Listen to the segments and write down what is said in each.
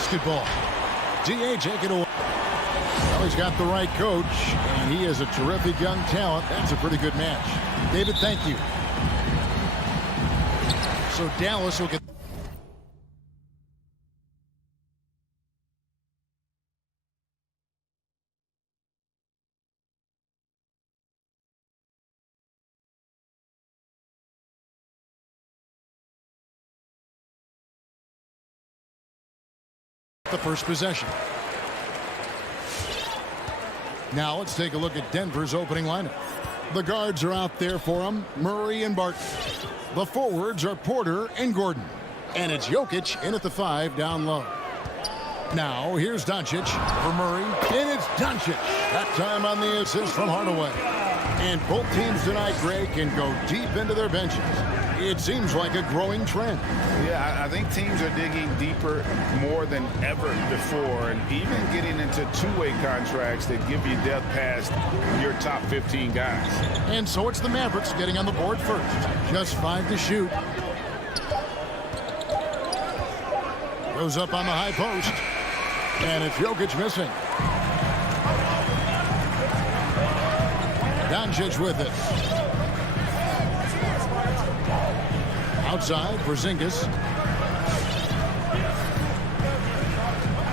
basketball. DA taking away. Well, he's got the right coach, and he is a terrific young talent. That's a pretty good match. David, thank you. So Dallas will get the first possession. Now let's take a look at Denver's opening lineup. The guards are out there for them, Murray and Barton. The forwards are Porter and Gordon. And it's Jokic in at the 5 down low. Now here's Doncic for Murray, and it's Doncic. That time on the assist from Hardaway. And both teams tonight, Greg, can go deep into their benches. It seems like a growing trend. Yeah, I think teams are digging deeper more than ever before, and even getting into two-way contracts that give you depth past your top 15 guys. And so it's the Mavericks getting on the board first. Just 5 to shoot. Goes up on the high post. And it's Jokic missing. Doncic with it. Outside, Porzingis.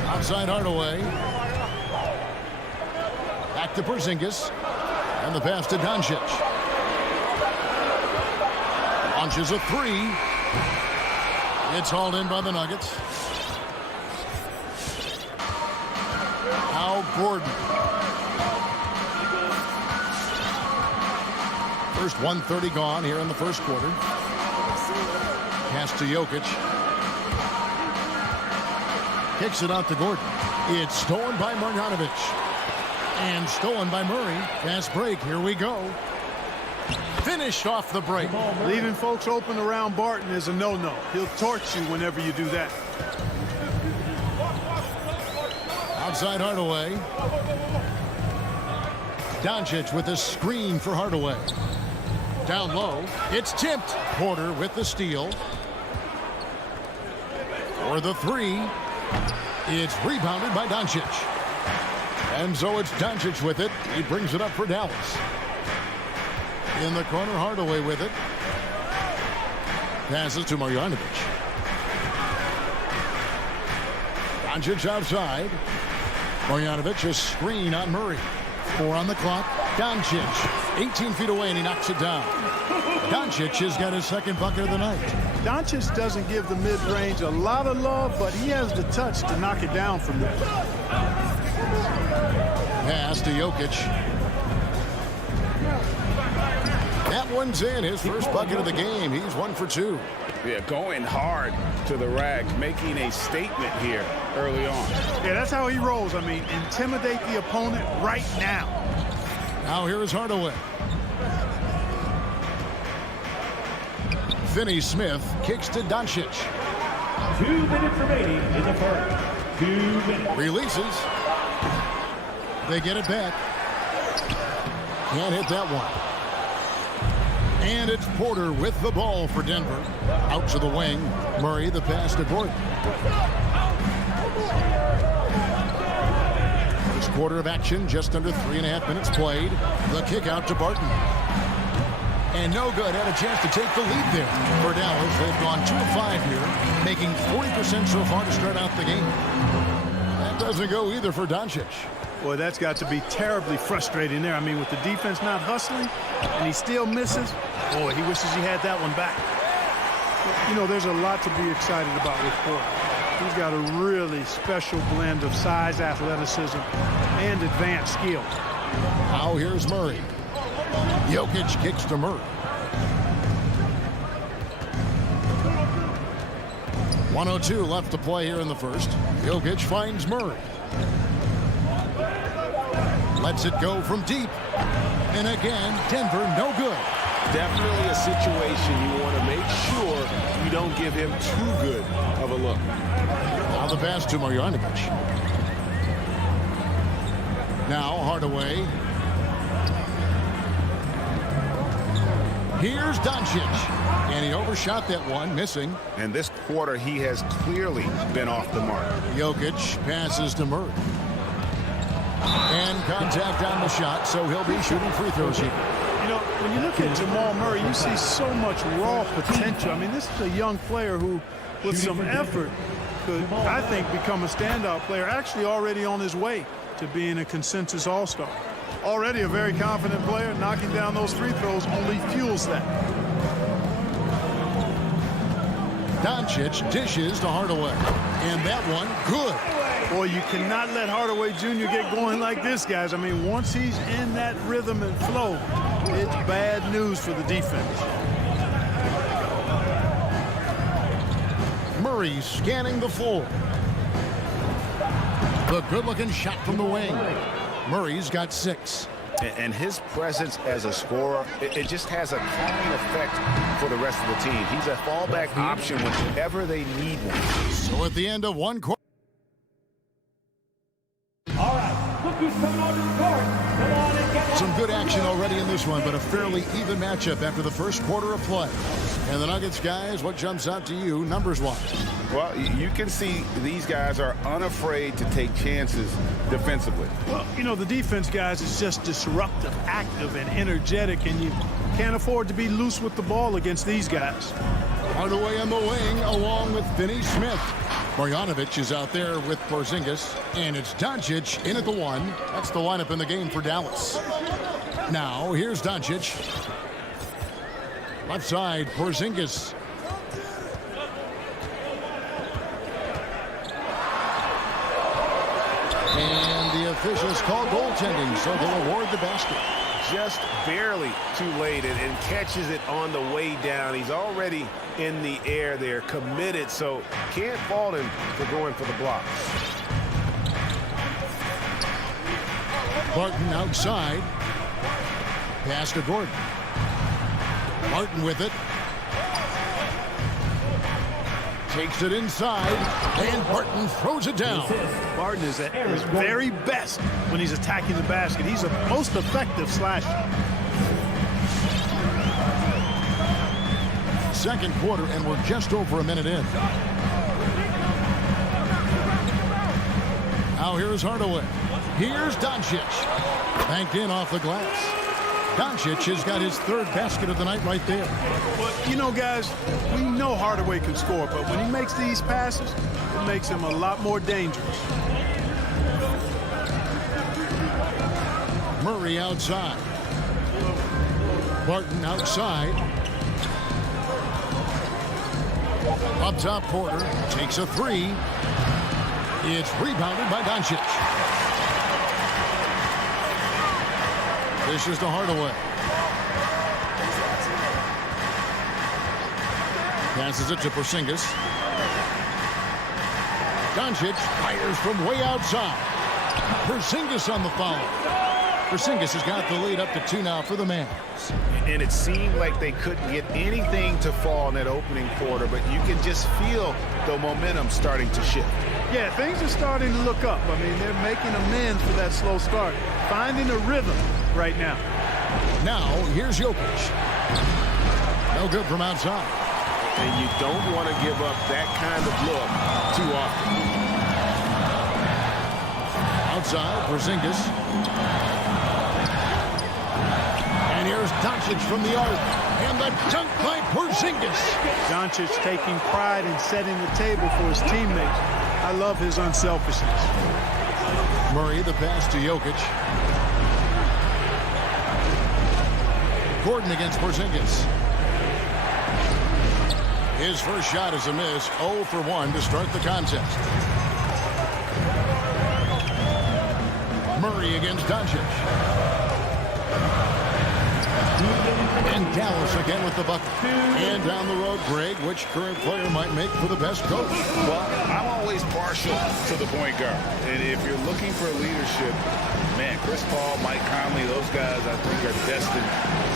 Outside, Hardaway. Back to Porzingis. And the pass to Doncic. Launches a 3. It's hauled in by the Nuggets. Now Gordon. First 1:30 gone here in the first quarter. Pass to Jokic. Kicks it out to Gordon. It's stolen by Marjanovic. And stolen by Murray. Fast break. Here we go. Finished off the break. Leaving folks open around Barton is a no-no. He'll torch you whenever you do that. Outside Hardaway. Doncic with a screen for Hardaway. Down low. It's tipped. Porter with the steal. For the 3. It's rebounded by Doncic. And so it's Doncic with it. He brings it up for Dallas. In the corner, Hardaway with it. Passes to Marjanovic. Doncic outside. Marjanovic, a screen on Murray. 4 on the clock. Doncic, 18 feet away, and he knocks it down. Doncic has got his second bucket of the night. Doncic doesn't give the mid-range a lot of love, but he has the touch to knock it down from there. Pass to Jokic. That one's in, his first bucket of the game. He's 1 for 2. Yeah, going hard to the rack, making a statement here early on. Yeah, that's how he rolls. I mean, intimidate the opponent right now. Now here is Hardaway. Finney-Smith kicks to Doncic. 2 minutes remaining in the first. 2 minutes. Releases. They get it back. Can't hit that one. And it's Porter with the ball for Denver. Out to the wing. Murray, the pass to Gordon. First quarter of action, just under 3.5 minutes played. The kick out to Barton. And no good. Had a chance to take the lead there for Dallas. They've gone 2 of 5 here, making 40% so far to start out the game. That doesn't go either for Doncic. Boy, that's got to be terribly frustrating there. I mean, with the defense not hustling and he still misses, boy, he wishes he had that one back. You know, there's a lot to be excited about with Porter. He's got a really special blend of size, athleticism, and advanced skill. Now here's Murray. Jokic kicks to Murray. 1:02 left to play here in the first. Jokic finds Murray. Lets it go from deep. And again, Denver no good. Definitely a situation you want to make sure you don't give him too good of a look. Now the pass to Marjanovic. Now Hardaway. Here's Doncic. And he overshot that one, missing. And this quarter, he has clearly been off the mark. Jokic passes to Murray. And contact on the shot, so he'll be shooting free throws here. You know, when you look at Jamal Murray, you see so much raw potential. I mean, this is a young player who, with some effort, could, I think, become a standout player, actually already on his way to being a consensus all-star. Already a very confident player, knocking down those free throws only fuels that. Doncic dishes to Hardaway. And that one, good. Boy, you cannot let Hardaway Jr. get going like this, guys. I mean, once he's in that rhythm and flow, it's bad news for the defense. Murray scanning the floor. The good-looking shot from the wing. Murray's got 6. And his presence as a scorer, it just has a calming effect for the rest of the team. He's a fallback option whenever they need one. So at the end of one quarter. All right, look who's coming on to the court. Come on and get Some good action already in this one, but a fairly even matchup after the first quarter of play. And the Nuggets, guys, what jumps out to you numbers-wise? Well, you can see these guys are unafraid to take chances defensively. Well, you know, the defense, guys, is just disruptive, active, and energetic, and you can't afford to be loose with the ball against these guys. Hardaway on the wing along with Finney Smith. Marjanovic is out there with Porzingis, and it's Doncic in at the 1. That's the lineup in the game for Dallas. Now, here's Doncic. Left side, Porzingis. And the officials call goaltending, so they'll award the basket. Just barely too late and catches it on the way down. He's already in the air there, committed, so can't fault him for going for the block. Barton outside. Pass to Gordon. Barton with it. Takes it inside, and Barton throws it down. Barton is at his very best when he's attacking the basket. He's a most effective slasher. Second quarter, and we're just over a minute in. Now here's Hardaway. Here's Doncic. Banked in off the glass. Doncic has got his 3rd basket of the night right there. But, you know, guys, we know Hardaway can score, but when he makes these passes, it makes him a lot more dangerous. Murray outside. Barton outside. Up top, Porter takes a 3. It's rebounded by Doncic. This is to Hardaway. Passes it to Porzingis. Doncic fires from way outside. Porzingis on the foul. Porzingis has got the lead up to 2 now for the Mavs. And it seemed like they couldn't get anything to fall in that opening quarter, but you can just feel the momentum starting to shift. Yeah, things are starting to look up. I mean, they're making amends for that slow start. Finding a rhythm right now. Now, here's Jokic. No good from outside. And you don't want to give up that kind of look too often. Outside, Porzingis. And here's Doncic from the arc. And the dunk by Porzingis. Doncic taking pride in setting the table for his teammates. I love his unselfishness. Murray, the pass to Jokic. Gordon against Porzingis. His first shot is a miss. 0 for 1 to start the contest. Murray against Doncic. And Dallas again with the bucket. And down the road, Greg, which current player might make for the best coach? Well, I'm always partial to the point guard. And if you're looking for leadership, man, Chris Paul, Mike Conley, those guys I think are destined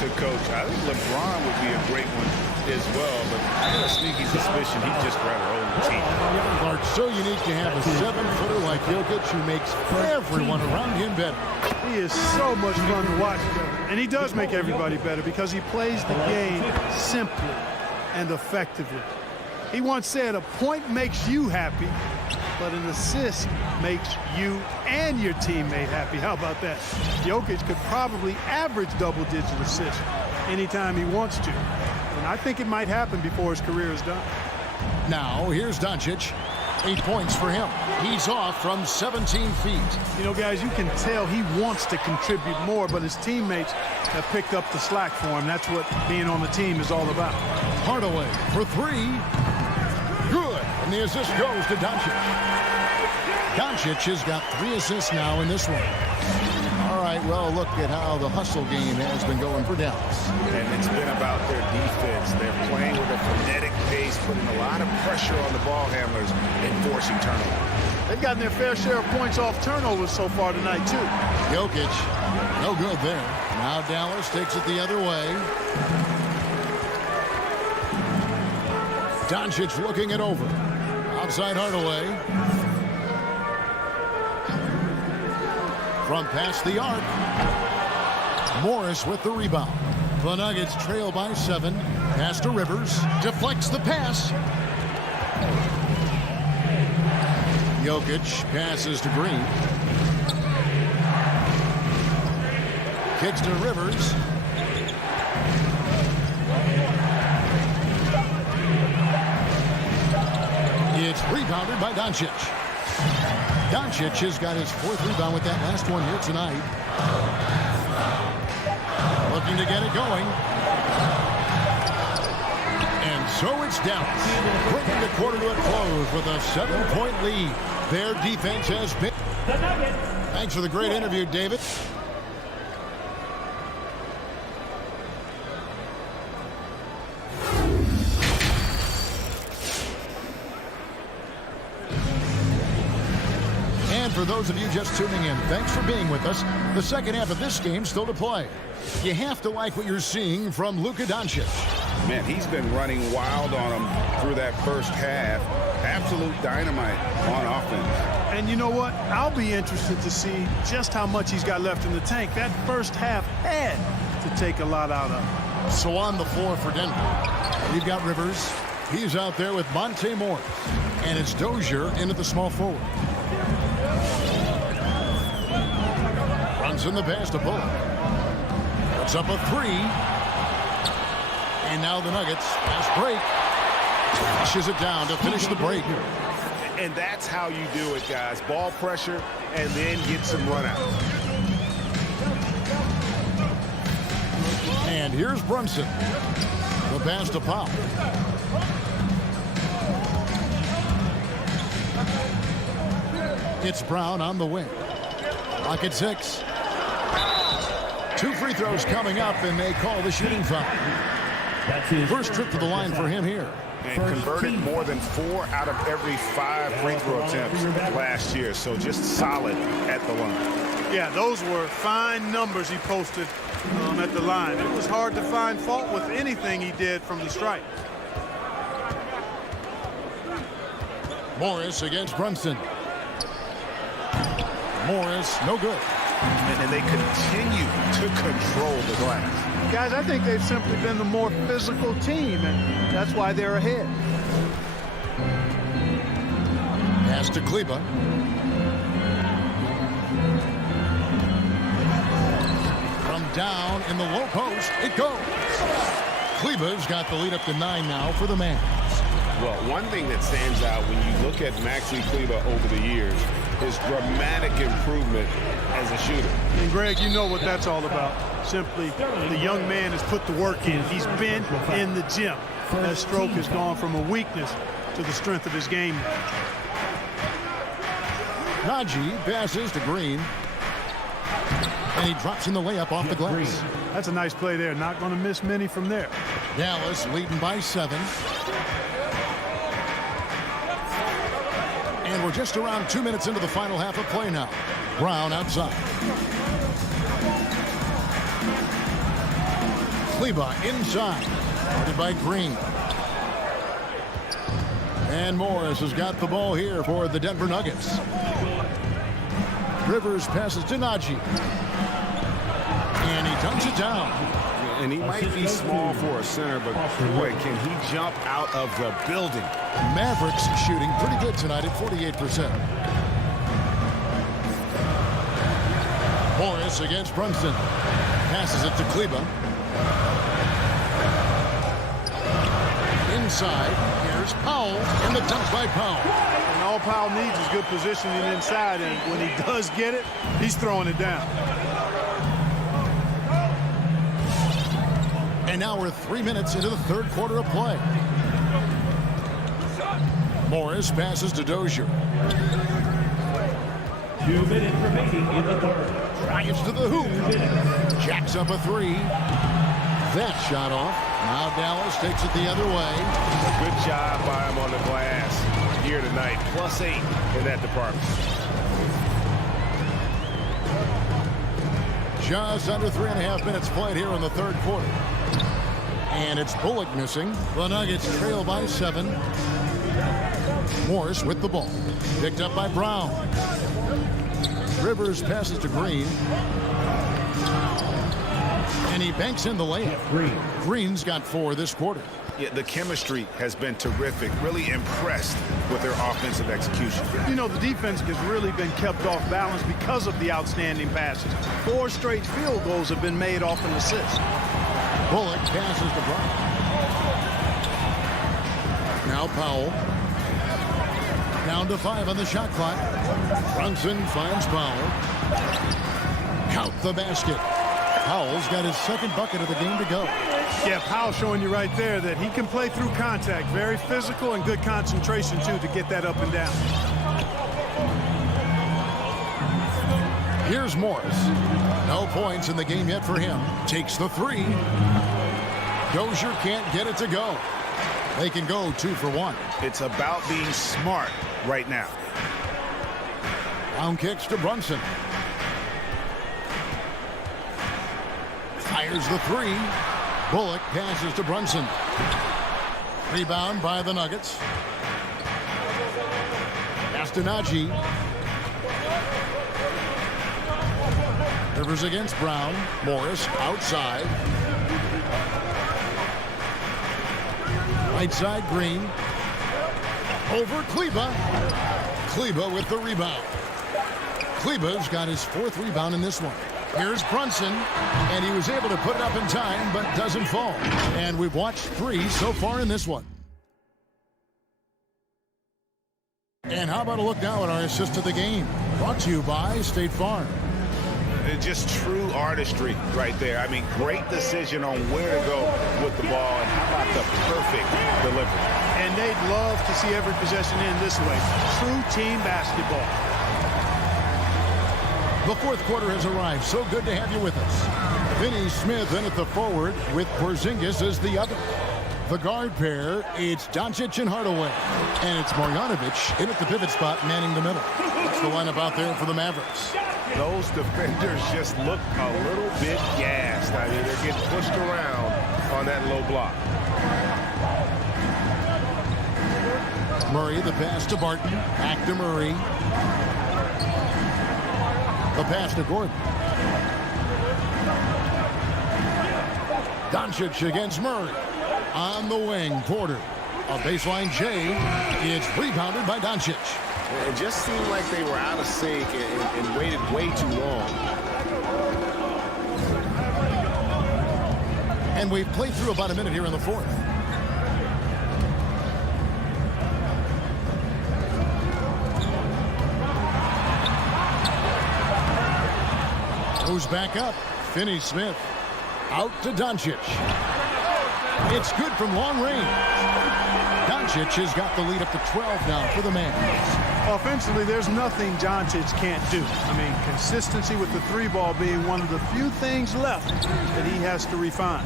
to coach. I think LeBron would be a great one as well, but I have a sneaky suspicion he'd just rather own the team. Clark, so unique to have a 7-footer like Jokic who makes everyone around him better. He is so much fun to watch. And he does make everybody better because he plays the game simply and effectively. He once said, a point makes you happy, but an assist makes you and your teammate happy. How about that? Jokic could probably average double-digit assists anytime he wants to. And I think it might happen before his career is done. Now, here's Doncic. 8 points for him. He's off from 17 feet. You know, guys, you can tell he wants to contribute more, but his teammates have picked up the slack for him. That's what being on the team is all about. Hardaway for 3. Good. And the assist goes to Doncic. Doncic has got 3 assists now in this one. All right, well, look at how the hustle game has been going for Dallas. And it's been about their defense. They're playing with a frenetic pace, putting a lot of pressure on the ball handlers and forcing turnovers. They've gotten their fair share of points off turnovers so far tonight, too. Jokic, no good there. Now Dallas takes it the other way. Doncic looking it over. Outside Hardaway. From past the arc. Morris with the rebound. The Nuggets trail by 7. Pass to Rivers. Deflects the pass. Jokic passes to Green. Kicks to Rivers. It's rebounded by Doncic. Doncic has got his 4th rebound with that last one here tonight. Looking to get it going. And so it's Dallas, bringing the quarter to a close with a 7-point lead. Their defense has been... Thanks for the great interview, David. And for those of you just tuning in, thanks for being with us. The second half of this game still to play. You have to like what you're seeing from Luka Doncic. Man, he's been running wild on him through that first half. Absolute dynamite on offense. And you know what? I'll be interested to see just how much he's got left in the tank. That first half had to take a lot out of him. So on the floor for Denver, you've got Rivers. He's out there with Monte Morris. And it's Dozier into the small forward. Runs in the pass to Bullock. Puts up a 3. And now the Nuggets, fast break, pushes it down to finish the break. And that's how you do it, guys. Ball pressure and then get some run out. And here's Brunson. The pass to Powell. It's Brown on the wing. Clock at 6. 2 free throws coming up, and they call the shooting foul. First trip to the line for him here. And converted more than 4 out of every 5 free throw attempts last year. So just solid at the line. Yeah, those were fine numbers he posted at the line. It was hard to find fault with anything he did from the stripe. Morris against Brunson. Morris, no good. And they continue to control the glass. Guys, I think they've simply been the more physical team, and that's why they're ahead. Pass to Kleber. From down in the low post, it goes. Kleber's got the lead up to 9 now for the Mavs. Well, one thing that stands out when you look at Maxi Kleber over the years is dramatic improvement as a shooter. And Greg, you know what that's all about. Simply, the young man has put the work in. He's been in the gym. That stroke has gone from a weakness to the strength of his game. Najee passes to Green. And he drops in the layup off the glass. That's a nice play there. Not going to miss many from there. Dallas leading by 7. And we're just around 2 minutes into the final half of play now. Brown outside. Kleber inside. Guarded by Green. And Morris has got the ball here for the Denver Nuggets. Rivers passes to Najee. And he dunks it down. And he might be small for a center, but boy, can he jump out of the building. Mavericks shooting pretty good tonight at 48%. Morris against Brunson. Passes it to Kleber. Inside, here's Powell, and the dunk by Powell. And all Powell needs is good positioning inside, and when he does get it, he's throwing it down. And now we're 3 minutes into the third quarter of play. Morris passes to Dozier. 2 minutes remaining in the third. Drives to the hoop. Jacks up a three. That shot off. Now Dallas takes it the other way. A good job by him on the glass here tonight. +8 in that department. Just under 3.5 minutes played here in the third quarter. And it's Bullock missing. The Nuggets trail by 7. Morris with the ball. Picked up by Brown. Rivers passes to Green. And he banks in the layup. Green's got 4 this quarter. Yeah, the chemistry has been terrific. Really impressed with their offensive execution. You know, the defense has really been kept off balance because of the outstanding passes. 4 straight field goals have been made off an assist. Bullock passes to Brown. Now Powell. Down to 5 on the shot clock. Brunson finds Powell. Count the basket. Powell's got his second bucket of the game to go. Yeah, Powell showing you right there that he can play through contact. Very physical and good concentration, too, to get that up and down. Here's Morris. No points in the game yet for him. Takes the 3. Dozier can't get it to go. They can go 2 for 1. It's about being smart right now. Down kicks to Brunson. Fires the 3. Bullock passes to Brunson. Rebound by the Nuggets. Pass to Najee. Rivers against Brown. Morris outside. Right side, Green. Over Kleber. Kleber with the rebound. Kleber's got his 4th rebound in this one. Here's Brunson, and he was able to put it up in time, but doesn't fall. And we've watched 3 so far in this one. And how about a look now at our assist of the game? Brought to you by State Farm. It's just true artistry right there. I mean, great decision on where to go with the ball, and how about the perfect delivery. And they'd love to see every possession end this way. True team basketball. The fourth quarter has arrived. So good to have you with us. Finney Smith in at the forward with Porzingis as the other. The guard pair, it's Doncic and Hardaway. And it's Marjanovic in at the pivot spot, manning the middle. That's the lineup out there for the Mavericks. Those defenders just look a little bit gassed. I mean, they're getting pushed around on that low block. Murray, the pass to Barton. Back to Murray. The pass to Gordon. Doncic against Murray. On the wing, Porter. A baseline J. It's rebounded by Doncic. It just seemed like they were out of sync and waited way too long. And we've played through about a minute here in the fourth. Goes back up. Finney Smith. Out to Doncic. It's good from long range. Doncic has got the lead up to 12 now for the Mavs. Offensively, there's nothing Doncic can't do. I mean, consistency with the 3-ball being one of the few things left that he has to refine.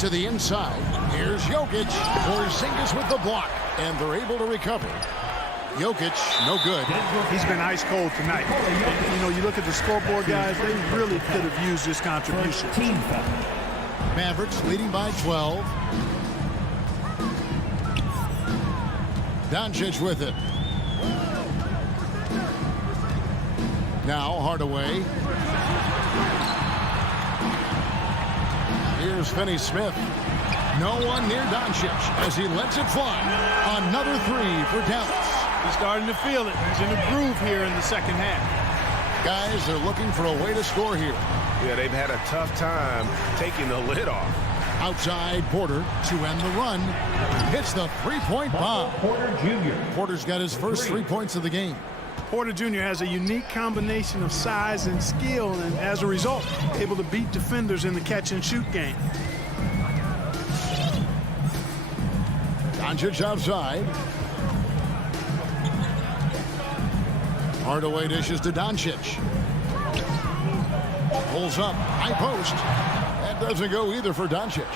To the inside. Here's Jokic. Porzingis with the block. And they're able to recover. Jokic, no good. He's been ice cold tonight. And, you know, you look at the scoreboard, guys, they really could have used this contribution. Mavericks leading by 12. Doncic with it. Now Hardaway. Here's Finney-Smith. No one near Doncic as he lets it fly. Another three for Dallas. He's starting to feel it. He's in a groove here in the second half. Guys, they're looking for a way to score here. Yeah, they've had a tough time taking the lid off. Outside Porter to end the run. Hits the three-point bomb. Porter Jr. Porter's got his first 3 points of the game. Porter Jr. has a unique combination of size and skill, and as a result, able to beat defenders in the catch-and-shoot game. Doncic outside. Hardaway dishes to Doncic. Pulls up, high post. That doesn't go either for Doncic.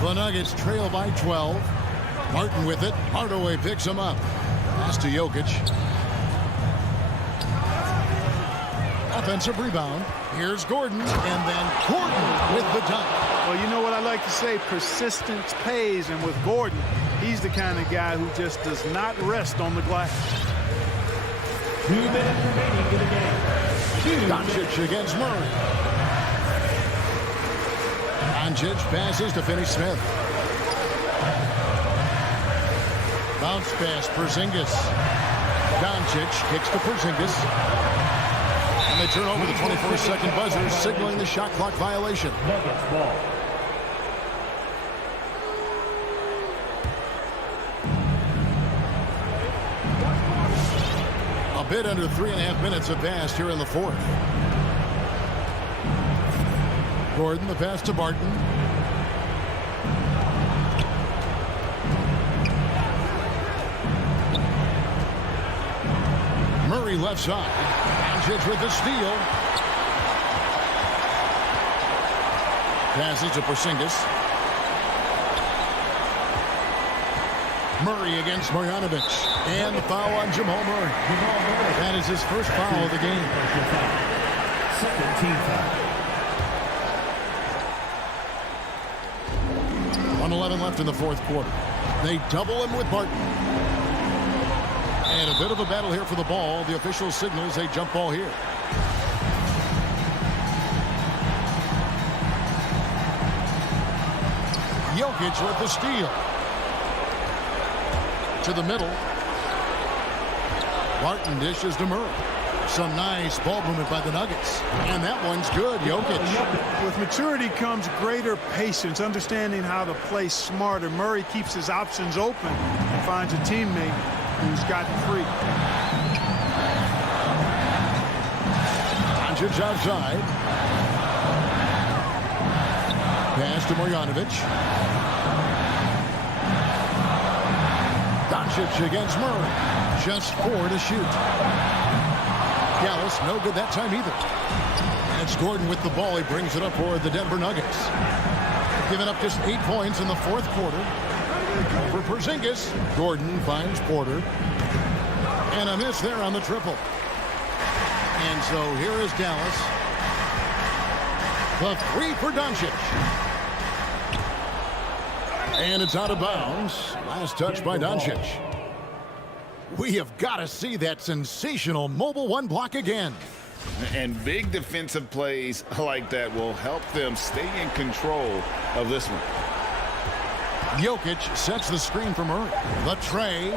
The Nuggets trail by 12. Martin with it. Hardaway picks him up. Pass to Jokic. Offensive rebound. Here's Gordon, and then Gordon with the dunk. Well, you know what I like to say, persistence pays, and with Gordon, he's the kind of guy who just does not rest on the glass. 2 minutes remaining in the game. Doncic against Murray. Doncic passes to Finney-Smith. Bounce pass, Porzingis. Doncic kicks to Porzingis. And they turn over the 24-second buzzer, signaling the shot clock violation. Nuggets ball. A bit under 3.5 minutes have passed here in the fourth. Gordon, the pass to Barton. Murray left side. Doncic with the steal. Passes to Porzingis. Murray against Marjanovic. And the foul on Jamal Murray. That is his first foul of the game. Second team foul. 1:11 left in the fourth quarter. They double him with Barton. And a bit of a battle here for the ball. The official signals a jump ball here. Jokic with the steal. To the middle. Barton dishes to Murray. Some nice ball movement by the Nuggets. And that one's good, Jokic. With maturity comes greater patience, understanding how to play smarter. Murray keeps his options open and finds a teammate who's gotten free. Doncic outside. Pass to Marjanovic. Doncic against Murray. Just 4 to shoot. Dallas no good that time either. And it's Gordon with the ball. He brings it up for the Denver Nuggets. Giving up just 8 points in the fourth quarter. For Porzingis, Gordon finds Porter. And a miss there on the triple. And so here is Dallas. The three for Doncic. And it's out of bounds. Last touch by Doncic. We have got to see that sensational Mobile One block again. And big defensive plays like that will help them stay in control of this one. Jokic sets the screen for Murray. The tray.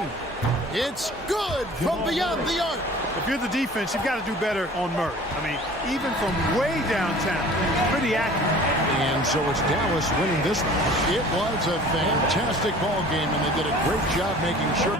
It's good from beyond the arc. If you're the defense, you've got to do better on Murray. I mean, even from way downtown, he's pretty accurate. And so it's Dallas winning this one. It was a fantastic ball game, and they did a great job making sure.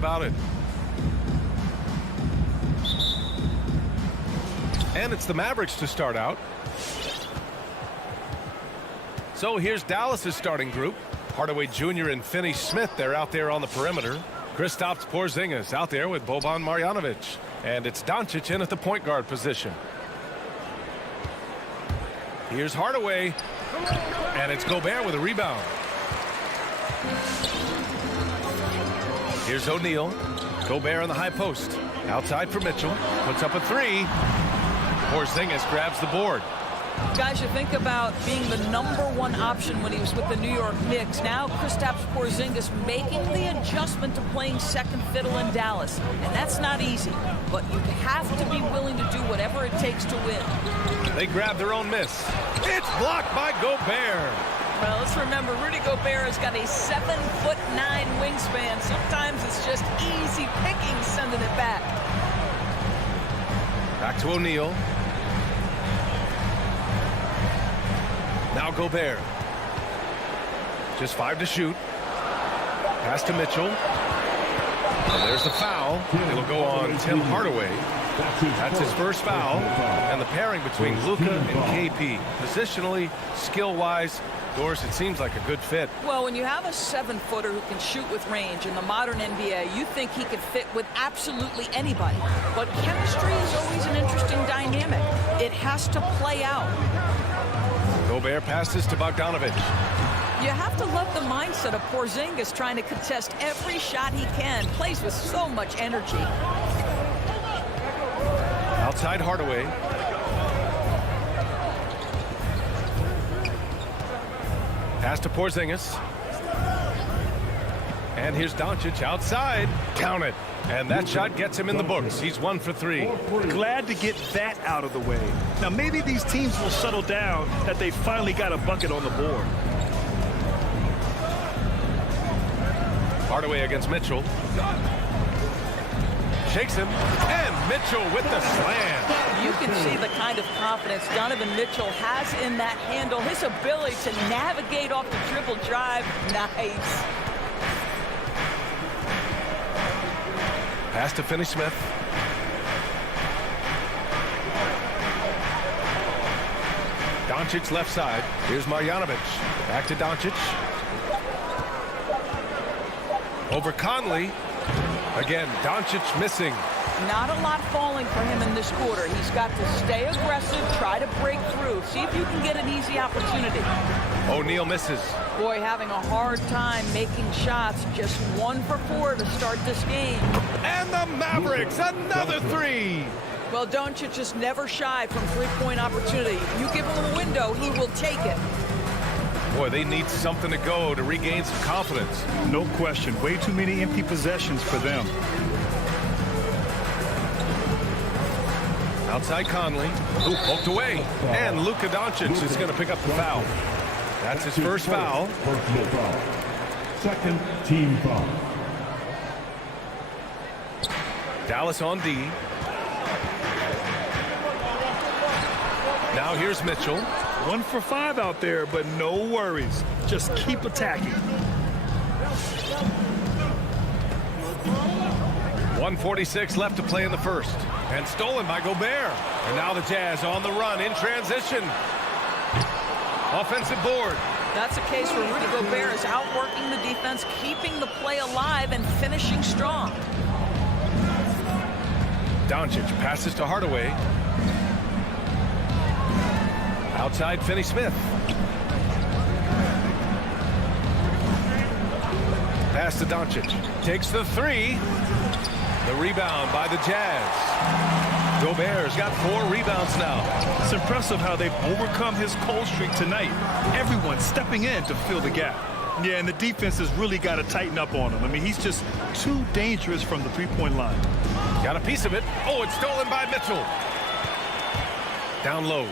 about it. And it's the Mavericks to start out. So here's Dallas's starting group. Hardaway Jr. and Finney-Smith, they're out there on the perimeter. Kristaps Porzingis out there with Boban Marjanovic. And it's Doncic in at the point guard position. Here's Hardaway. And it's Gobert with a rebound. Here's O'Neal. Gobert on the high post. Outside for Mitchell. Puts up a three. Porzingis grabs the board. Guys, you think about being the #1 option when he was with the New York Knicks. Now Kristaps Porzingis making the adjustment to playing second fiddle in Dallas. And that's not easy. But you have to be willing to do whatever it takes to win. They grab their own miss. It's blocked by Gobert. Well, let's remember, Rudy Gobert has got a 7'9" wingspan. Sometimes it's just easy picking sending it back. Back to O'Neal. Now Gobert. Just 5 to shoot. Pass to Mitchell. And there's the foul. It'll go on Tim Hardaway. That's his first foul. And the pairing between Luka and KP. Positionally, skill-wise, Doris, it seems like a good fit. Well, when you have a 7-footer who can shoot with range in the modern NBA, you think he could fit with absolutely anybody. But chemistry is always an interesting dynamic. It has to play out. Gobert passes to Bogdanovic. You have to love the mindset of Porzingis trying to contest every shot he can. Plays with so much energy. Outside Hardaway. Pass to Porzingis. And here's Doncic outside. Count it. And that shot gets him in the books. He's 1 for 3. Glad to get that out of the way. Now, maybe these teams will settle down that they finally got a bucket on the board. Hardaway against Mitchell. Shakes him. And Mitchell with the slam. You can see the kind of confidence Donovan Mitchell has in that handle. His ability to navigate off the dribble drive. Nice. Pass to Finney-Smith. Doncic left side. Here's Marjanovic. Back to Doncic. Over Conley. Again, Doncic missing. Not a lot falling for him in this quarter. He's got to stay aggressive, try to break through. See if you can get an easy opportunity. O'Neal misses. Boy, having a hard time making shots. Just 1 for 4 to start this game. And the Mavericks, another 3. Well, Doncic is never shy from three-point opportunity. You give him a window, he will take it. Boy, they need something to go to regain some confidence. No question. Way too many empty possessions for them. Outside Conley, who poked away. And Luka Doncic is going to pick up the foul. That's his first foul. Personal foul. Second team foul. Dallas on D. Now here's Mitchell. 1 for 5 out there, but no worries. Just keep attacking. 1:46 left to play in the first. And stolen by Gobert. And now the Jazz on the run in transition. Offensive board. That's a case where Rudy Gobert is outworking the defense, keeping the play alive, and finishing strong. Doncic passes to Hardaway. Outside Finney-Smith. Pass to Doncic. Takes the 3. The rebound by the Jazz. Gobert's got 4 rebounds now. It's impressive how they've overcome his cold streak tonight. Everyone stepping in to fill the gap. Yeah, and the defense has really got to tighten up on him. I mean, he's just too dangerous from the three-point line. Got a piece of it. Oh, it's stolen by Mitchell. Down low.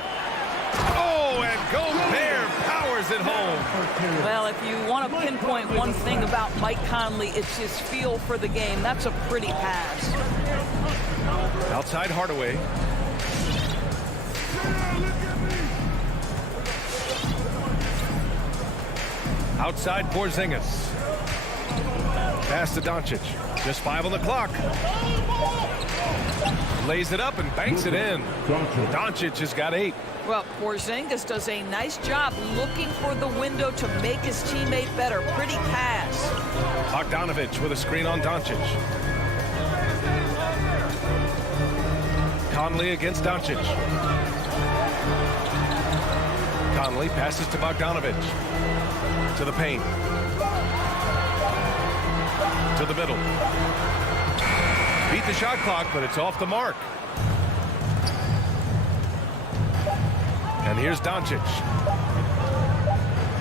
Oh, and Gobert powers it home. Well, if you want to pinpoint one thing about Mike Conley, it's his feel for the game. That's a pretty pass. Outside Hardaway. Outside Porzingis. Pass to Doncic. Just 5 on the clock. Lays it up and banks it in. Doncic has got 8. Well, Porzingis does a nice job looking for the window to make his teammate better. Pretty pass. Bogdanovic with a screen on Doncic. Conley against Doncic. Conley passes to Bogdanovic. To the paint. To the middle. Beat the shot clock, but it's off the mark. And here's Doncic.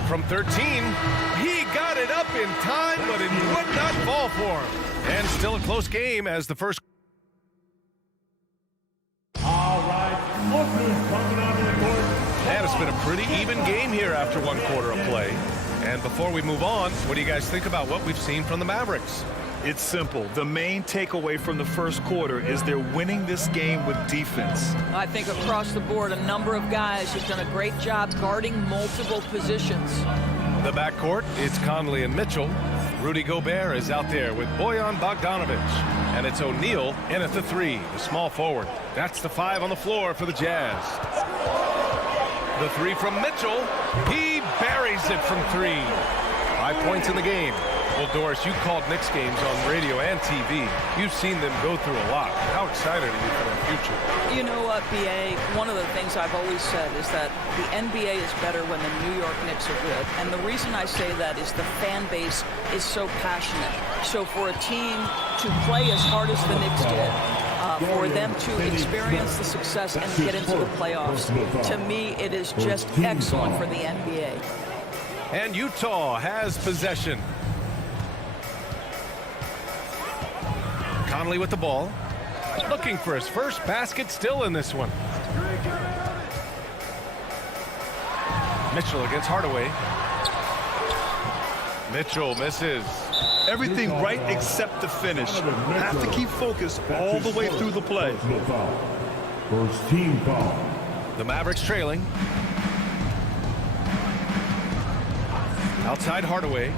From 13, he got it up in time, but it would not fall for him. And still a close game as the first. All right, look who's coming onto the court. And it's been a pretty even game here after 1 quarter of play. And before we move on, what do you guys think about what we've seen from the Mavericks? It's simple. The main takeaway from the first quarter is they're winning this game with defense. I think across the board, a number of guys have done a great job guarding multiple positions. The backcourt, it's Conley and Mitchell. Rudy Gobert is out there with Bojan Bogdanovic. And it's O'Neal in at the 3, the small forward. That's the 5 on the floor for the Jazz. The 3 from Mitchell. He buries it from 3. 5 points in the game. Well, Doris, you called Knicks games on radio and TV. You've seen them go through a lot. How excited are you for their future? You know what, BA? One of the things I've always said is that the NBA is better when the New York Knicks are good. And the reason I say that is the fan base is so passionate. So for a team to play as hard as the Knicks did, for them to experience the success and get into the playoffs, to me, it is just excellent for the NBA. And Utah has possession. Conley with the ball. Looking for his first basket still in this one. Mitchell against Hardaway. Mitchell misses. Everything right except the finish. Have to keep focused all the way through the play. First team foul. The Mavericks trailing. Outside Hardaway.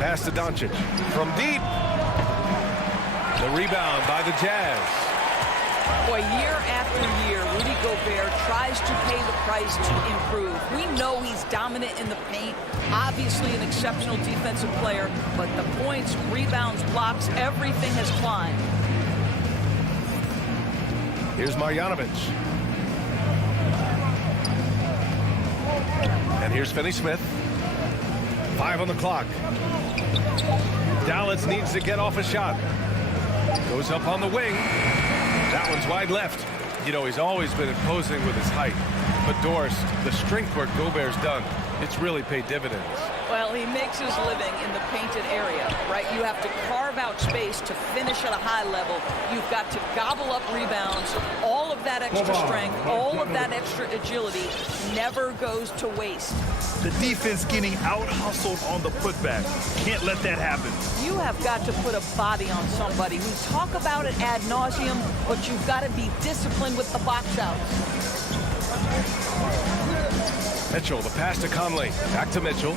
Pass to Doncic. From deep. The rebound by the Jazz. Boy, year after year, Rudy Gobert tries to pay the price to improve. We know he's dominant in the paint, obviously an exceptional defensive player, but the points, rebounds, blocks, everything has climbed. Here's Marjanovic. And here's Finney-Smith. 5 on the clock. Dallas needs to get off a shot. Goes up on the wing. That one's wide left. You know, he's always been imposing with his height. But Doris, the strength work Gobert's done, it's really paid dividends. Well, he makes his living in the painted area, right? You have to carve out space to finish at a high level. You've got to gobble up rebounds. All of that extra strength, all of that extra agility never goes to waste. The defense getting out-hustled on the putback. Can't let that happen. You have got to put a body on somebody. We talk about it ad nauseum, but you've got to be disciplined with the box outs. Mitchell, the pass to Conley. Back to Mitchell.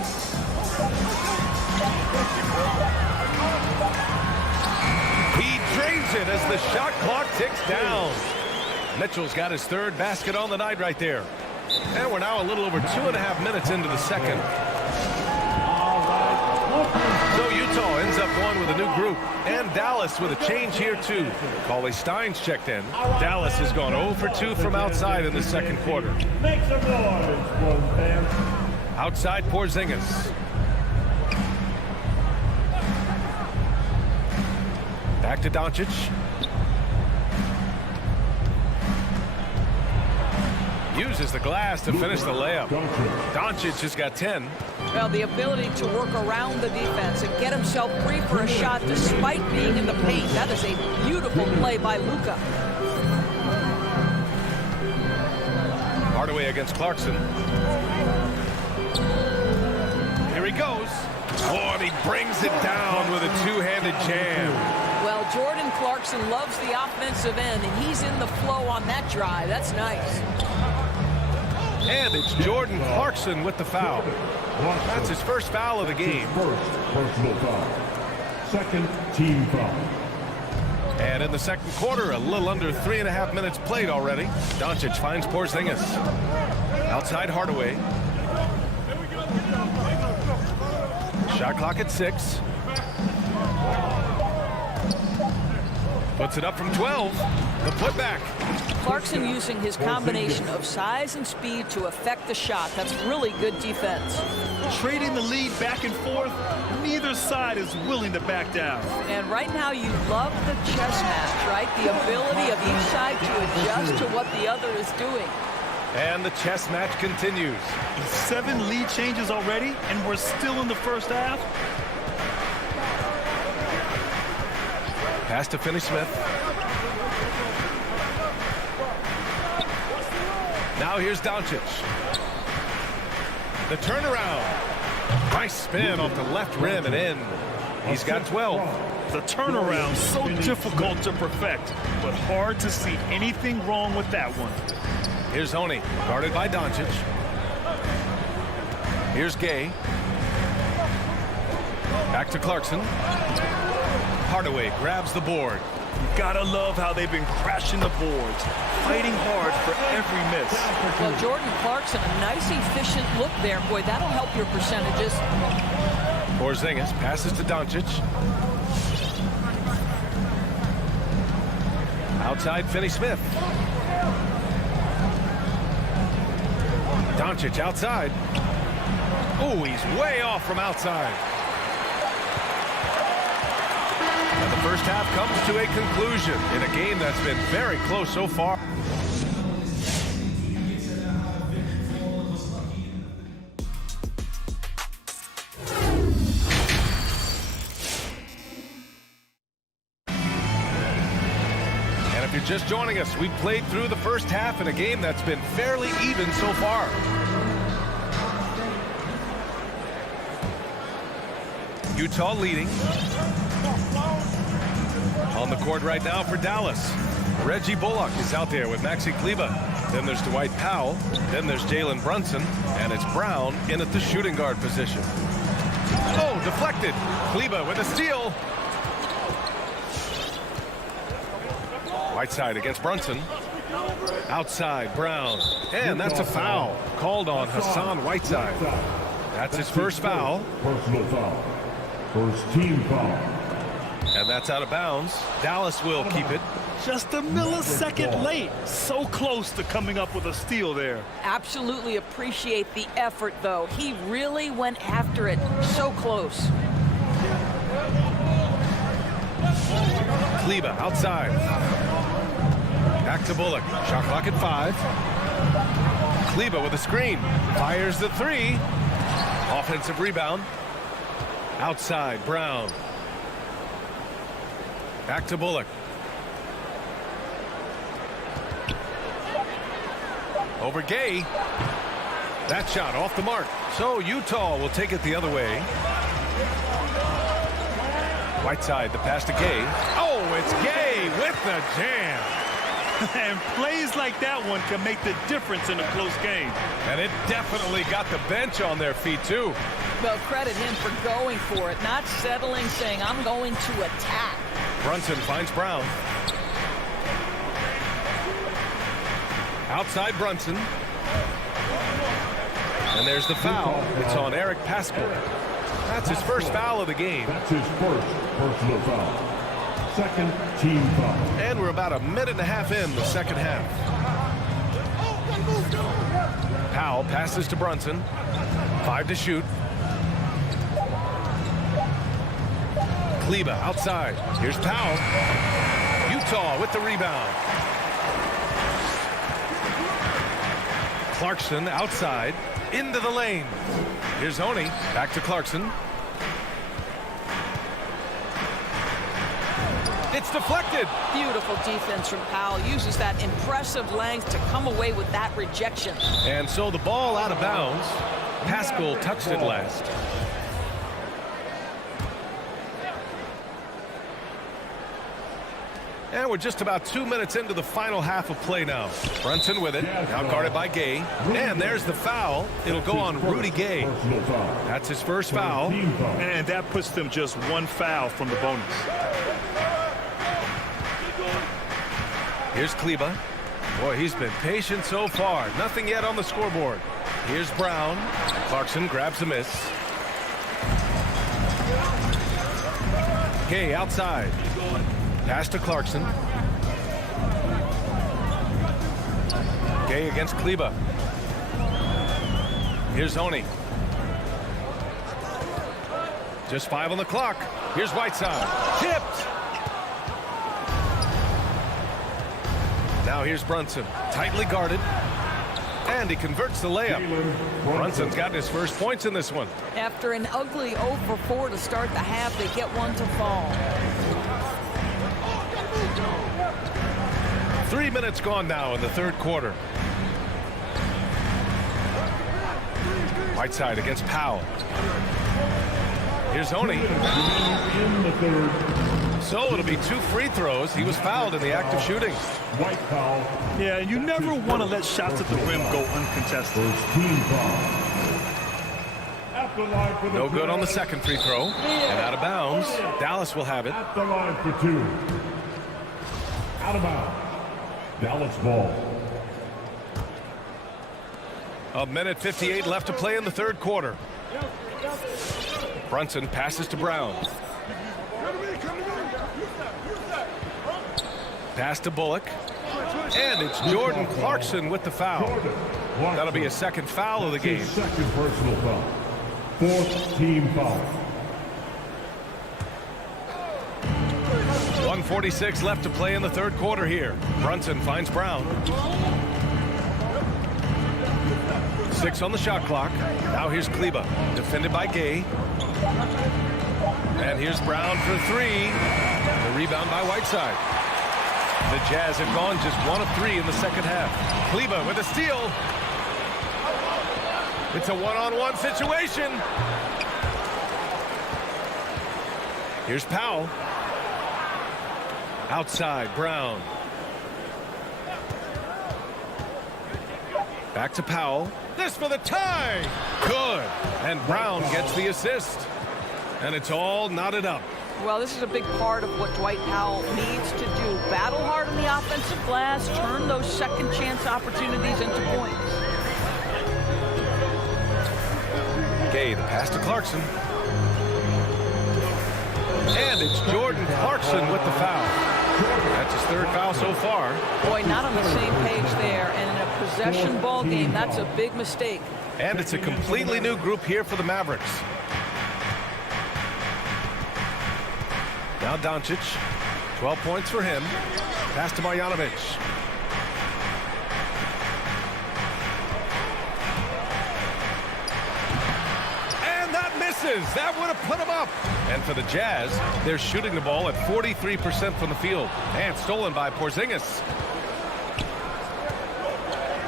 He drains it as the shot clock ticks down. Mitchell's got his 3rd basket on the night right there. And we're now a little over 2.5 minutes into the second. So Utah ends up going with a new group. And Dallas with a change here too. Cauley Stein's checked in. Dallas has gone 0 for 2 from outside in the second quarter. Make some noise, Spurs fans. Outside Porzingis. Back to Doncic. Uses the glass to finish the layup. Doncic has got 10. Well, the ability to work around the defense and get himself free for a shot despite being in the paint. That is a beautiful play by Luka. Hardaway against Clarkson. Here he goes. Oh, and he brings it down with a two-handed jam. Well, Jordan Clarkson loves the offensive end, and he's in the flow on that drive. That's nice. And it's Jordan Clarkson with the foul. That's his first foul of the game. First personal foul. Second team foul. And in the second quarter, a little under 3.5 minutes played already. Doncic finds Porzingis. Outside Hardaway. Shot clock at 6. Puts it up from 12. The putback. Clarkson using his combination of size and speed to affect the shot. That's really good defense. Trading the lead back and forth, neither side is willing to back down. And right now you love the chess match, right? The ability of each side to adjust to what the other is doing. And the chess match continues. 7 lead changes already, and we're still in the first half. Pass to Finney-Smith. Now here's Doncic. The turnaround. Nice spin off the left rim and in. He's got 12. The turnaround so difficult to perfect, but hard to see anything wrong with that one. Here's Honey, guarded by Doncic. Here's Gay. Back to Clarkson. Hardaway grabs the board. You gotta love how they've been crashing the boards, fighting hard for every miss. Well, Jordan Clarkson, a nice, efficient look there. Boy, that'll help your percentages. Porzingis passes to Doncic. Outside Finney-Smith. Doncic outside. Oh, he's way off from outside. And the first half comes to a conclusion in a game that's been very close so far. And if you're just joining us, we played through the first half in a game that's been fairly even so far. Utah leading. On the court right now for Dallas. Reggie Bullock is out there with Maxi Kleber. Then there's Dwight Powell. Then there's Jalen Brunson. And it's Brown in at the shooting guard position. Oh, deflected. Kleber with a steal. Whiteside against Brunson. Outside, Brown. And that's a foul called on Hassan Whiteside. That's his first foul. Personal foul. First team foul. And that's out of bounds. Dallas will keep it. Just a millisecond late. So close to coming up with a steal there. Absolutely appreciate the effort, though. He really went after it. So close. Kleber outside. Back to Bullock. Shot clock at 5. Kleber with a screen. Fires the 3. Offensive rebound. Outside, Brown. Back to Bullock. Over Gay. That shot off the mark. So Utah will take it the other way. Whiteside, the pass to Gay. Oh, it's Gay with the jam. And plays like that one can make the difference in a close game. And it definitely got the bench on their feet, too. Well, credit him for going for it, not settling, saying, I'm going to attack. Brunson finds Brown. Outside Brunson. And there's the foul. It's on Eric Paschall. That's his first foul of the game. That's his first personal foul. Second team foul. And we're about a minute and a half in the second half. Powell passes to Brunson. 5 to shoot. Kleber outside. Here's Powell. Utah with the rebound. Clarkson outside. Into the lane. Here's Honey. Back to Clarkson. It's deflected. Beautiful defense from Powell. Uses that impressive length to come away with that rejection. And so the ball out of bounds. Paschall touched it last. And we're just about 2 minutes into the final half of play now. Brunson with it, now guarded by Gay. And there's the foul. It'll go on Rudy Gay. That's his first foul. And that puts them just one foul from the bonus. Here's Kleber. Boy, he's been patient so far. Nothing yet on the scoreboard. Here's Brown. Clarkson grabs a miss. Gay outside. Pass to Clarkson. Gay against Kleber. Here's Oni. Just 5 on the clock. Here's Whiteside. Tipped. Now here's Brunson. Tightly guarded. And he converts the layup. Brunson's gotten his first points in this one. After an ugly 0 for 4 to start the half, they get one to fall. 3 minutes gone now in the third quarter. Whiteside against Powell. Here's Oni. So it'll be 2 free throws. He was fouled in the act of shooting. White foul. Yeah, you never want to let shots at the rim go uncontested. Team foul. At the line for the No good on the second free throw. And out of bounds. Dallas will have it. At the line for 2. Out of bounds. Dallas ball. 1:58 left to play in the third quarter. Brunson passes to Brown. Pass to Bullock. And it's Jordan Clarkson with the foul. That'll be a second foul of the game. Second personal foul. 4th team foul. 1:46 left to play in the third quarter here. Brunson finds Brown. 6 on the shot clock. Now here's Kleber, defended by Gay. And here's Brown for 3. The rebound by Whiteside. The Jazz have gone just 1 of 3 in the second half. Kleber with a steal. It's a one-on-one situation. Here's Powell. Outside, Brown. Back to Powell. This for the tie. Good. And Brown gets the assist. And it's all knotted up. Well, this is a big part of what Dwight Powell needs to do. Battle hard on the offensive glass, turn those second chance opportunities into points. Gay, the pass to Clarkson. And it's Jordan Clarkson with the foul. That's his 3rd foul so far. Boy, not on the same page there. And in a possession ball game, that's a big mistake. And it's a completely new group here for the Mavericks. Now Doncic. 12 points for him. Pass to Marjanovic. That would have put him up. And for the Jazz, they're shooting the ball at 43% from the field. And stolen by Porzingis.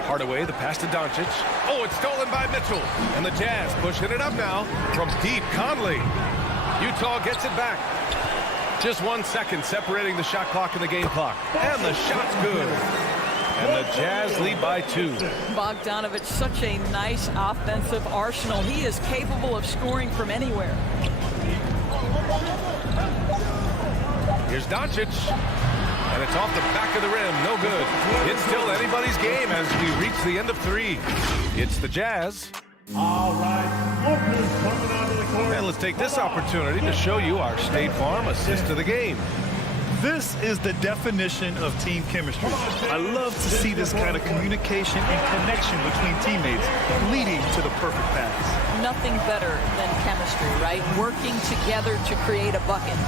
Hardaway, the pass to Doncic. Oh, it's stolen by Mitchell. And the Jazz pushing it up now from deep. Conley. Utah gets it back. Just 1 second separating the shot clock and the game clock. And the shot's good. And the Jazz lead by 2. Bogdanovic, such a nice offensive arsenal. He is capable of scoring from anywhere. Here's Doncic. And it's off the back of the rim. No good. It's still anybody's game as we reach the end of 3. It's the Jazz. All right. Lucas coming onto the court. And let's take this opportunity to show you our State Farm assist of the game. This is the definition of team chemistry. I love to see this kind of communication and connection between teammates leading to the perfect pass. Nothing better than chemistry, right? Working together to create a bucket.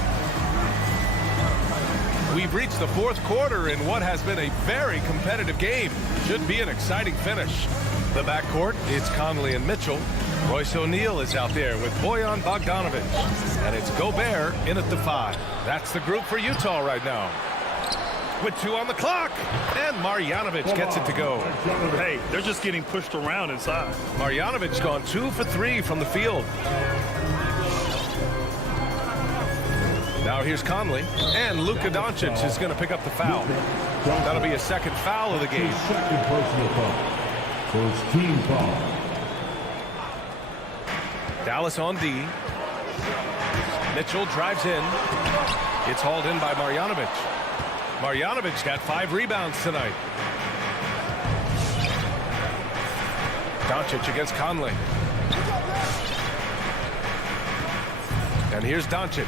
We've reached the fourth quarter in what has been a very competitive game. Should be an exciting finish. The backcourt, it's Conley and Mitchell. Royce O'Neal is out there with Bojan Bogdanovic. And it's Gobert in at the 5. That's the group for Utah right now. With 2 on the clock. And Marjanovic gets it to go. Hey, they're just getting pushed around inside. Marjanovic's gone 2 for 3 from the field. Now here's Conley, and Luka Doncic is going to pick up the foul. That'll be a second foul of the game. Second personal foul. First team foul. Dallas on D. Mitchell drives in. It's hauled in by Marjanovic. Marjanovic got 5 rebounds tonight. Doncic against Conley. And here's Doncic.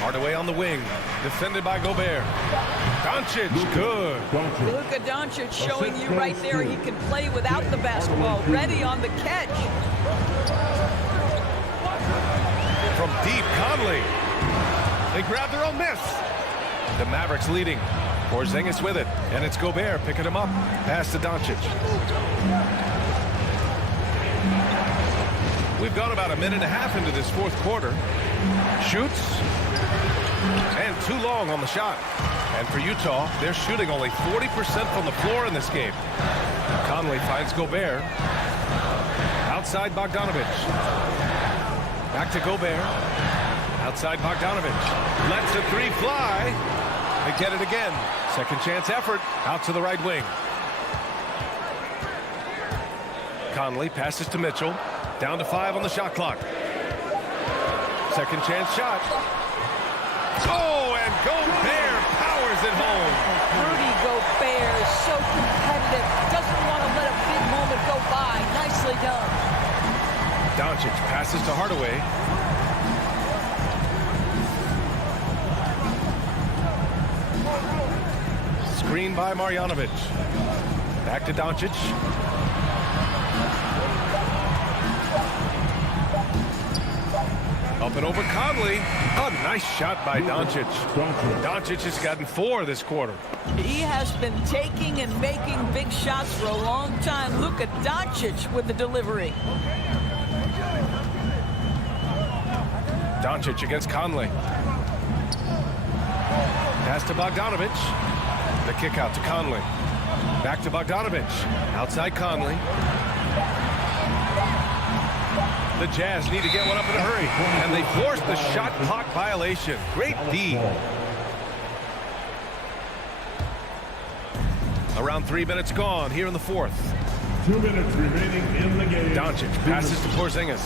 Hardaway on the wing. Defended by Gobert. Doncic, good. Luka Doncic showing you right there he can play without the basketball. Ready on the catch. From deep, Conley. They grab their own miss. The Mavericks leading. Porzingis with it. And it's Gobert picking him up. Pass to Doncic. We've gone about a minute and a half into this fourth quarter. Shoots. And too long on the shot. And for Utah, they're shooting only 40% from the floor in this game. Conley finds Gobert. Outside Bogdanovic. Back to Gobert. Outside Bogdanovic. Lets a 3 fly. They get it again. Second chance effort. Out to the right wing. Conley passes to Mitchell. Down to 5 on the shot clock. Second chance shot. Oh, and Gobert powers it home. Rudy Gobert is so competitive. Doesn't want to let a big moment go by. Nicely done. Doncic passes to Hardaway. Screen by Marjanovic. Back to Doncic. Up and over Conley. A nice shot by Doncic. Doncic has gotten 4 this quarter. He has been taking and making big shots for a long time. Luka Doncic with the delivery. Doncic against Conley. Pass to Bogdanovic. The kick out to Conley. Back to Bogdanovic. Outside Conley. The Jazz need to get one up in a hurry. And they force the shot clock violation. Great D. Around 3 minutes gone here in the fourth. 2 minutes remaining in the game. Doncic passes to Porzingis.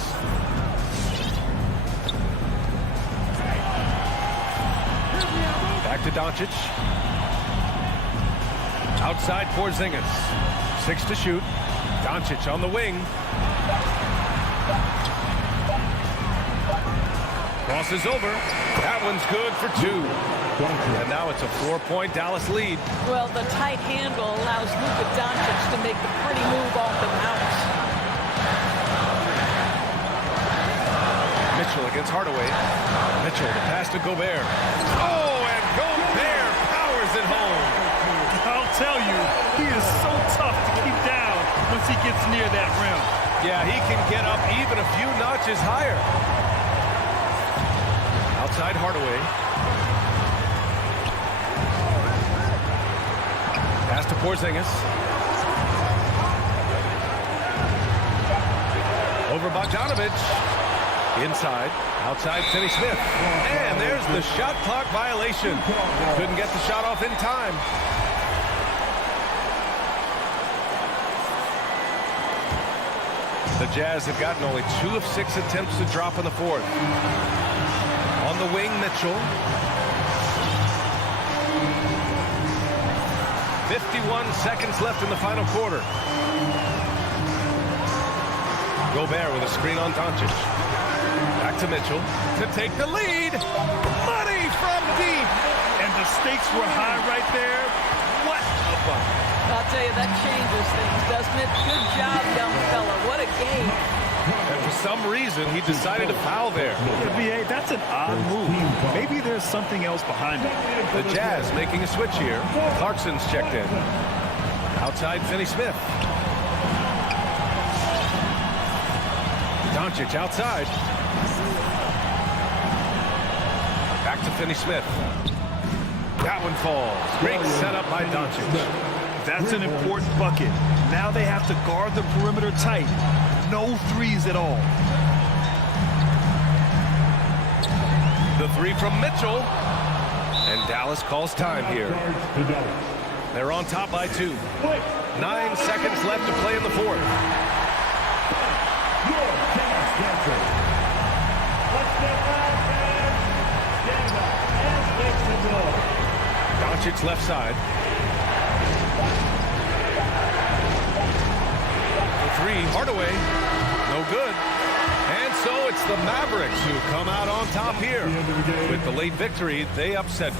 Back to Doncic. Outside Porzingis. 6 to shoot. Doncic on the wing. Crosses over. That one's good for 2. And now it's a 4-point Dallas lead. Well, the tight handle allows Luka Doncic to make the pretty move off the bounce. Mitchell against Hardaway. Mitchell, the pass to Gobert. Oh, and Gobert powers it home. I'll tell you, he is so tough to keep down once he gets near that rim. Yeah, he can get up even a few notches higher. Outside Hardaway. Pass to Porzingis. Over Bogdanovic. Inside. Outside Finney-Smith. And there's the shot clock violation. Couldn't get the shot off in time. The Jazz have gotten only 2 of 6 attempts to drop in the fourth. On the wing, Mitchell. 51 seconds left in the final quarter. Gobert with a screen on Doncic. Back to Mitchell to take the lead. Money from deep. And the stakes were high right there. What a bucket. I'll tell you, that changes things, doesn't it? Good job, young fella. What a game. And for some reason, he decided to foul there. VA, that's an odd move. Maybe there's something else behind it. The Jazz making a switch here. Clarkson's checked in. Outside Finney-Smith. Doncic outside. Back to Finney-Smith. That one falls. Great setup by Doncic. That's an important bucket. Now they have to guard the perimeter tight. No threes at all. The three from Mitchell. And Dallas calls time here. They're on top by 2. 9 seconds left to play in the fourth. Doncic left side. The three, Hardaway, no good. And so it's the Mavericks who come out on top here. With the late victory, they upset.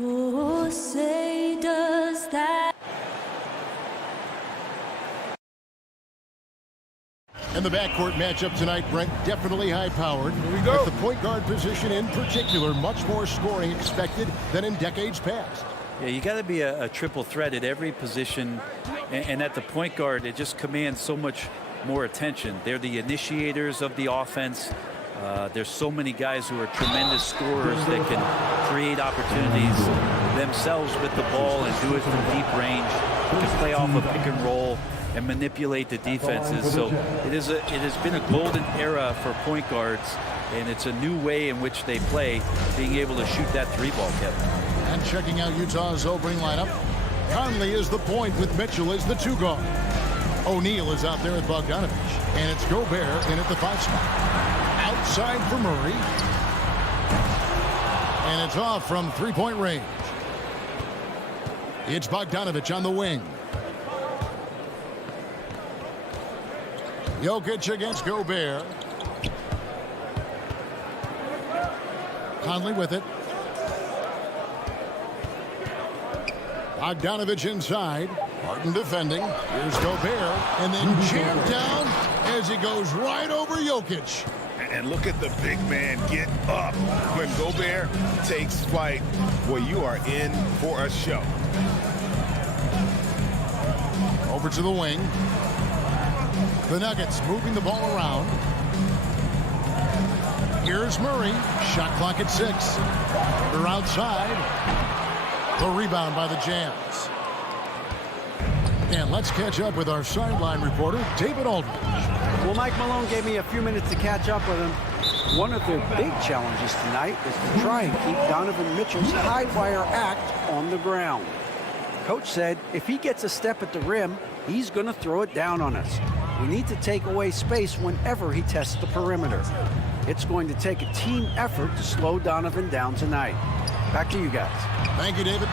Oh, say does that. And the backcourt matchup tonight, Brent, definitely high-powered. Here we go. At the point guard position in particular, much more scoring expected than in decades past. Yeah, you got to be a triple threat at every position, and at the point guard, it just commands so much more attention. They're the initiators of the offense. There's so many guys who are tremendous scorers that can create opportunities themselves with the ball and do it from deep range. They can play off a pick and roll and manipulate the defenses. So it has been a golden era for point guards, and it's a new way in which they play, being able to shoot that three ball, Kevin. And checking out Utah's opening lineup, Conley is the point with Mitchell as the 2 guard. O'Neal is out there with Bogdanovich, and it's Gobert in at the 5 spot. Outside for Murray, and it's off from 3-point range. It's Bogdanovich on the wing. Jokic against Gobert. Conley with it. Bogdanovich inside. Martin defending. Here's Gobert. And then jammed down as he goes right over Jokic. And look at the big man get up. When Gobert takes flight, well, you are in for a show. Over to the wing. The Nuggets moving the ball around. Here's Murray. Shot clock at 6. They're outside. The rebound by the Jazz. And let's catch up with our sideline reporter, David Aldridge. Well, Mike Malone gave me a few minutes to catch up with him. One of their big challenges tonight is to try and keep Donovan Mitchell's high wire act on the ground. Coach said if he gets a step at the rim, he's going to throw it down on us. We need to take away space whenever he tests the perimeter. It's going to take a team effort to slow Donovan down tonight. Back to you guys. Thank you, David.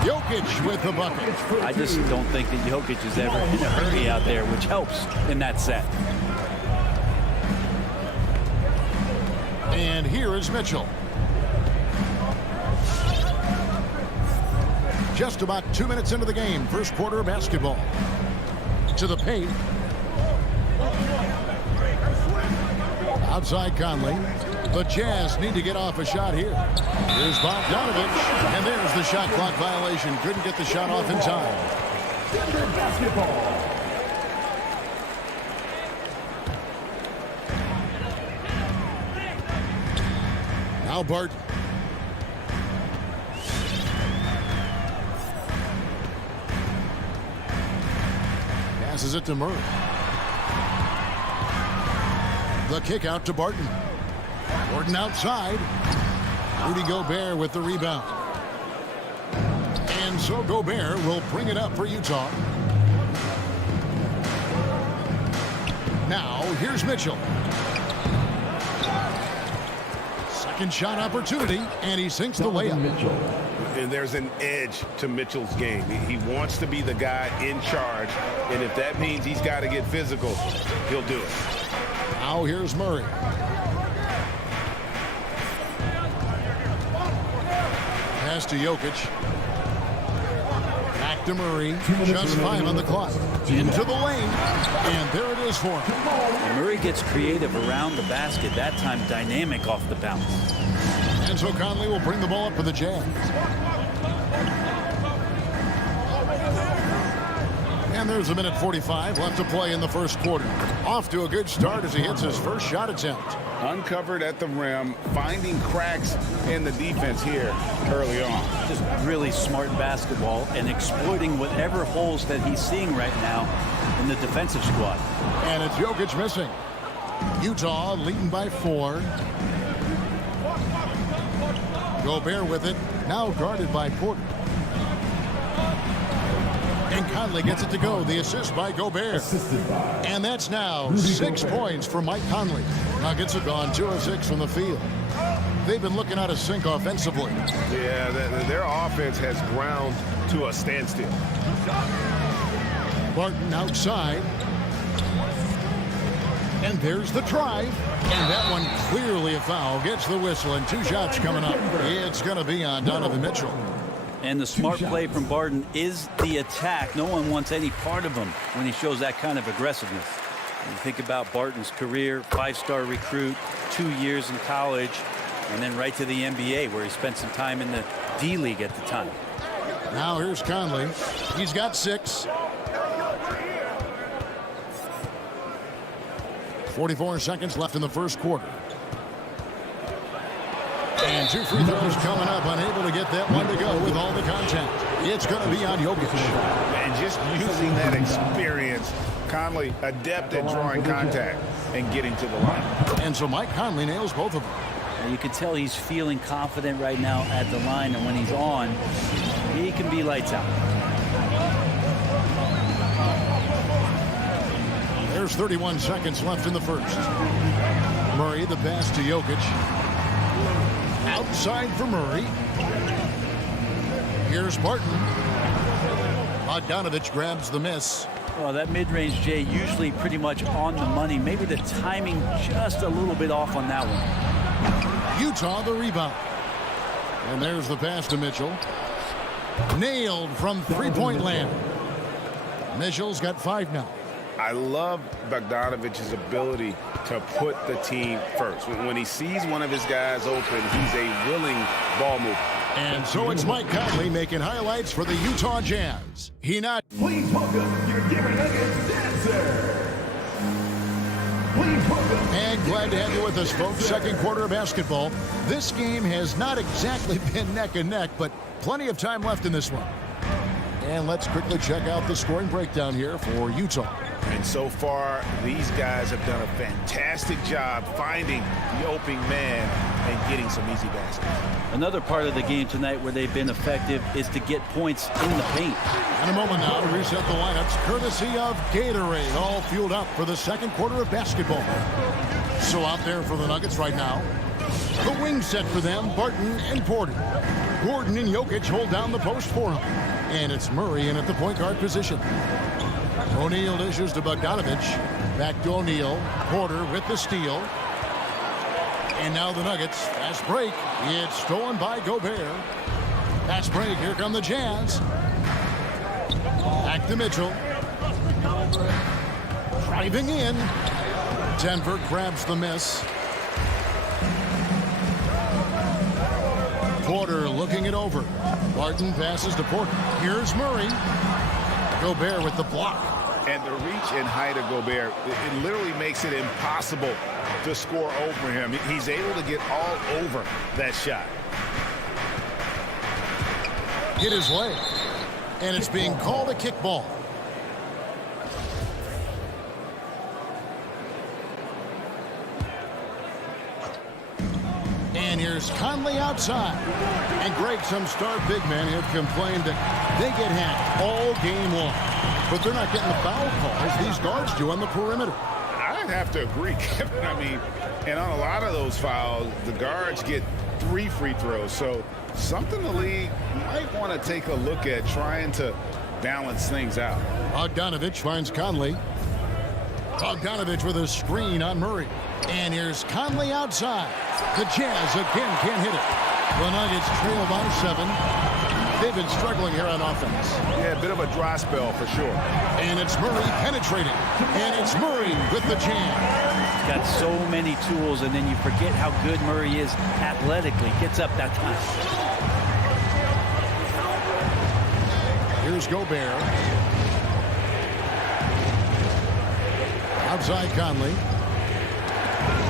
Jokic with the bucket. I just don't think that Jokic is ever in a hurry out there, which helps in that set. And here is Mitchell. Just about 2 minutes into the game, first quarter of basketball. To the paint. Outside Conley. The Jazz need to get off a shot here. Here's Bogdanovich. And there's the shot clock violation. Couldn't get the shot off in time. Denver basketball. Now Bart. Passes it to Murray. The kick out to Barton. Gordon outside. Rudy Gobert with the rebound. And so Gobert will bring it up for Utah. Now here's Mitchell. Second shot opportunity, and he sinks the layup. And there's an edge to Mitchell's game. He wants to be the guy in charge, and if that means he's got to get physical, he'll do it. Now here's Murray. Pass to Jokic. Back to Murray. Just 5 on the clock. Into the lane. And there it is for him. And Murray gets creative around the basket. That time dynamic off the bounce. And so Conley will bring the ball up for the Jazz. And there's 1:45 left to play in the first quarter. Off to a good start as he hits his first shot attempt. Uncovered at the rim, finding cracks in the defense here early on. Just really smart basketball and exploiting whatever holes that he's seeing right now in the defensive squad. And it's Jokic missing. Utah leading by 4. Gobert with it, now guarded by Porter. And Conley gets it to go. The assist by Gobert. And that's now 6 points for Mike Conley. Nuggets have gone 2 of 6 from the field. They've been looking out of sync offensively. Yeah, their offense has ground to a standstill. Barton outside. And there's the drive. And that one clearly a foul. Gets the whistle, and 2 shots coming up. It's going to be on Donovan Mitchell. And the smart play from Barton is the attack. No one wants any part of him when he shows that kind of aggressiveness. You think about Barton's career, 5-star recruit, 2 years in college, and then right to the NBA where he spent some time in the D-League at the time. Now here's Conley. He's got 6. 44 seconds left in the first quarter. And 2 free throws coming up, unable to get that one to go with all the contact. It's going to be on Jokic. And just using that experience, Conley adept at drawing contact and getting to the line. And so Mike Conley nails both of them. And you can tell he's feeling confident right now at the line, and when he's on, he can be lights out. There's 31 seconds left in the first. Murray, the pass to Jokic. Outside for Murray. Here's Barton. Bogdanovich grabs the miss. Well, that mid-range, Jay, usually pretty much on the money. Maybe the timing just a little bit off on that one. Utah the rebound. And there's the pass to Mitchell. Nailed from three-point land. Mitchell's got 5 now. I love Bogdanovich's ability to put the team first. When he sees one of his guys open, he's a willing ball mover. And so it's Mike Conley making highlights for the Utah Jazz. He not. Please welcome your Denver Nuggets dancer. Please welcome. And glad to have you with us, folks. Second quarter of basketball. This game has not exactly been neck and neck, but plenty of time left in this one. And let's quickly check out the scoring breakdown here for Utah. And so far, these guys have done a fantastic job finding the opening man and getting some easy baskets. Another part of the game tonight where they've been effective is to get points in the paint. In a moment now to reset the lineups, courtesy of Gatorade, all fueled up for the second quarter of basketball. So out there for the Nuggets right now, the wing set for them, Barton and Porter. Gordon and Jokic hold down the post for him. And it's Murray in at the point guard position. O'Neal dishes to Bogdanovich. Back to O'Neal. Porter with the steal. And now the Nuggets. Fast break. It's stolen by Gobert. Fast break. Here come the Jazz. Back to Mitchell. Driving in. Denver grabs the miss. Porter looking it over. Barton passes to Porter. Here's Murray. Gobert with the block. And the reach and height of Gobert, it literally makes it impossible to score over him. He's able to get all over that shot. Hit his leg. And it's being called a kickball. And here's Conley outside. And Greg, some star big men have complained that they get hacked all game long. But they're not getting the foul calls these guards do on the perimeter. I'd have to agree, Kevin. I mean, and on a lot of those fouls, the guards get 3 free throws. So something the league might want to take a look at, trying to balance things out. Bogdanovich finds Conley. Bogdanovich with a screen on Murray. And here's Conley outside. The Jazz again can't hit it. The Nuggets trail by 7. They've been struggling here on offense. Yeah, a bit of a dry spell for sure. And it's Murray penetrating. And it's Murray with the Jazz. He's got so many tools, and then you forget how good Murray is athletically. Gets up that time. Here's Gobert. Outside Conley.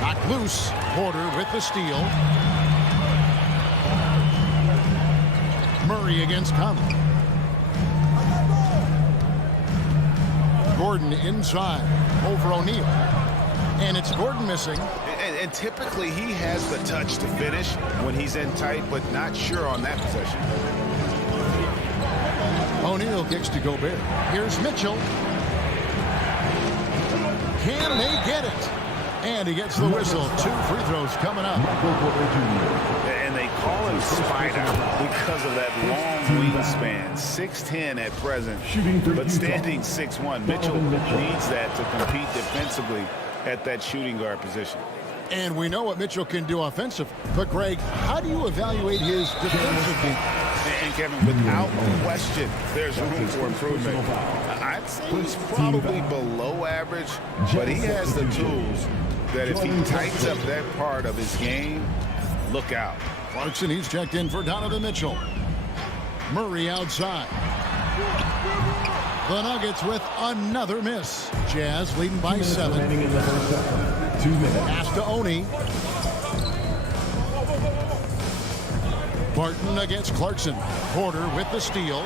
Knocked loose. Porter with the steal. Murray against Conley. Gordon inside over O'Neal. And it's Gordon missing. And typically he has the touch to finish when he's in tight, but not sure on that possession. O'Neal kicks to Gobert. Here's Mitchell. Can they get it? And he gets the whistle. 2 free throws coming up. And they call him Spider because of that long wingspan. 6'10" at present, but standing 6'1". Mitchell needs that to compete defensively at that shooting guard position. And we know what Mitchell can do offensively. But, Greg, how do you evaluate his defensive game? And Kevin, without question, there's room for improvement. I'd say he's probably below average, but he has the tools that if he tightens up that part of his game, look out. Clarkson, he's checked in for Donovan Mitchell. Murray outside. The Nuggets with another miss. Jazz leading by 7. 2 minutes. Pass to Oni. Barton against Clarkson. Porter with the steal.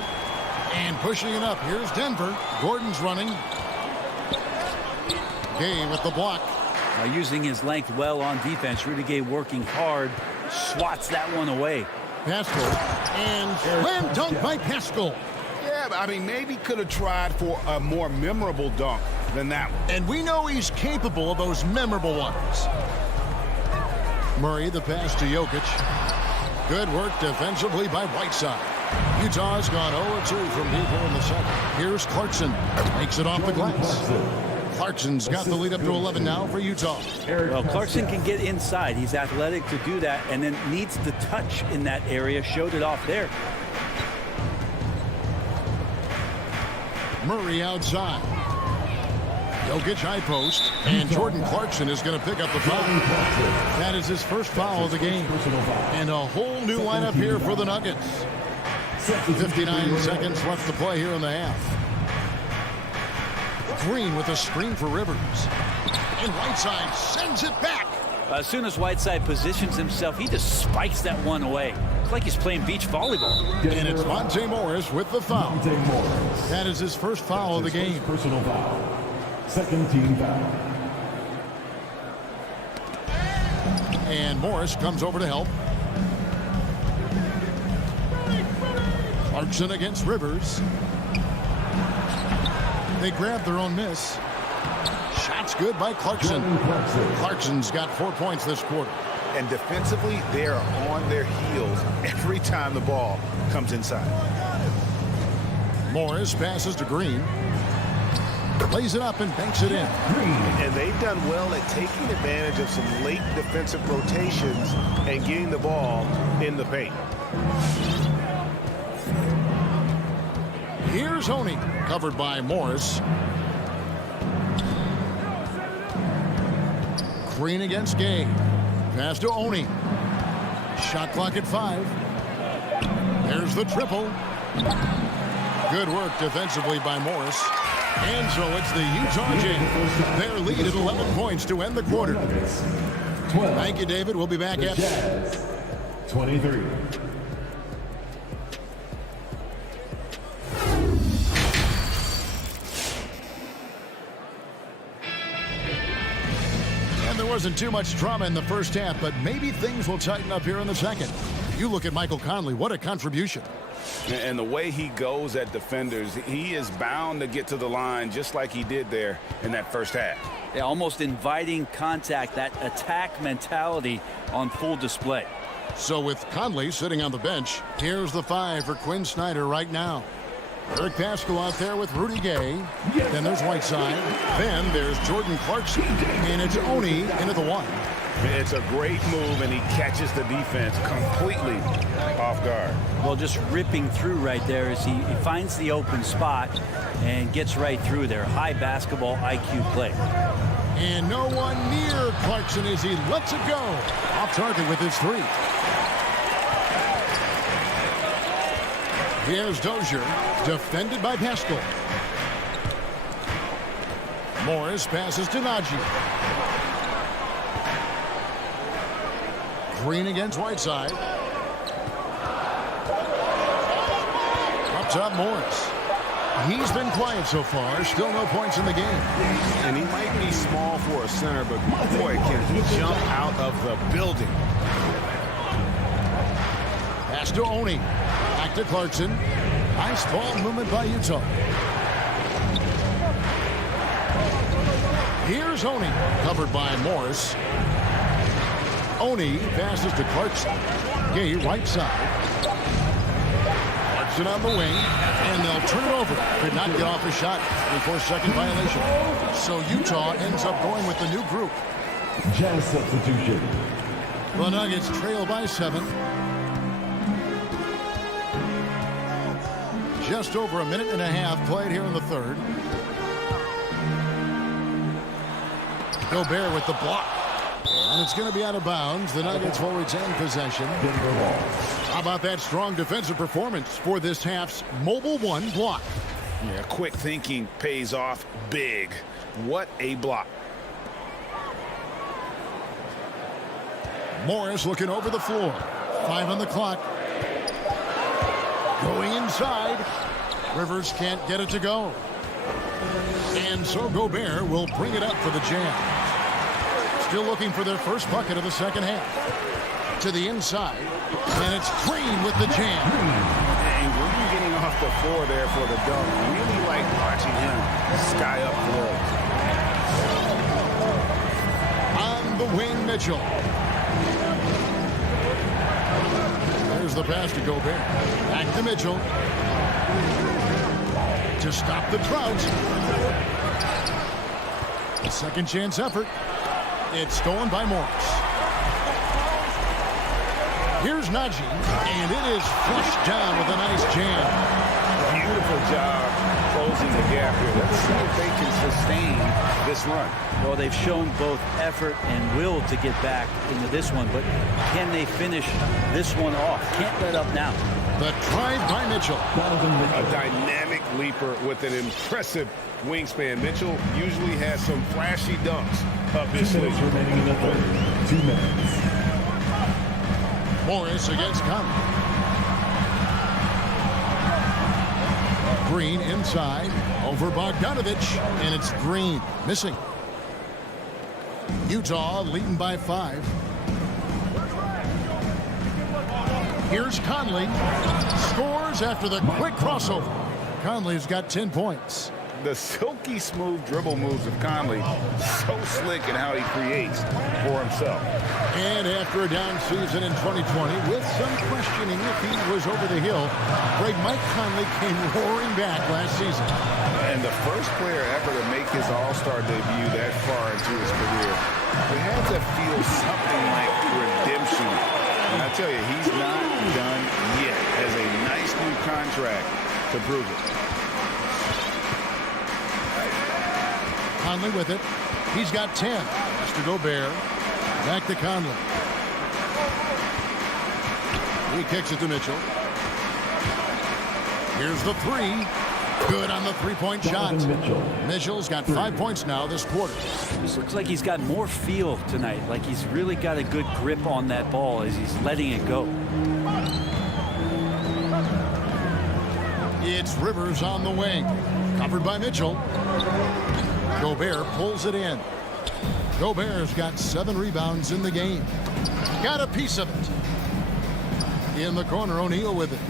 And pushing it up. Here's Denver. Gordon's running. Gay with the block. Using his length well on defense. Rudy Gay working hard. Swats that one away. Pascal. And slam dunk by Pascal. Yeah, but I mean, maybe could have tried for a more memorable dunk than that one. And we know he's capable of those memorable ones. Murray, the pass to Jokic. Good work defensively by Whiteside. Utah's gone 0-2 from deep here in the second. Here's Clarkson. Makes it off the glass. Clarkson's got the lead up to 11 now for Utah. Well, Clarkson can get inside. He's athletic to do that, and then needs the touch in that area. Showed it off there. Murray outside. Jokic high post. And Jordan Clarkson is going to pick up the foul. That is his first foul of the game. And a whole new lineup here for the Nuggets. 59 seconds left to play here in the half. Green with a screen for Rivers. And Whiteside sends it back. As soon as Whiteside positions himself, he just spikes that one away. It's like he's playing beach volleyball. And it's Monte Morris with the foul. That is his first foul of the game. Personal foul. Second team foul. And Morris comes over to help. Clarkson against Rivers. They grab their own miss. Shots good by Clarkson. Clarkson's got 4 points this quarter. And defensively, they are on their heels every time the ball comes inside. Morris passes to Green. Lays it up and banks it in. And they've done well at taking advantage of some late defensive rotations and getting the ball in the paint. Here's Oni, covered by Morris. Green against Gay. Pass to Oni. Shot clock at 5. There's the triple. Good work defensively by Morris. And so it's the Utah Jazz. Their lead at 11 points to end the quarter. Thank you, David. We'll be back after. 23. There wasn't too much drama in the first half, but maybe things will tighten up here in the second. You look at Michael Conley, what a contribution. And the way he goes at defenders, he is bound to get to the line just like he did there in that first half. Yeah, almost inviting contact, that attack mentality on full display. So with Conley sitting on the bench, here's the 5 for Quinn Snyder right now. Eric Pascal out there with Rudy Gay. Then there's Whiteside. Then there's Jordan Clarkson. And it's Oni into the 1. It's a great move, and he catches the defense completely off guard. Well, just ripping through right there as he finds the open spot and gets right through there. High basketball IQ play. And no one near Clarkson as he lets it go. Off target with his 3. Here's Dozier, defended by Pascal. Morris passes to Najee. Green against Whiteside. Up top, Morris. He's been quiet so far. Still no points in the game. And he might be small for a center, but boy, can he jump out of the building. Pass to Oni. Back to Clarkson. Nice ball movement by Utah. Here's Oni, covered by Morris. Oni passes to Clarkson. Gay right side. takes it on the wing, and they'll turn it over. Could not get off a shot before second violation. So Utah ends up going with the new group. Jazz substitution. The Nuggets trail by 7. Just over a minute and a half played here in the third. Gobert with the block. And it's going to be out of bounds. The Nuggets will retain possession. How about that strong defensive performance for this half's Mobile One block? Yeah, quick thinking pays off big. What a block. Morris looking over the floor. 5 on the clock. Going inside. Rivers can't get it to go. And so Gobert will bring it up for the Jazz. Still looking for their first bucket of the second half. To the inside. And it's Green with the jam. And Green getting off the floor there for the dunk. Really like watching him sky up floors. On the wing, Mitchell. There's the pass to Gobert. Back to Mitchell. To stop the drought. A second chance effort. It's stolen by Morris. Here's Najee, and it is flushed down with a nice jam. Beautiful job closing the gap here. Let's see if they can sustain this run. Well, they've shown both effort and will to get back into this one, but can they finish this one off? Can't let up now. The drive by Mitchell. A dynamic leaper with an impressive wingspan. Mitchell usually has some flashy dunks up his sleeve. Remaining in the third. 2 minutes. Morris against Conley. Green inside. Over Bogdanovich. And it's Green. Missing. Utah leading by 5. Here's Conley. Scores after the quick crossover. Conley's got 10 points. The silky smooth dribble moves of Conley. So slick in how he creates for himself. And after a down season in 2020, with some questioning if he was over the hill, Mike Conley came roaring back last season. And the first player ever to make his All-Star debut that far into his career. It had to feel something like redemption. And I tell you, he's not done yet. Has a nice new contract to prove it. Conley with it. He's got 10. That's to Gobert. Back to Conley. He kicks it to Mitchell. Here's the 3. Good on the three-point shot. Mitchell's got 5 points now this quarter. This looks like he's got more feel tonight. Like he's really got a good grip on that ball as he's letting it go. It's Rivers on the wing. Covered by Mitchell. Gobert pulls it in. Gobert's got 7 rebounds in the game. Got a piece of it. In the corner, O'Neal with it.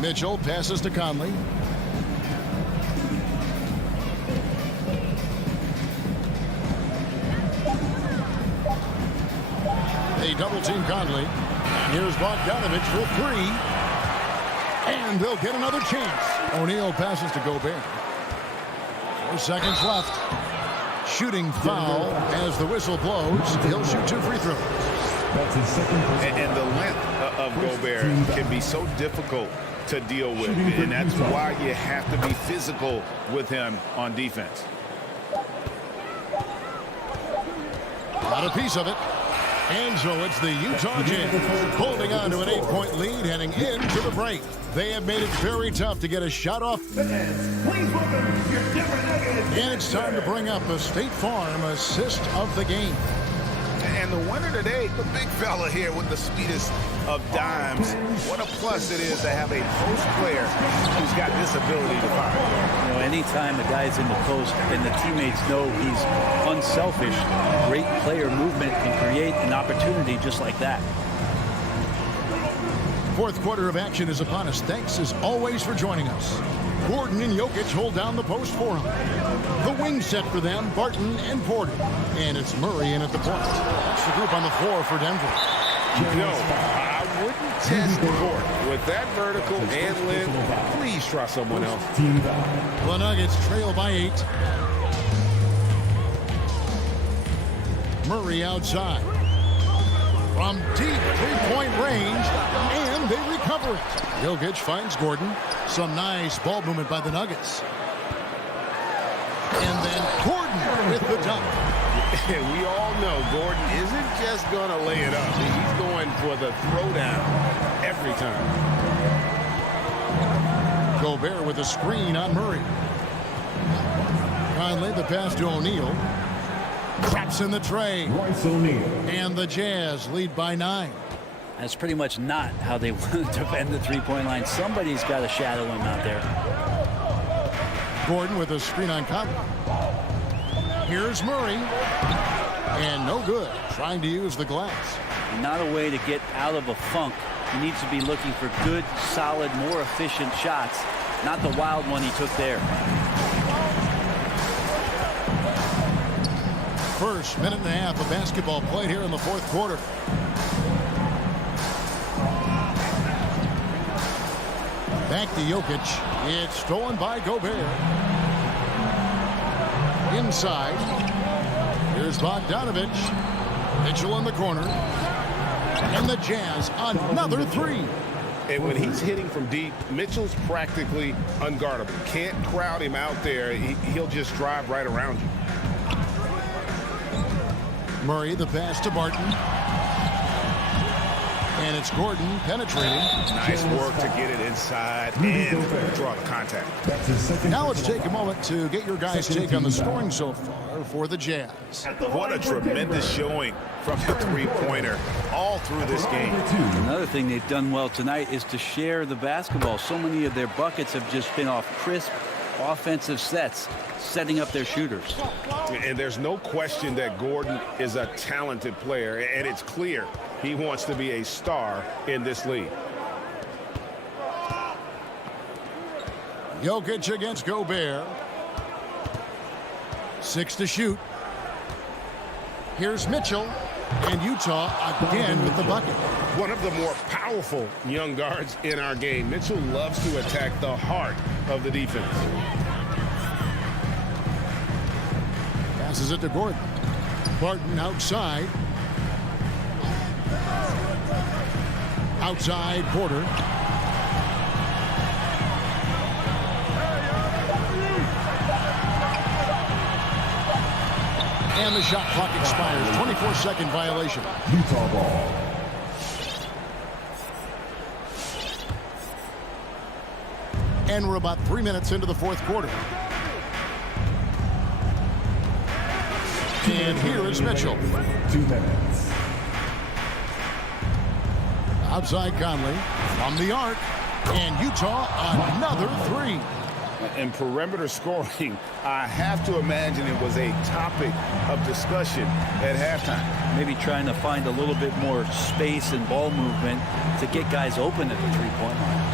Mitchell passes to Conley. They double team Conley. Here's Bogdanovich for 3. And they'll get another chance. O'Neal passes to Gobert. 4 seconds left. Shooting foul as the whistle blows. He'll shoot 2 free throws. That's his second. And the length of Gobert can be so difficult to deal with. And that's why you have to be physical with him on defense. Got a piece of it. And so it's the Utah Jazz holding on to an 8-point lead heading into the break. They have made it very tough to get a shot off. And it's time to bring up the State Farm assist of the game. And the winner today, the big fella here with the sweetest of dimes. What a plus it is to have a post player who's got this ability to fire. You know, anytime a guy's in the post and the teammates know he's unselfish, great player movement can create an opportunity just like that. Fourth quarter of action is upon us. Thanks as always for joining us. Gordon and Jokic hold down the post for him. The wing set for them, Barton and Porter. And it's Murray in at the point. That's the group on the floor for Denver. No, I wouldn't test Gordon. With that vertical and length, please try someone else. The Nuggets trail by 8. Murray outside. From deep three-point range, and they recover it. Jokic finds Gordon. Some nice ball movement by the Nuggets. And then Gordon with the dunk. We all know Gordon isn't just going to lay it up. He's going for the throwdown every time. Gobert with a screen on Murray. Conley the pass to O'Neal. Traps in the tray. And the Jazz lead by 9. That's pretty much not how they want to defend the three-point line. Somebody's got to shadow him out there. Gordon with a screen on Conley. Here's Murray. And no good. Trying to use the glass. Not a way to get out of a funk. He needs to be looking for good, solid, more efficient shots. Not the wild one he took there. First minute and a half of basketball played here in the fourth quarter. Back to Jokic. It's stolen by Gobert. Inside. Here's Bogdanovich. Mitchell in the corner. And the Jazz another three. And when he's hitting from deep, Mitchell's practically unguardable. Can't crowd him out there. He'll just drive right around you. Murray the pass to Barton. And it's Gordon penetrating. Nice work to get it inside and draw the contact. Now let's take a moment to get your guys' take on the scoring so far for the Jazz. What a tremendous showing from the three-pointer all through this game. Another thing they've done well tonight is to share the basketball. So many of their buckets have just been off crisp offensive sets, setting up their shooters. And there's no question that Gordon is a talented player, and it's clear he wants to be a star in this league. Jokic against Gobert. 6 to shoot. Here's Mitchell, and Utah again with the bucket. One of the more powerful young guards in our game. Mitchell loves to attack the heart of the defense. Passes it to Gordon. Barton outside. Outside Porter. And the shot clock expires. 24-second violation. Utah ball. And we're about 3 minutes into the fourth quarter. And here is Mitchell. 2 minutes. Outside Conley from the arc. And Utah another three. In perimeter scoring, I have to imagine it was a topic of discussion at halftime. Maybe trying to find a little bit more space and ball movement to get guys open at the three-point line.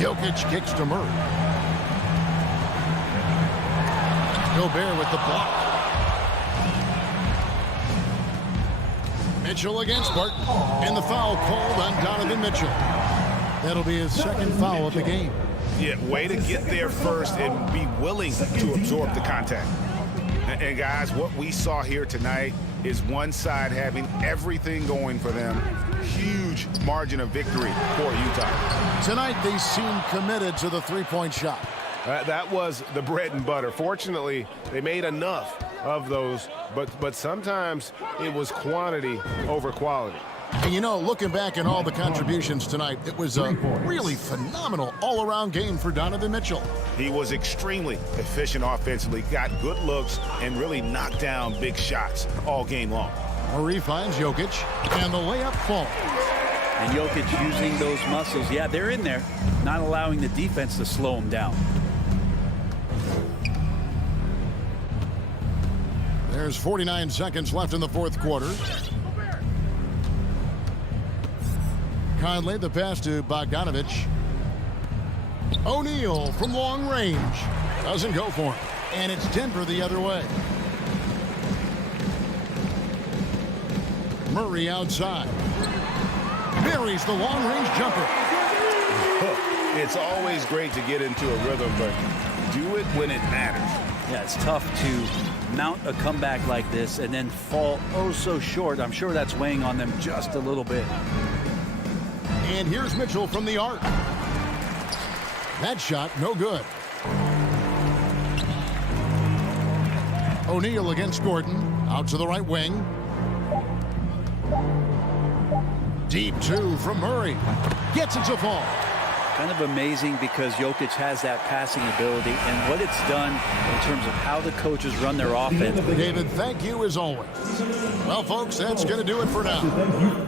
Jokic kicks to Murray. Gobert with the block. Mitchell against Barton. And the foul called on Donovan Mitchell. That'll be his second foul of the game. Yeah, way to get there first and be willing to absorb the contact. And guys, what we saw here tonight is one side having everything going for them. Huge margin of victory for Utah. Tonight they seem committed to the three-point shot. That was the bread and butter. Fortunately, they made enough of those, but sometimes it was quantity over quality. And you know, looking back at all the contributions tonight, it was a really phenomenal all-around game for Donovan Mitchell. He was extremely efficient offensively, got good looks, and really knocked down big shots all game long. Murray finds Jokic, and the layup falls. And Jokic using those muscles. Yeah, they're in there, not allowing the defense to slow him down. There's 49 seconds left in the fourth quarter. Conley, the pass to Bogdanovich. O'Neal from long range. Doesn't go for him. And it's Denver the other way. Murray outside. Buries the long-range jumper. It's always great to get into a rhythm, but do it when it matters. Yeah, it's tough to mount a comeback like this and then fall oh so short. I'm sure that's weighing on them just a little bit. And here's Mitchell from the arc. That shot, no good. O'Neal against Gordon. Out to the right wing. Deep two from Murray. Gets it to fall. Kind of amazing because Jokic has that passing ability and what it's done in terms of how the coaches run their offense. David, thank you as always. Well, folks, that's going to do it for now.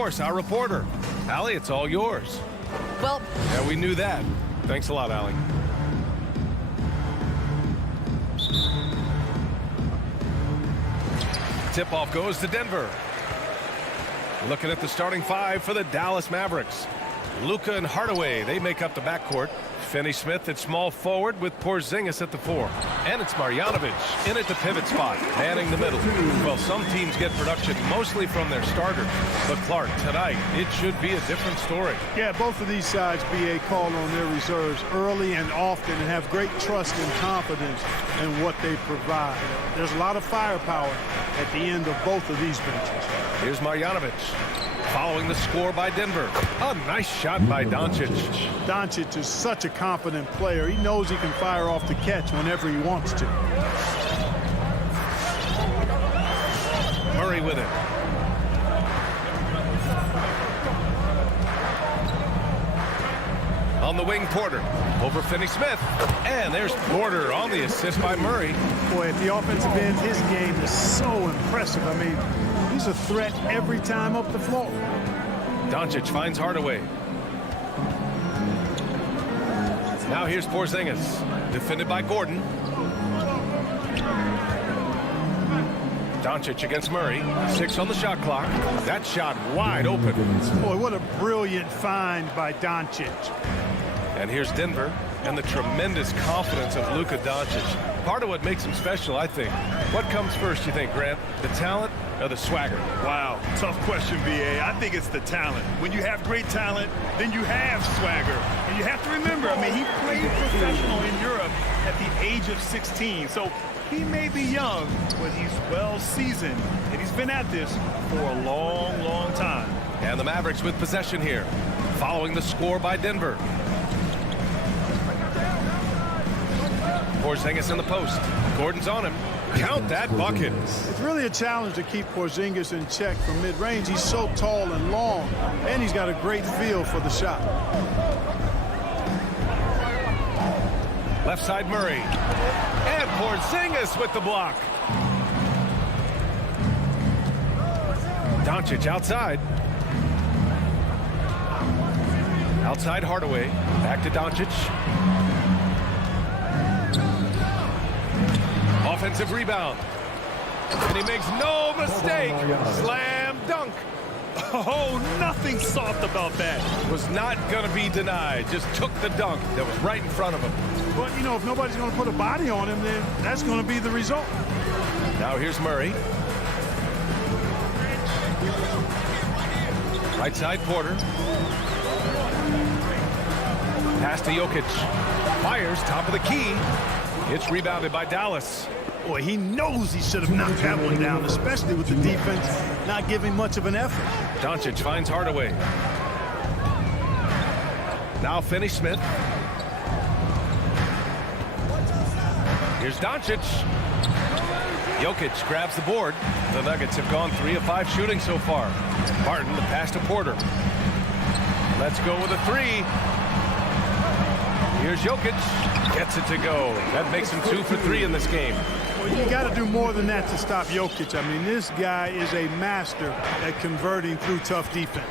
course, our reporter. Allie, it's all yours. Well, Yeah, we knew that. Thanks a lot, Allie. Tip-off goes to Denver. Looking at the starting five for the Dallas Mavericks. Luka and Hardaway, they make up the backcourt. Finney-Smith at small forward with Porzingis at the 4. And it's Marjanovic in at the pivot spot, manning the middle. Well, some teams get production mostly from their starters. But Clark, tonight, it should be a different story. Yeah, both of these sides, BA, call on their reserves early and often and have great trust and confidence in what they provide. There's a lot of firepower at the end of both of these benches. Here's Marjanovic. Following the score by Denver. A nice shot by Doncic. Doncic is such a confident player. He knows he can fire off the catch whenever he wants to. Murray with it. On the wing, Porter. Over Finney-Smith. And there's Porter on the assist by Murray. Boy, at the offensive end, his game is so impressive. I mean, he's a threat every time up the floor. Doncic finds Hardaway. Now here's Porzingis. Defended by Gordon. Doncic against Murray. 6 on the shot clock. That shot wide open. Boy, what a brilliant find by Doncic. And here's Denver and the tremendous confidence of Luka Doncic. Part of what makes him special, I think. What comes first, you think, Grant? The talent or the swagger? Wow, tough question, BA. I think it's the talent. When you have great talent, then you have swagger. And you have to remember, I mean, he played professional in Europe at the age of 16. So he may be young, but he's well seasoned. And he's been at this for a long, long time. And the Mavericks with possession here. Following the score by Denver. Porzingis in the post. Gordon's on him. Count that bucket. It's really a challenge to keep Porzingis in check from mid-range. He's so tall and long, and he's got a great feel for the shot. Left side Murray. And Porzingis with the block. Doncic outside. Outside Hardaway. Back to Doncic. Offensive rebound. And he makes no mistake. Slam dunk. Oh, nothing soft about that. Was not going to be denied. Just took the dunk that was right in front of him. But, you know, if nobody's going to put a body on him, then that's going to be the result. Now here's Murray. Right side Porter. Pass to Jokic. Fires top of the key. It's rebounded by Dallas. Boy, he knows he should have knocked that one down, especially with the defense not giving much of an effort. Doncic finds Hardaway. Now Finney-Smith. Here's Doncic. Jokic grabs the board. The Nuggets have gone 3 of 5 shooting so far. Barton, the pass to Porter. Let's go with a 3. Here's Jokic. Gets it to go. That makes him 2 for 3 in this game. Well, you got to do more than that to stop Jokic. I mean, this guy is a master at converting through tough defense.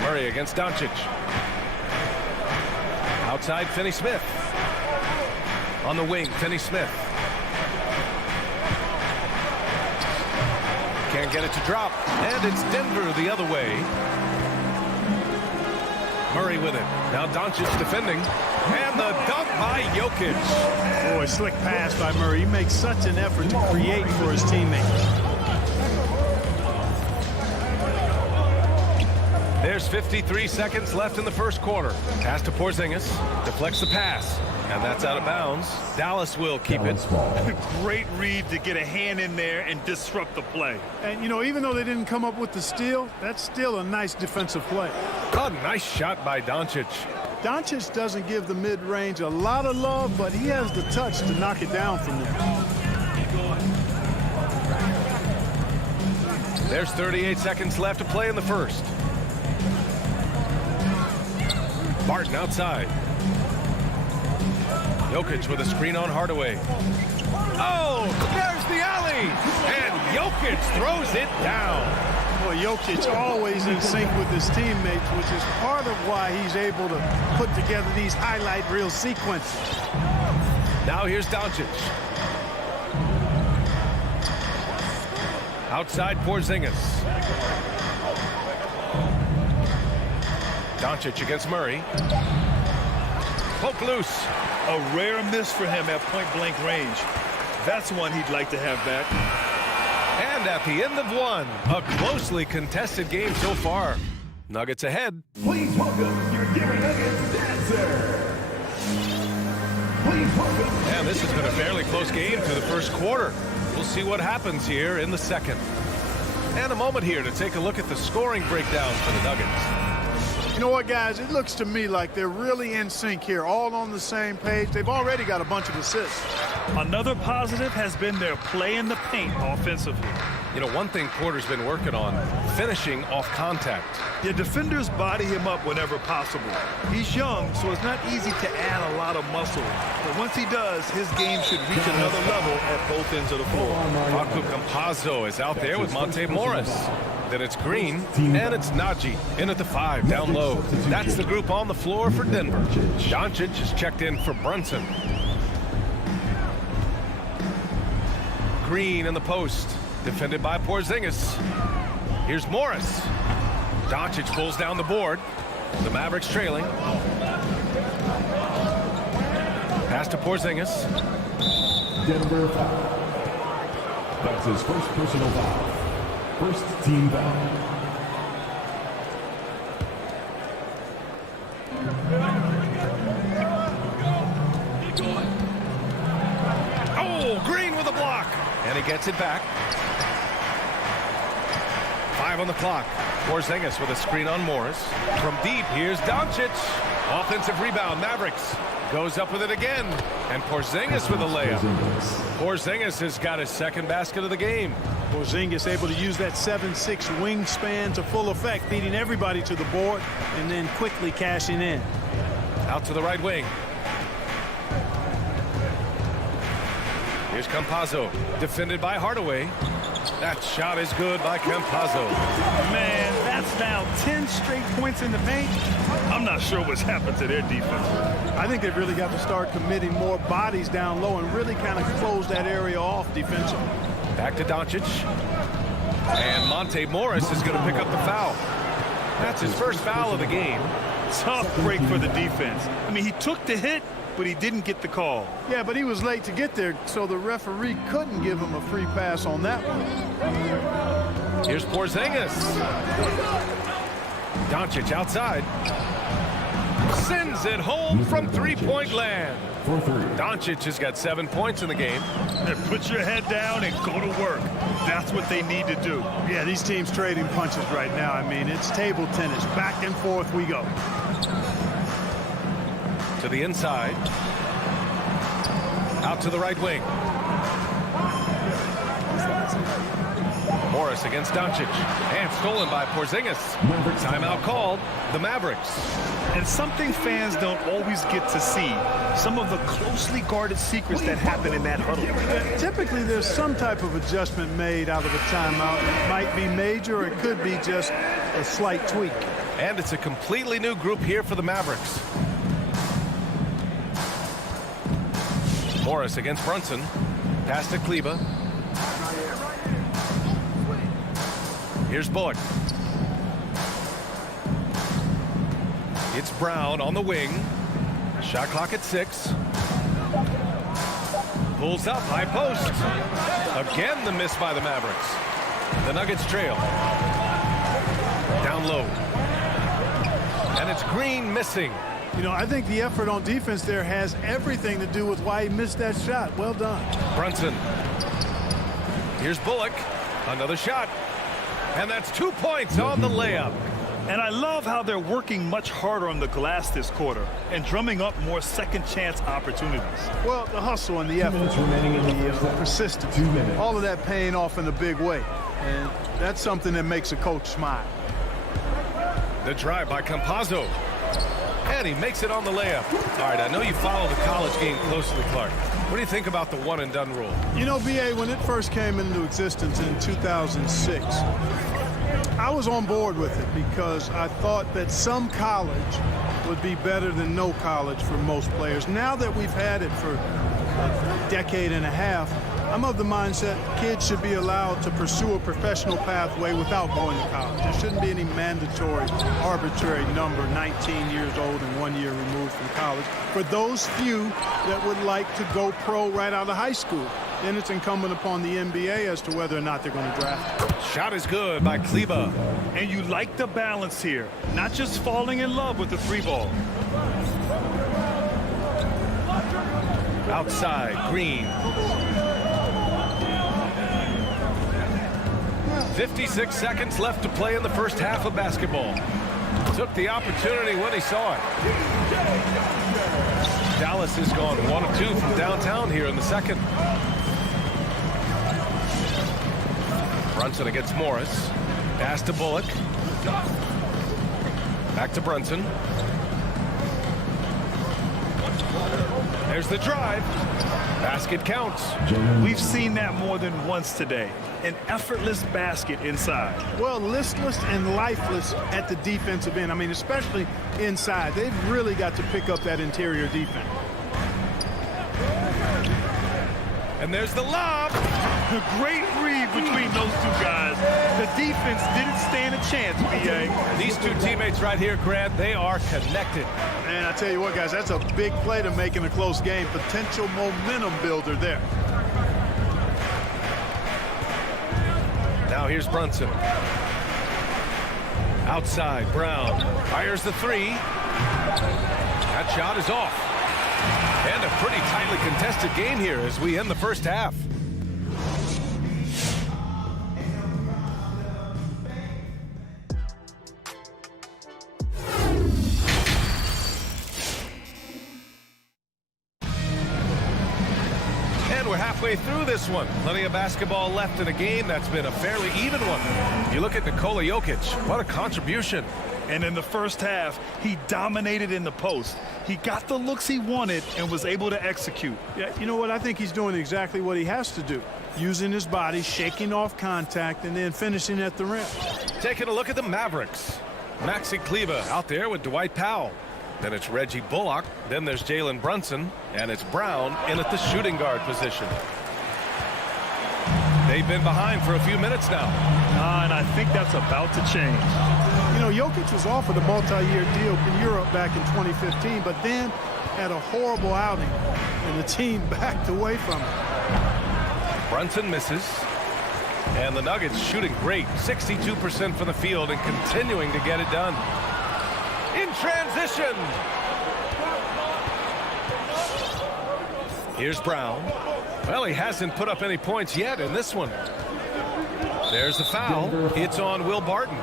Murray against Doncic. Outside Finney-Smith. On the wing, Finney-Smith. Can't get it to drop. And it's Denver the other way. Murray with it. Now Doncic defending. And the dunk by Jokic. Boy, slick pass by Murray. He makes such an effort to create for his teammates. There's 53 seconds left in the first quarter. Pass to Porzingis. Deflects the pass. And that's out of bounds. Dallas will keep it. Great read to get a hand in there and disrupt the play. And, you know, even though they didn't come up with the steal, that's still a nice defensive play. A nice shot by Doncic. Doncic doesn't give the mid-range a lot of love, but he has the touch to knock it down from there. There's 38 seconds left to play in the first. Barton outside. Jokic with a screen on Hardaway. Oh, there's the alley. And Jokic throws it down. Well, Jokic always in sync with his teammates, which is part of why he's able to put together these highlight reel sequences. Now here's Doncic. Outside Porzingis. Doncic against Murray. Poke loose. A rare miss for him at point-blank range. That's one he'd like to have back. And at the end of one, a closely contested game so far. Nuggets ahead. Please welcome your Denver Nuggets dancer. Please welcome. And this has been a fairly close game through the first quarter. We'll see what happens here in the second. And a moment here to take a look at the scoring breakdown for the Nuggets. You know what, guys? It looks to me like they're really in sync here, all on the same page. They've already got a bunch of assists. Another positive has been their play in the paint offensively. You know, one thing Porter's been working on, finishing off contact. Yeah, defenders body him up whenever possible. He's young, so it's not easy to add a lot of muscle. But once he does, his game should reach another level at both ends of the floor. Facu Campazzo is out there with Monte Morris. Then it's Green, and it's Najee in at the 5, down low. That's the group on the floor for Denver. Doncic is checked in for Brunson. Green in the post, defended by Porzingis. Here's Morris. Doncic pulls down the board. The Mavericks trailing. Pass to Porzingis. Denver foul. That's his first personal foul. First team foul. Oh, Green with a block. And he gets it back. 5 on the clock. Porzingis with a screen on Morris. From deep, here's Doncic. Offensive rebound, Mavericks. Goes up with it again. And Porzingis with a layup. Porzingis has got his second basket of the game. Porzingis able to use that 7'6" wingspan to full effect, beating everybody to the board and then quickly cashing in. Out to the right wing. Here's Campazzo, defended by Hardaway. That shot is good by Campazzo. Man, that's now 10 straight points in the paint. I'm not sure what's happened to their defense. I think they've really got to start committing more bodies down low and really kind of close that area off defensively. Back to Doncic. And Monte Morris is going to pick up the foul. That's his first foul of the game. Tough break for the defense. I mean, he took the hit, but he didn't get the call. Yeah, but he was late to get there, so the referee couldn't give him a free pass on that one. Here's Porzingis. Doncic outside. Sends it home from three-point land. Doncic has got 7 points in the game. Put your head down and go to work. That's what they need to do. Yeah, these teams trading punches right now. I mean, it's table tennis. Back and forth we go. To the inside. Out to the right wing. Morris against Doncic. And stolen by Porzingis. Timeout called. The Mavericks. And something fans don't always get to see. Some of the closely guarded secrets that happen in that huddle. Typically, there's some type of adjustment made out of a timeout. It might be major, or it could be just a slight tweak. And it's a completely new group here for the Mavericks. Morris against Brunson. Pass to Kleber. Here's Bullock. It's Brown on the wing. Shot clock at 6. Pulls up, high post. Again, the miss by the Mavericks. The Nuggets trail. Down low. And it's Green missing. You know, I think the effort on defense there has everything to do with why he missed that shot. Well done. Brunson. Here's Bullock. Another shot. And that's 2 points on the layup. And I love how they're working much harder on the glass this quarter and drumming up more second chance opportunities. Well, the hustle and the effort, the persistence, all of that paying off in a big way. And that's something that makes a coach smile. The drive by Campazzo. And he makes it on the layup. All right, I know you follow the college game closely, Clark. What do you think about the one-and-done rule? You know, B.A., when it first came into existence in 2006, I was on board with it because I thought that some college would be better than no college for most players. Now that we've had it for a decade and a half, I'm of the mindset kids should be allowed to pursue a professional pathway without going to college. There shouldn't be any mandatory, arbitrary number, 19 years old and 1 year removed from college, for those few that would like to go pro right out of high school. Then it's incumbent upon the NBA as to whether or not they're going to draft. Shot is good by Kleber. And you like the balance here, not just falling in love with the free ball. Outside, Green. 56 seconds left to play in the first half of basketball. Took the opportunity when he saw it. Dallas has gone 1 of 2 from downtown here in the second. Brunson against Morris. Pass to Bullock. Back to Brunson. There's the drive. Basket counts. We've seen that more than once today. An effortless basket inside. Well, listless and lifeless at the defensive end. I mean, especially inside. They've really got to pick up that interior defense. And there's the lob. A great read between those two guys. The defense didn't stand a chance, B.A. These two teammates right here, Grant, they are connected. And I tell you what, guys, that's a big play to make in a close game. Potential momentum builder there. Now here's Brunson. Outside, Brown fires the three. That shot is off. And a pretty tightly contested game here as we end the first half. Halfway through this one. Plenty of basketball left in a game that's been a fairly even one. You look at Nikola Jokic, what a contribution. And in the first half, he dominated in the post. He got the looks he wanted and was able to execute. Yeah, you know what? I think he's doing exactly what he has to do. Using his body, shaking off contact, and then finishing at the rim. Taking a look at the Mavericks. Maxi Kleber out there with Dwight Powell. Then it's Reggie Bullock. Then there's Jalen Brunson. And it's Brown in at the shooting guard position. They've been behind for a few minutes now. And I think that's about to change. You know, Jokic was offered a multi-year deal in Europe back in 2015, but then had a horrible outing, and the team backed away from it. Brunson misses. And the Nuggets shooting great. 62% from the field and continuing to get it done. In transition. Here's Brown. Well, he hasn't put up any points yet in this one. There's the foul. It's on Will Barton.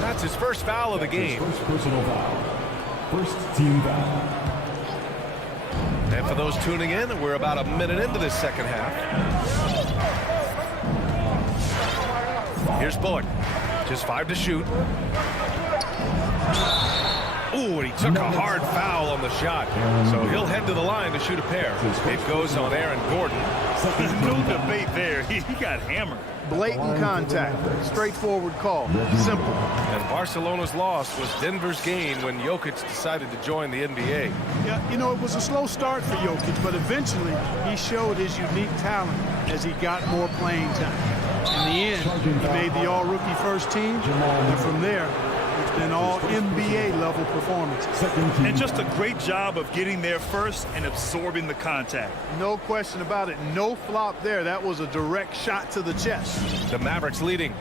That's his first foul of the game. First personal foul. First team foul. And for those tuning in, we're about a minute into this second half. Here's Bullock. Just 5 to shoot. Ooh, and he took a hard foul on the shot. So he'll head to the line to shoot a pair. It goes on Aaron Gordon. There's no debate there. He got hammered. Blatant contact. Straightforward call. Simple. And Barcelona's loss was Denver's gain when Jokic decided to join the NBA. Yeah, you know, it was a slow start for Jokic, but eventually he showed his unique talent as he got more playing time. In the end, he made the all-rookie first team, and from there, it's been all NBA level performances. And just a great job of getting there first and absorbing the contact. No question about it. No flop there. That was a direct shot to the chest. The Mavericks leading.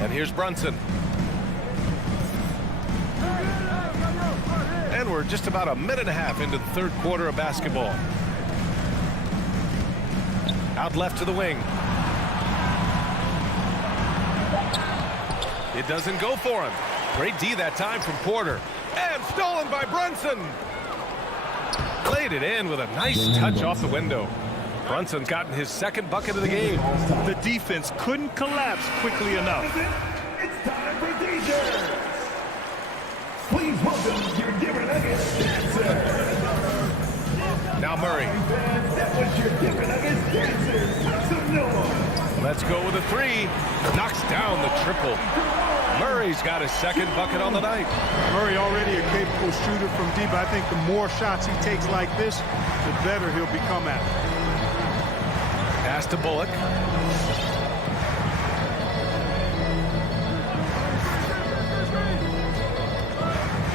And here's Brunson. And we're just about a minute and a half into the third quarter of basketball. Out left to the wing. It doesn't go for him. Great D that time from Porter. And stolen by Brunson. Played it in with a nice touch off the window. Brunson's gotten his second bucket of the game. The defense couldn't collapse quickly enough. time for teachers. Please welcome your Denver Nuggets dancer. Now Murray. That was your Denver Nuggets dancer. Make some noise. Let's go with a three. Knocks down the triple. Murray's got his second bucket on the night. Murray already a capable shooter from deep. I think the more shots he takes like this, the better he'll become at it. Pass to Bullock.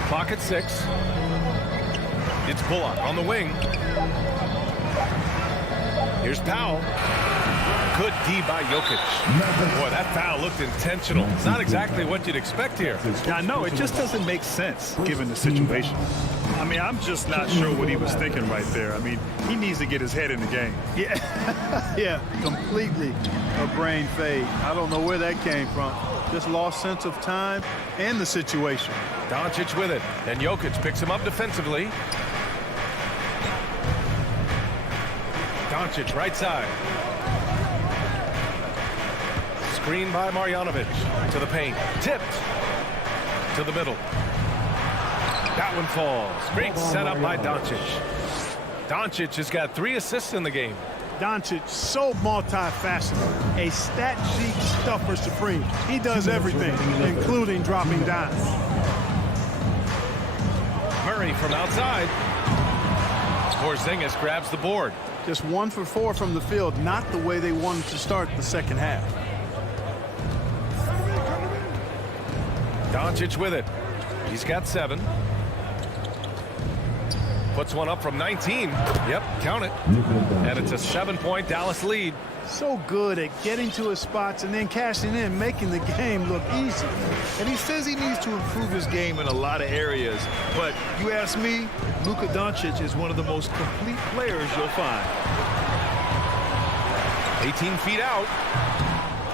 Clock at 6. It's Bullock on the wing. Here's Powell. Good D by Jokic. Boy, that foul looked intentional. It's not exactly what you'd expect here. I know, it just doesn't make sense given the situation. I mean, I'm just not sure what he was thinking right there. I mean, he needs to get his head in the game. Yeah, yeah, completely a brain fade. I don't know where that came from. Just lost sense of time and the situation. Doncic with it, and Jokic picks him up defensively. Doncic right side. Screen by Marjanovic to the paint. Tipped to the middle. That one falls. Great setup by Doncic. Doncic has got 3 assists in the game. Doncic, so multifaceted. A stat sheet stuffer supreme. He does everything, including dropping dimes. Murray from outside. Porzingis grabs the board. Just 1 for 4 from the field. Not the way they wanted to start the second half. Doncic with it. He's got 7. Puts one up from 19. Yep, count it. And it's a 7-point Dallas lead. So good at getting to his spots and then cashing in, making the game look easy. And he says he needs to improve his game in a lot of areas. But you ask me, Luka Doncic is one of the most complete players you'll find. 18 feet out.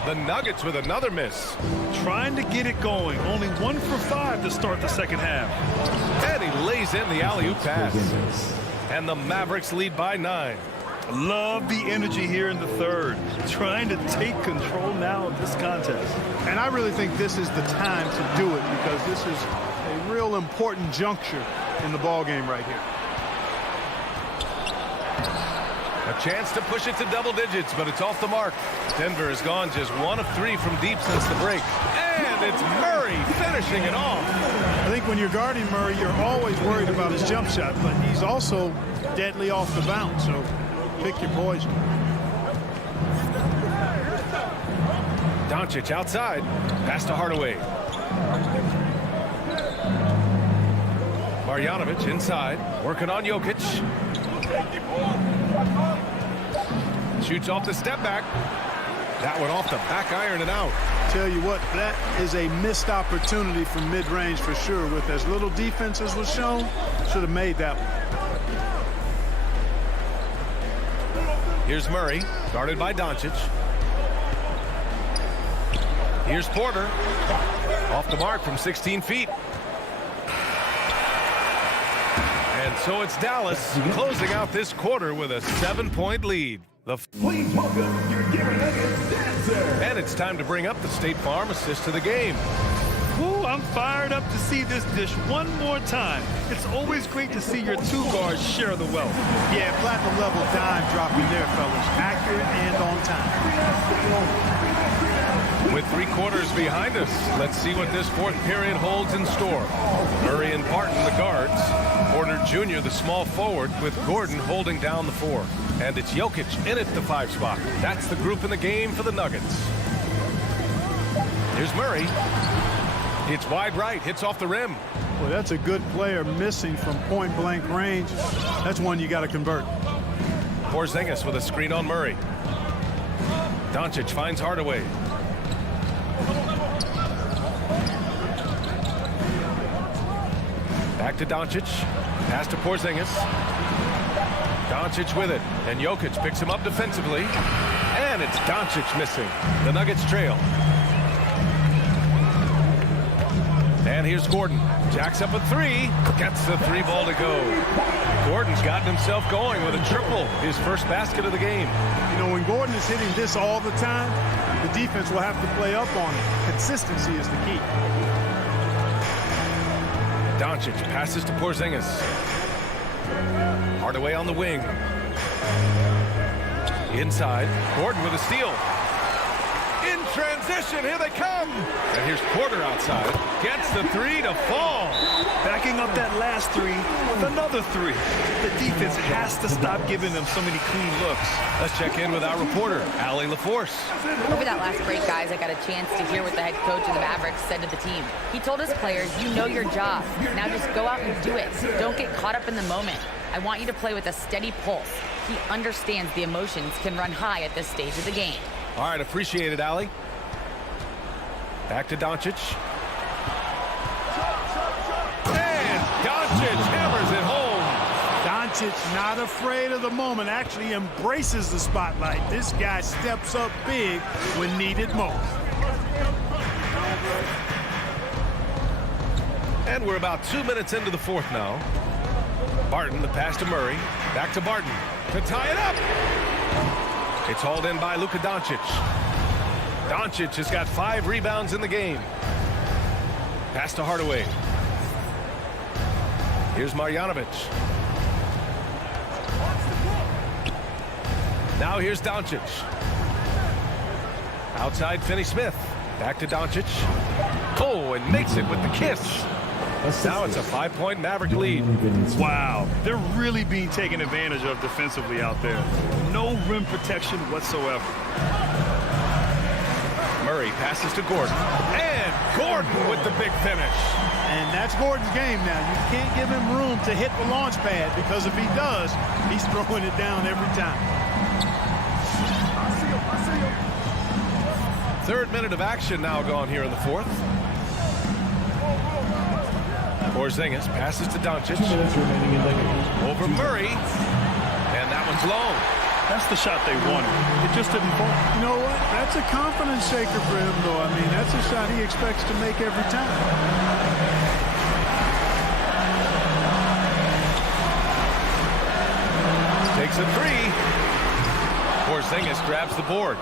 The Nuggets with another miss. Trying to get it going. Only 1 for 5 to start the second half. And he lays in the alley-oop pass. And the Mavericks lead by 9. Love the energy here in the third. Trying to take control now of this contest. And I really think this is the time to do it because this is a real important juncture in the ball game right here. A chance to push it to double digits, but it's off the mark. Denver has gone just 1 of 3 from deep since the break. And it's Murray finishing it off. I think when you're guarding Murray, you're always worried about his jump shot, but he's also deadly off the bounce, so pick your poison. Doncic outside. Pass to Hardaway. Marjanovic inside. Working on Jokic. Shoots off the step back. That one off the back iron and out. Tell you what, that is a missed opportunity from mid-range for sure. With as little defense as was shown, should have made that one. Here's Murray, guarded by Doncic. Here's Porter. Off the mark from 16 feet. And so it's Dallas closing out this quarter with a 7-point lead. Please welcome your Denver Nuggets dancer. And it's time to bring up the State Farm assist to the game. Ooh, I'm fired up to see this dish one more time. It's always great to see your 2 guards share the wealth. Yeah, platinum level dime dropping there, fellas. Accurate and on time. With 3 quarters behind us, let's see what this 4th period holds in store. Murray and Barton, the guards. Porter Jr., the small forward, with Gordon holding down the 4. And it's Jokic in at the 5 spot. That's the group in the game for the Nuggets. Here's Murray. It's wide right, hits off the rim. Well, that's a good player missing from point-blank range. That's one you got to convert. Porzingis with a screen on Murray. Doncic finds Hardaway. Back to Doncic. Pass to Porzingis. Doncic with it. And Jokic picks him up defensively. And it's Doncic missing. The Nuggets trail. And here's Gordon. Jacks up a 3. Gets the 3 ball to go. Gordon's gotten himself going with a triple. His first basket of the game. You know, when Gordon is hitting this all the time, the defense will have to play up on it. Consistency is the key. Doncic passes to Porzingis. Hardaway on the wing. Inside, Gordon with a steal. In transition, here they come. And here's Porter outside. Gets the three to fall. Backing up that last three with another three. The defense has to stop giving them so many clean looks. Let's check in with our reporter, Allie LaForce. Over that last break, guys, I got a chance to hear what the head coach of the Mavericks said to the team. He told his players, you know your job. Now just go out and do it. Don't get caught up in the moment. I want you to play with a steady pulse. He understands the emotions can run high at this stage of the game. All right, appreciate it, Allie. Back to Doncic. And Doncic hammers it home. Doncic not afraid of the moment, actually embraces the spotlight. This guy steps up big when needed most. And we're about 2 minutes into the fourth now. Barton, the pass to Murray. Back to Barton to tie it up. It's hauled in by Luka Doncic. Doncic has got 5 rebounds in the game. Pass to Hardaway. Here's Marjanovic. Now here's Doncic. Outside Finney-Smith. Back to Doncic. Oh, and makes it with the kiss. Now it's a 5-point Maverick lead. Wow, they're really being taken advantage of defensively out there. No rim protection whatsoever. Murray passes to Gordon. And Gordon with the big finish. And that's Gordon's game now. You can't give him room to hit the launch pad, because if he does, he's throwing it down every time. Third minute of action now gone here in the fourth. Porzingis passes to Doncic. Over Murray. And that one's long. That's the shot they wanted. It just didn't fall. You know what? That's a confidence shaker for him, though. I mean, that's a shot he expects to make every time. Takes a three. Porzingis grabs the board.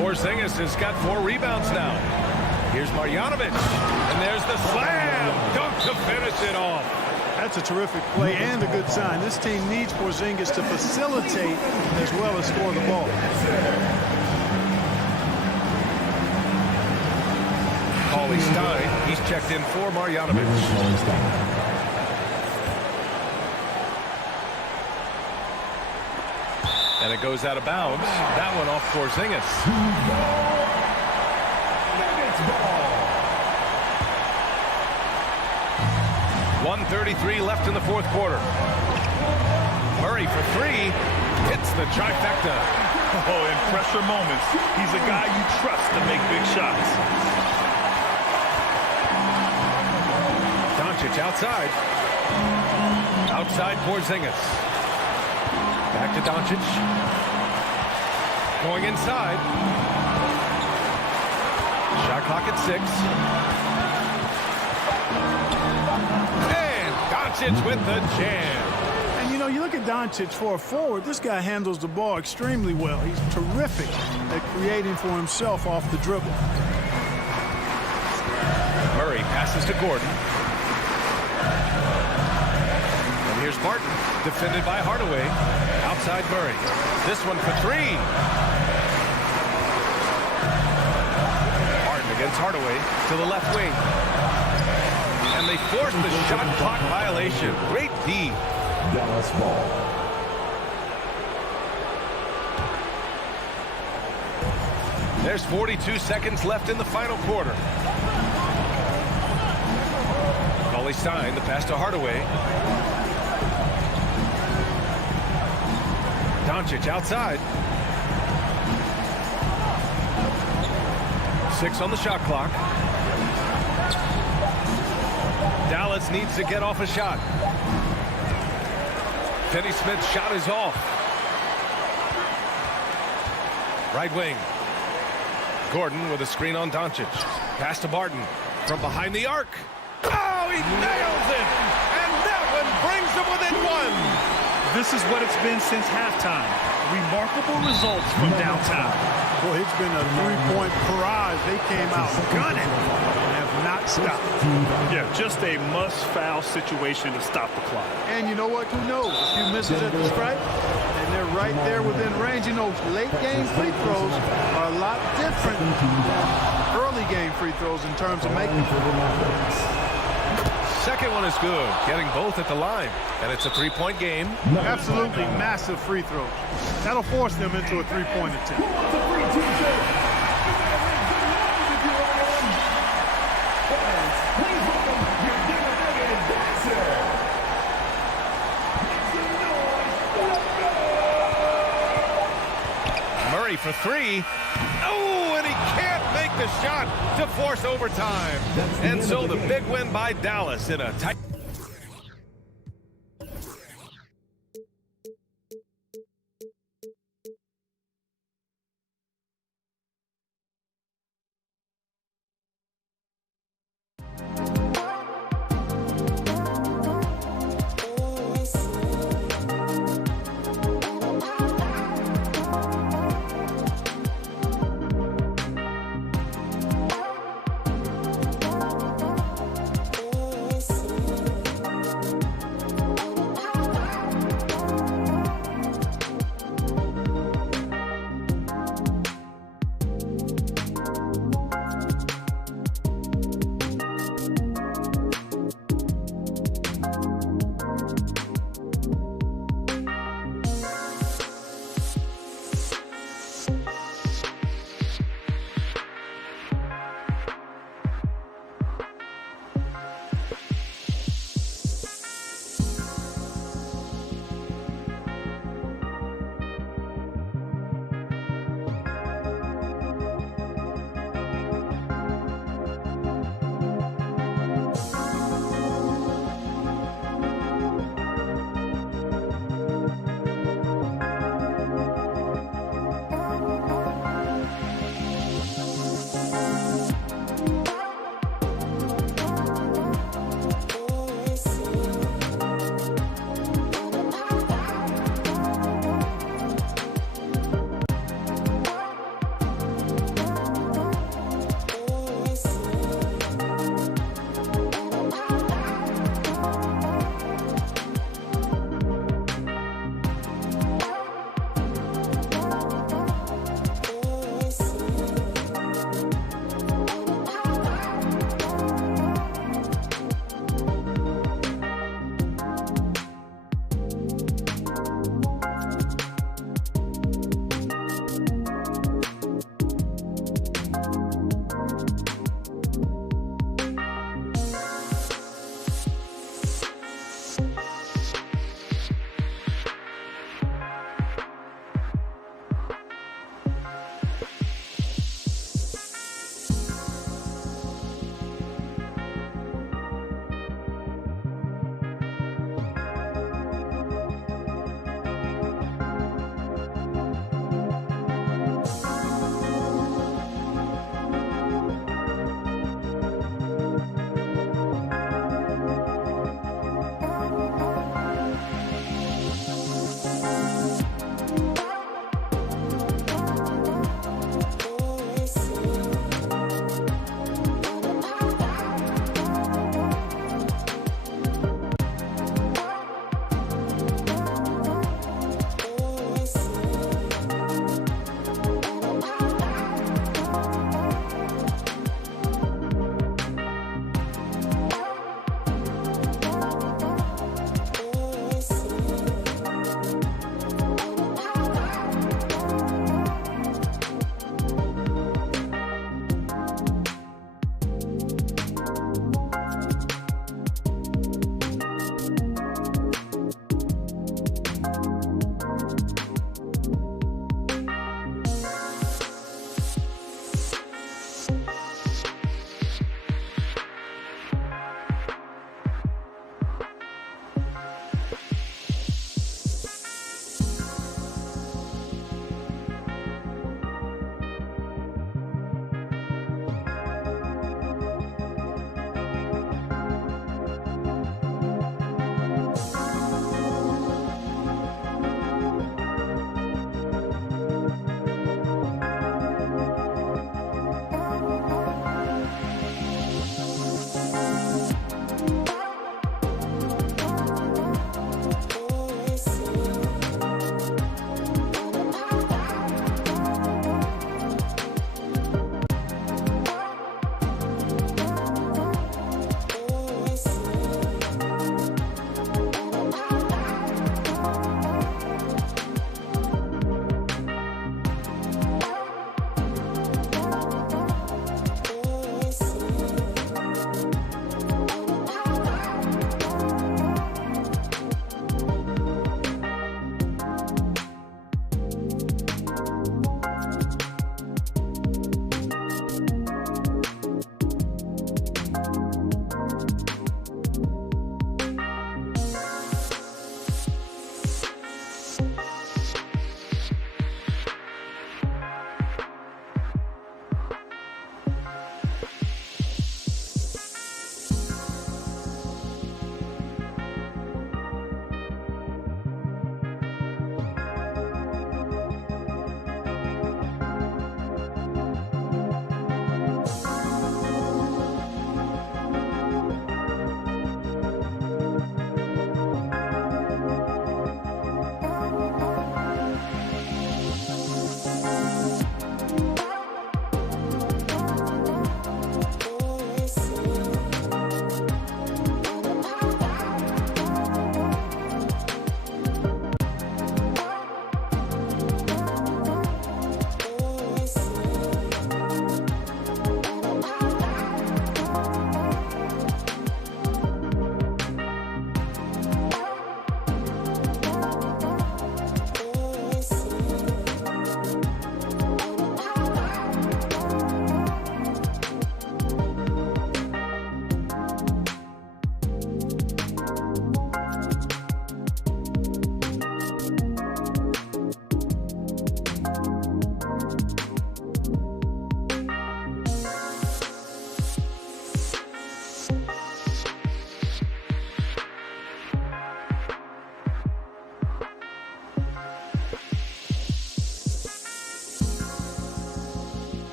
Porzingis has got 4 rebounds now. Here's Marjanovic. And there's the slam dunk to finish it off. That's a terrific play and a good sign. This team needs Porzingis to facilitate as well as score the ball. Cauley Stein, he's checked in for Marjanovic. And it goes out of bounds. That one off Porzingis. 1:33 left in the fourth quarter. Murray for 3. Hits the trifecta. Oh, in pressure moments, he's a guy you trust to make big shots. Doncic outside. Outside Porzingis. Back to Doncic. Going inside. Shot clock at 6. And Doncic with the jam. And, you know, you look at Doncic for a forward, this guy handles the ball extremely well. He's terrific at creating for himself off the dribble. Murray passes to Gordon. And here's Barton, defended by Hardaway. Outside Murray. This one for 3. Barton against Hardaway to the left wing. And they force the shot clock violation. Great D. Dallas ball. There's 42 seconds left in the final quarter. Cauley Stein, the pass to Hardaway. Doncic outside. 6 on the shot clock. Dallas needs to get off a shot. Finney-Smith's shot is off. Right wing. Gordon with a screen on Doncic. Pass to Barton from behind the arc. Oh, he nails it! And that one brings them within 1. This is what it's been since halftime. Remarkable results from downtown. Boy, it's been a three-point barrage. They came out gunning and have not stopped. Yeah, just a must-foul situation to stop the clock. And you know what? Who knows? A few misses at the stripe, and they're right there within range. You know, late-game free throws are a lot different than early-game free throws in terms of making. Second one is good, getting both at the line. And it's a three-point game. Absolutely massive free throws. That'll force them into a three-point attempt. Murray for three. Oh, and he can't make the shot to force overtime. And so the big win by Dallas in a tight...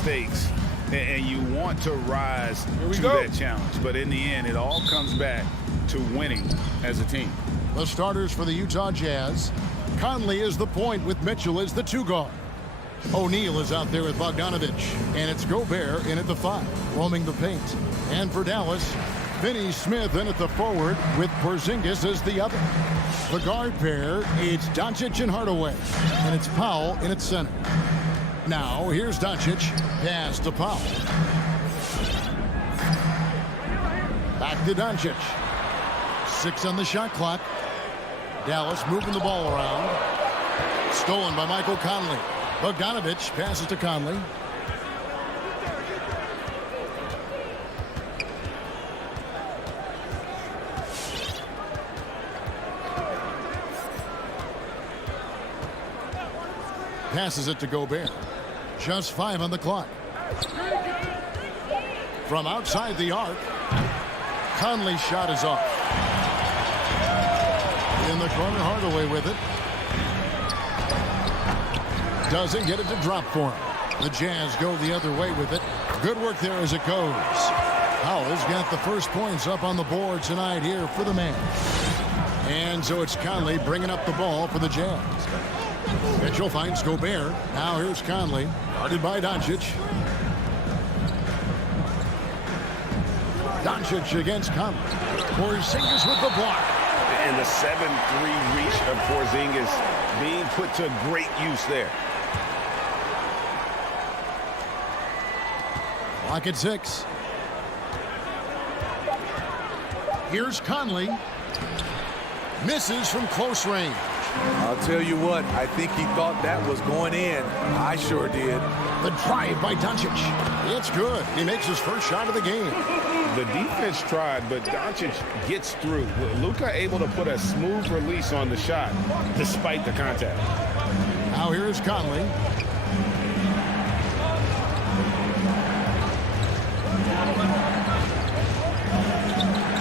mistakes, and you want to rise to that challenge. But in the end, it all comes back to winning as a team. The starters for the Utah Jazz. Conley is the point with Mitchell as the 2 guard. O'Neal is out there with Bogdanovich, and it's Gobert in at the 5, roaming the paint. And for Dallas, Finney Smith in at the forward with Porzingis as the other. The guard pair, it's Doncic and Hardaway, and it's Powell in at center. Now, here's Doncic, pass to Powell. Back to Doncic. 6 on the shot clock. Dallas moving the ball around. Stolen by Michael Conley. Bogdanovich passes to Conley. Passes it to Gobert. Just 5 on the clock. From outside the arc, Conley's shot is off. In the corner, Hardaway with it. Doesn't get it to drop for him. The Jazz go the other way with it. Good work there as it goes. Powell's got the first points up on the board tonight here for the man. And so it's Conley bringing up the ball for the Jazz. Mitchell finds Gobert. Now here's Conley, guarded by Doncic. Doncic against Conley. Porzingis with the block. And the 7-3 reach of Porzingis being put to great use there. Clock at 6. Here's Conley. Misses from close range. I'll tell you what, I think he thought that was going in. I sure did. The drive by Doncic. It's good. He makes his first shot of the game. The defense tried, but Doncic gets through. Luka able to put a smooth release on the shot despite the contact. Now here is Conley.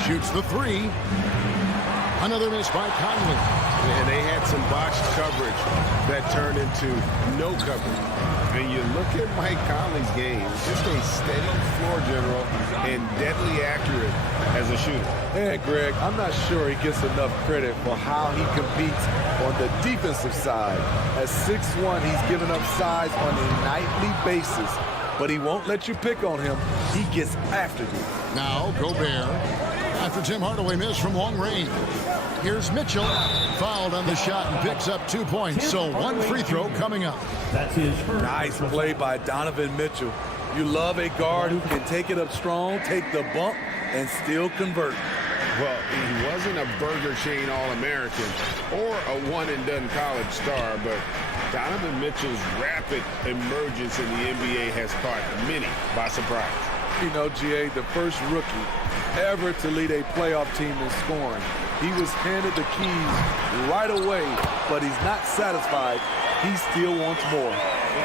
Shoots the 3. Another miss by Conley. And they had some botched coverage that turned into no coverage. And you look at Mike Conley's game, just a steady floor general and deadly accurate as a shooter. Yeah, Greg, I'm not sure he gets enough credit for how he competes on the defensive side. At 6'1", he's giving up size on a nightly basis, but he won't let you pick on him. He gets after you. Now Gobert, after Tim Hardaway missed from long range. Here's Mitchell, fouled on the shot and picks up 2 points. So 1 free throw coming up. That's his first. Nice play by Donovan Mitchell. You love a guard who can take it up strong, take the bump, and still convert. Well, he wasn't a Burger Chain All-American or a one-and-done college star, but Donovan Mitchell's rapid emergence in the NBA has caught many by surprise. You know, GA, the first rookie ever to lead a playoff team in scoring. He was handed the keys right away, but he's not satisfied. He still wants more.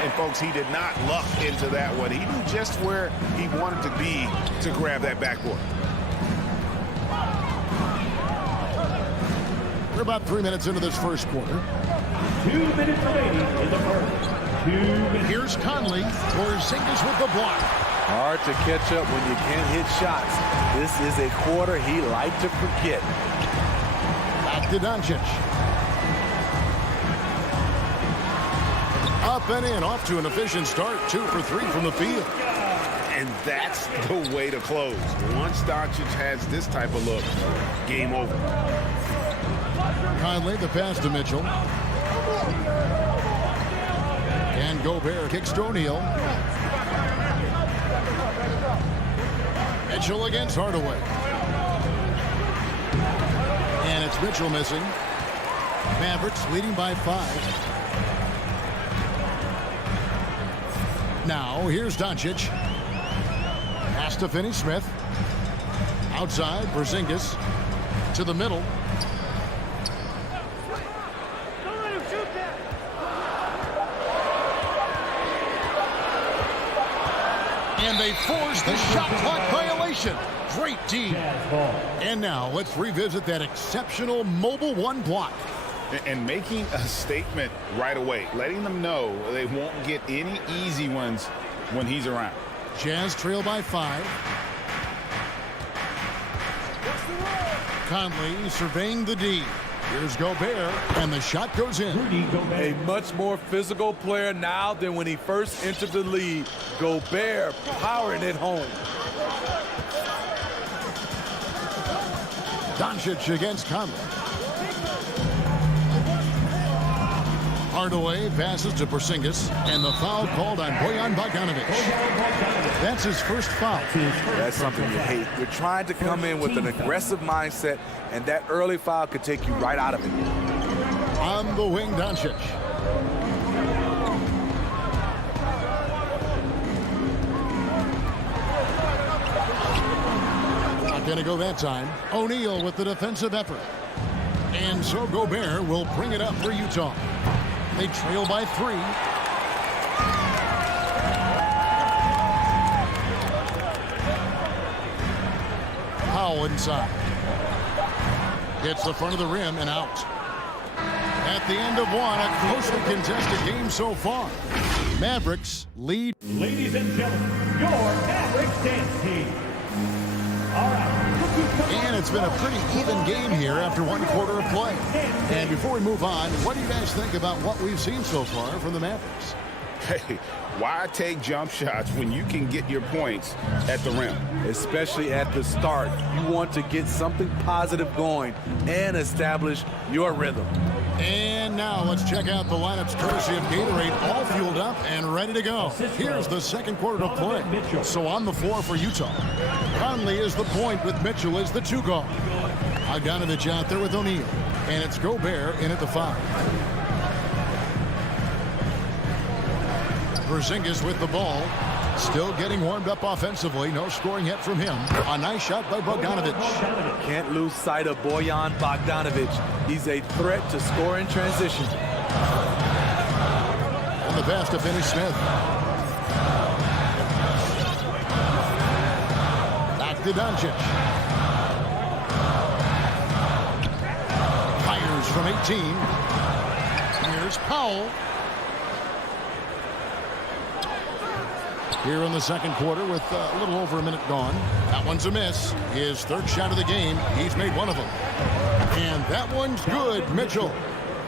And, folks, he did not luck into that one. He knew just where he wanted to be to grab that backboard. We're about 3 minutes into this first quarter. 2 minutes remaining in the first. 2 minutes. Here's Conley. Porzingis with the block. Hard to catch up when you can't hit shots. This is a quarter he liked to forget. Back to Doncic. Up and in, off to an efficient start. 2 for 3 from the field. And that's the way to close. Once Doncic has this type of look, game over. Conley, the pass to Mitchell. And Gobert kicks to O'Neal. Mitchell against Hardaway. And it's Mitchell missing. Mavericks leading by 5. Now, here's Doncic. Pass to Finney Smith. Outside, Porzingis. To the middle. And they force the shot clock violation. Great D. And now let's revisit that exceptional Mobile One block. And making a statement right away, letting them know they won't get any easy ones when he's around. Jazz trail by 5. Conley surveying the D. Here's Gobert, and the shot goes in. A much more physical player now than when he first entered the league. Gobert powering it home. Doncic against Conley. Hardaway passes to Porzingis, and the foul called on Bojan Bogdanovic. That's his first foul. That's something you hate. You're trying to come in with an aggressive mindset, and that early foul could take you right out of it. On the wing, Doncic. Not going to go that time. O'Neal with the defensive effort. And so Gobert will bring it up for Utah. They trail by 3. Powell inside. Hits the front of the rim and out. At the end of one, a closely contested game so far. Mavericks lead. Ladies and gentlemen, your Mavericks dance team. All right. And it's been a pretty even game here after 1 quarter of play. And before we move on, what do you guys think about what we've seen so far from the Mavericks? Hey, why take jump shots when you can get your points at the rim? Especially at the start. You want to get something positive going and establish your rhythm. And now let's check out the lineups courtesy of Gatorade, all fueled up and ready to go. Here's the second quarter to play. So on the floor for Utah, Conley is the point with Mitchell as the 2 guard. Bogdanovic out there with O'Neal, and it's Gobert in at the 5. Porzingis with the ball, still getting warmed up offensively. No scoring yet from him. A nice shot by Bogdanovic. Can't lose sight of Bojan Bogdanovic. He's a threat to score in transition. And the pass to Finney Smith. Back to Doncic. Fires from 18. Here's Powell. Here in the second quarter with a little over a minute gone. That one's a miss. His third shot of the game. He's made one of them. And that one's good, Mitchell.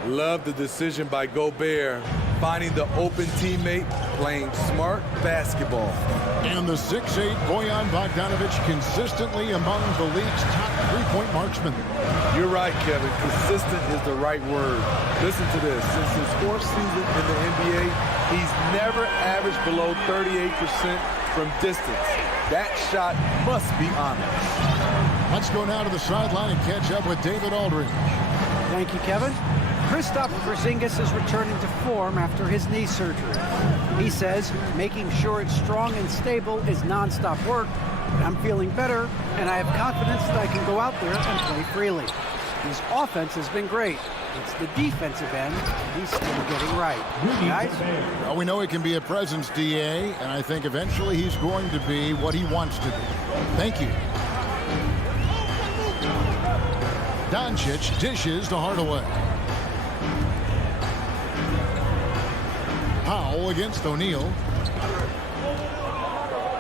Love the decision by Gobert. Finding the open teammate, playing smart basketball. And the 6'8" Bojan Bogdanovic consistently among the league's top 3-point marksmen. You're right, Kevin. Consistent is the right word. Listen to this. Since his 4th season in the NBA, he's never averaged below 38% from distance. That shot must be honest. Let's go now to the sideline and catch up with David Aldridge. Thank you, Kevin. Kristaps Porzingis is returning to form after his knee surgery. He says making sure it's strong and stable is nonstop work. I'm feeling better, and I have confidence that I can go out there and play freely. His offense has been great. It's the defensive end he's still getting right. Guys? Well, we know he can be a presence, DA, and I think eventually he's going to be what he wants to be. Thank you. Doncic dishes to Hardaway. Powell against O'Neal.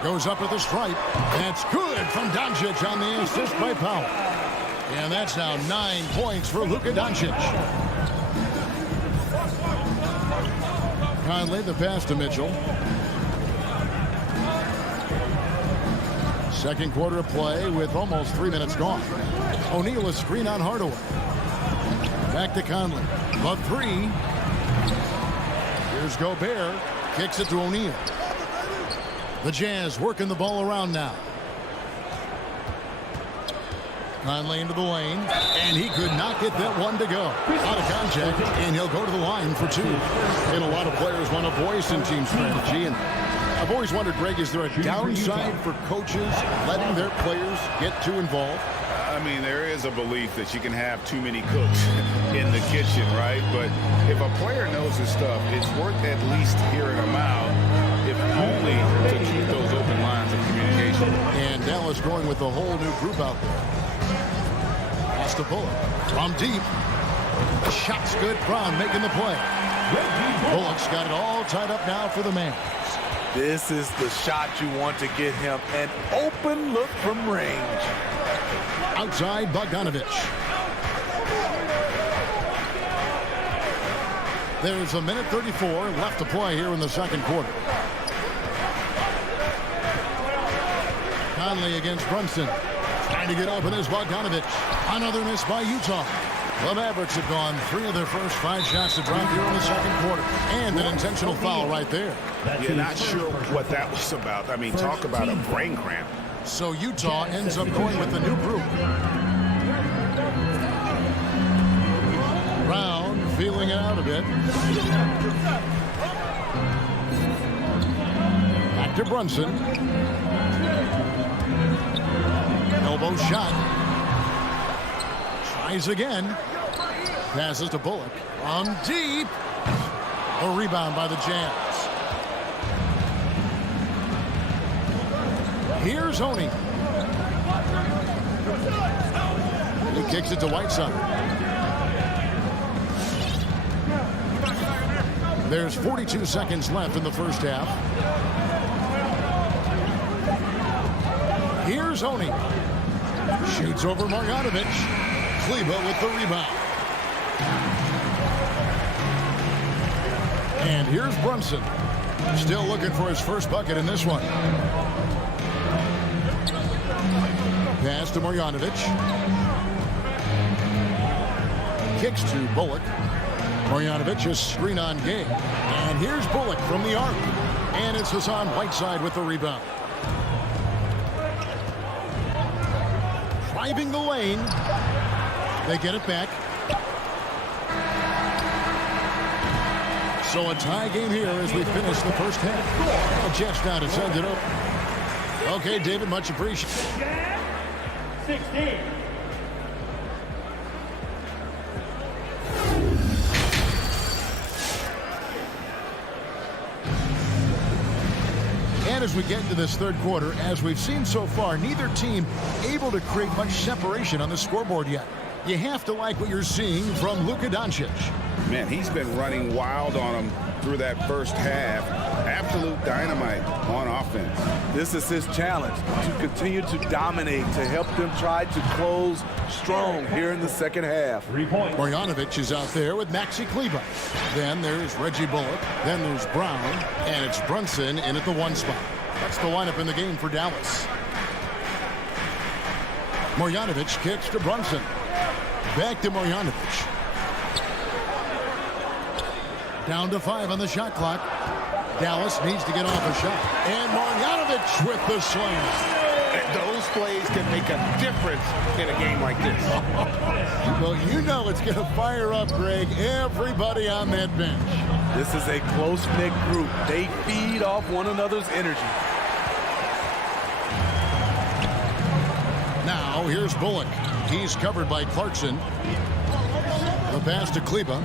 Goes up at the stripe. That's good from Doncic on the assist by Powell. And that's now 9 points for Luka Doncic. Conley, the pass to Mitchell. Second quarter of play with almost 3 minutes gone. O'Neal a screen on Hardaway. Back to Conley. The 3. Here's Gobert. Kicks it to O'Neal. The Jazz working the ball around now. Conley into the lane, and he could not get that one to go. Out of contact, and he'll go to the line for 2. And a lot of players want a voice in team strategy, and I've always wondered, Greg, is there a downside for coaches letting their players get too involved? I mean, there is a belief that you can have too many cooks in the kitchen, right? But if a player knows his stuff, it's worth at least hearing him out, if only to keep those open lines of communication. And Dallas going with a whole new group out there. That's the Bullock from deep. The shot's good. Brown making the play. Bullock's got it all tied up now for the Mavs. This is the shot you want to get him. An open look from range. Outside Bogdanovich. There's a minute 34 left to play here in the second quarter. Conley against Brunson. Trying to get open is Bogdanovich. Another miss by Utah. The Mavericks have gone 3 of their first 5 shots to drop here in the second quarter. And an intentional foul right there. Yeah, not sure what that was about. I mean, talk about a brain cramp. So Utah ends up going with the new group. Brown feeling it out a bit. Back to Brunson. Elbow shot. Tries again. Passes to Bullock. On deep. A rebound by the Jazz. Here's Oni. He kicks it to Whiteside. There's 42 seconds left in the first half. Here's Oni. Shoots over Marjanovic. Kleber with the rebound. And here's Brunson. Still looking for his first bucket in this one. Pass to Marjanovic. Kicks to Bullock. Marjanovic is screen on Gay. And here's Bullock from the arc. And it's Hassan Whiteside with the rebound. Driving the lane. They get it back. So a tie game here as we finish the first half. Jets now to send it over. Okay, David, much appreciated. 16. And as we get into this third quarter, as we've seen so far, neither team able to create much separation on the scoreboard yet. You have to like what you're seeing from Luka Doncic. Man, he's been running wild on him through that first half. Absolute dynamite on offense. This is his challenge, to continue to dominate, to help them try to close strong here in the second half. 3 points. Marjanovic is out there with Maxi Kleber. Then there's Reggie Bullock. Then there's Brown. And it's Brunson in at the 1 spot. That's the lineup in the game for Dallas. Marjanovic kicks to Brunson. Back to Marjanovic. Down to 5 on the shot clock. Dallas needs to get off a shot. And Marjanovic with the slam. Those plays can make a difference in a game like this. Well, you know it's going to fire up, Greg, everybody on that bench. This is a close-knit group. They feed off one another's energy. Now, here's Bullock. He's covered by Clarkson. The pass to Kleber.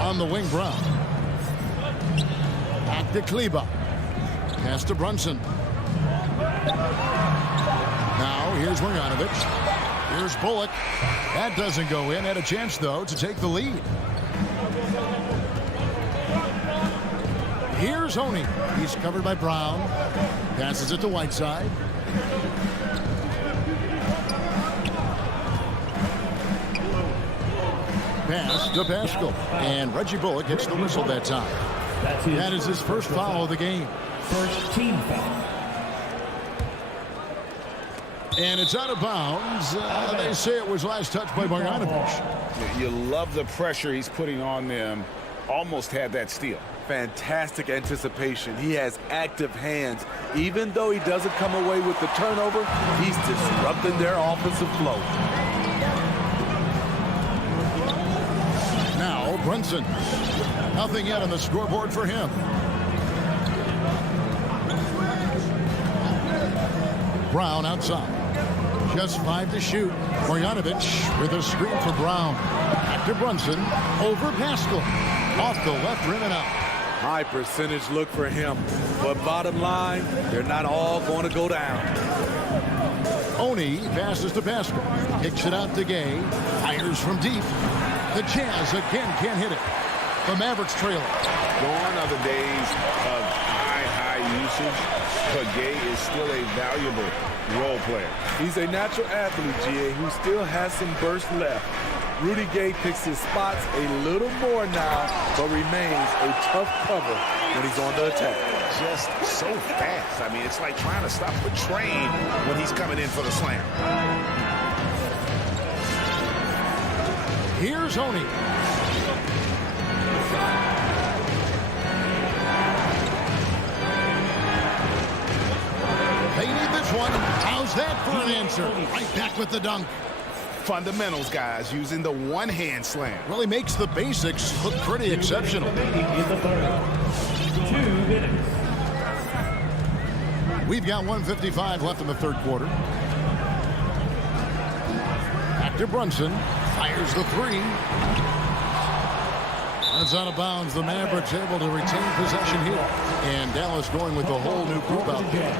On the wing, Brown. Back to Kleber. Pass to Brunson. Now, here's Marjanovic. Here's Bullock. That doesn't go in. Had a chance, though, to take the lead. Here's Oni. He's covered by Brown. Passes it to Whiteside. Pass to Pascal. And Reggie Bullock gets the whistle that time. That is his first foul of the game. First team foul. And it's out of bounds. They say it was last touched by Marjanovic. You love the pressure he's putting on them. Almost had that steal. Fantastic anticipation. He has active hands. Even though he doesn't come away with the turnover, he's disrupting their offensive flow. Now Brunson. Nothing yet on the scoreboard for him. Brown outside. Just 5 to shoot. Marjanovic with a screen for Brown. Back to Brunson. Over Pascal. Off the left rim and out. High percentage look for him. But bottom line, they're not all going to go down. Oni passes to Pascal. Kicks it out to Gay. Fires from deep. The Jazz again can't hit it. The Mavericks trail it. Gone are the days of high usage, but Gay is still a valuable role player. He's a natural athlete, GA, who still has some burst left. Rudy Gay picks his spots a little more now, but remains a tough cover when he's on the attack. Just so fast. I mean, it's like trying to stop a train when he's coming in for the slam. Here's Oni. They need this one. How's that for an answer? Right back with the dunk. Fundamentals, guys, using the one-hand slam. Really makes the basics look pretty exceptional. We've got 1:55 left in the third quarter. Back to Brunson. Fires the three. That's out of bounds. The Mavericks able to retain possession here. And Dallas going with the whole new group out there.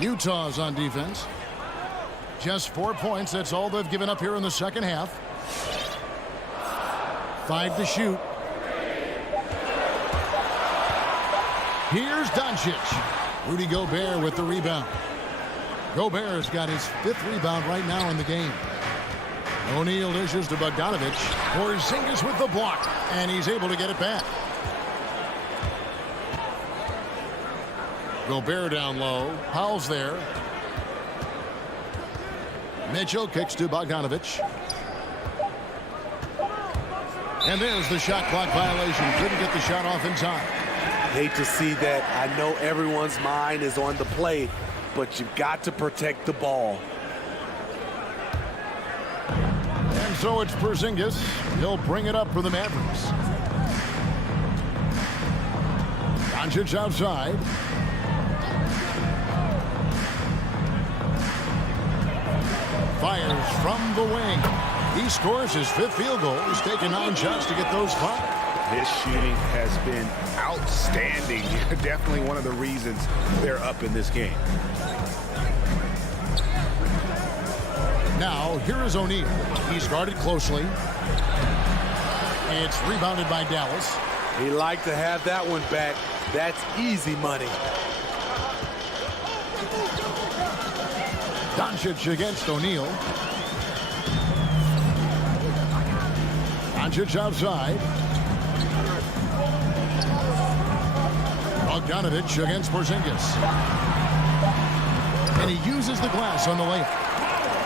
Utah's on defense. Just 4 points. That's all they've given up here in the second half. 5 to shoot. Here's Doncic. Rudy Gobert with the rebound. Gobert's got his 5th rebound right now in the game. O'Neal dishes to Bogdanovic. Porzingis with the block, and he's able to get it back. Gobert down low. Powell's there. Mitchell kicks to Bogdanovic. And there's the shot clock violation. Couldn't get the shot off in time. Hate to see that. I know everyone's mind is on the play, but you've got to protect the ball. And so it's Porzingis. He'll bring it up for the Mavericks. Doncic outside. Fires from the wing. He scores his 5th field goal. He's taken 9 shots to get those 5. His shooting has been outstanding. Definitely one of the reasons they're up in this game. Now, here is O'Neal. He's guarded closely. It's rebounded by Dallas. He'd like to have that one back. That's easy money. Doncic against O'Neal. Doncic outside. Bogdanovic against Porzingis. And he uses the glass on the layup.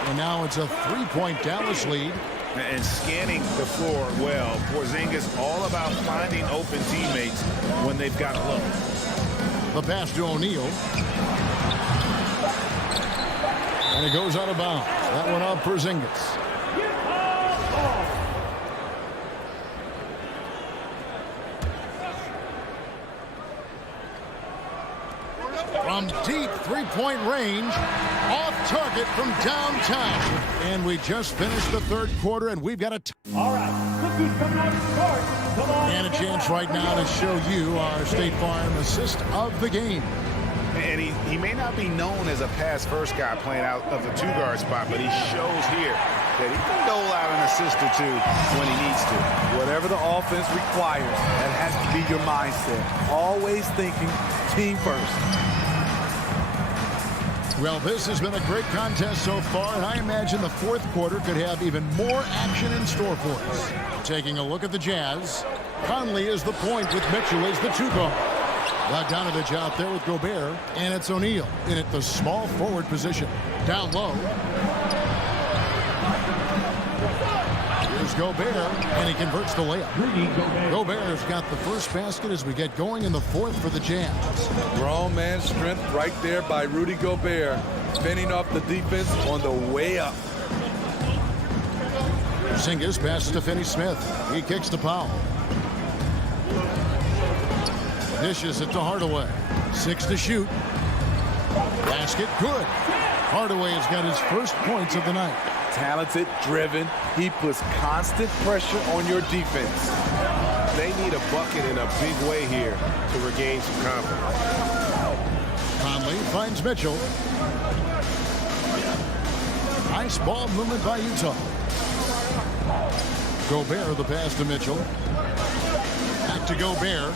And now it's a 3-point Dallas lead. And scanning the floor well. Porzingis all about finding open teammates when they've got a look. The pass to O'Neal. And it goes out of bounds. That one off Porzingis. From deep 3-point range, off target from downtown. And we just finished the third quarter, and we've got a All right, cookies coming out of the cart. Come on. And a chance right now to show you our State Farm assist of the game. And he may not be known as a pass-first guy playing out of the 2-guard spot, but he shows here that he can dole out an assist or 2 when he needs to. Whatever the offense requires, that has to be your mindset. Always thinking team first. Well, this has been a great contest so far, and I imagine the fourth quarter could have even more action in store for us. Taking a look at the Jazz, Conley is the point with Mitchell as the 2-guard. Bogdanovic out there with Gobert, and it's O'Neal in at the small forward position. Down low. Here's Gobert, and he converts the layup. Gobert's got the first basket as we get going in the fourth for the Jazz. Grown man strength right there by Rudy Gobert, fending off the defense on the way up. Porzingis passes to Finney-Smith. He kicks to Powell. Dishes it to Hardaway. 6 to shoot. Basket good. Hardaway has got his first points of the night. Talented, driven. He puts constant pressure on your defense. They need a bucket in a big way here to regain some confidence. Conley finds Mitchell. Nice ball movement by Utah. Gobert, the pass to Mitchell. Back to Gobert.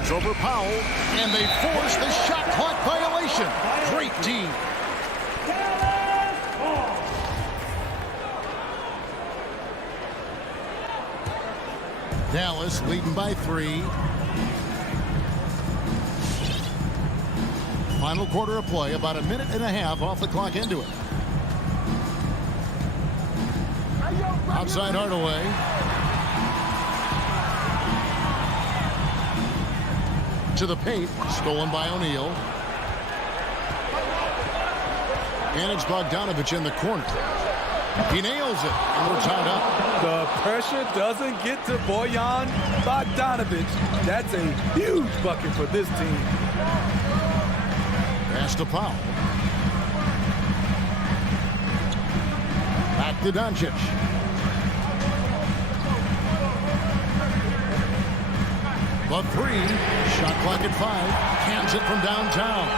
It's over Powell, and they force the shot clock violation. Great D. Dallas leading by 3. Final quarter of play, about a minute and a half off the clock into it. Outside Hardaway. To the paint, stolen by O'Neal. And it's Bogdanovich in the corner. He nails it, and we're tied up. The pressure doesn't get to Bojan Bogdanovich. That's a huge bucket for this team. Pass to Powell. Back to Doncic. The 3, shot clock at 5, hands it from downtown.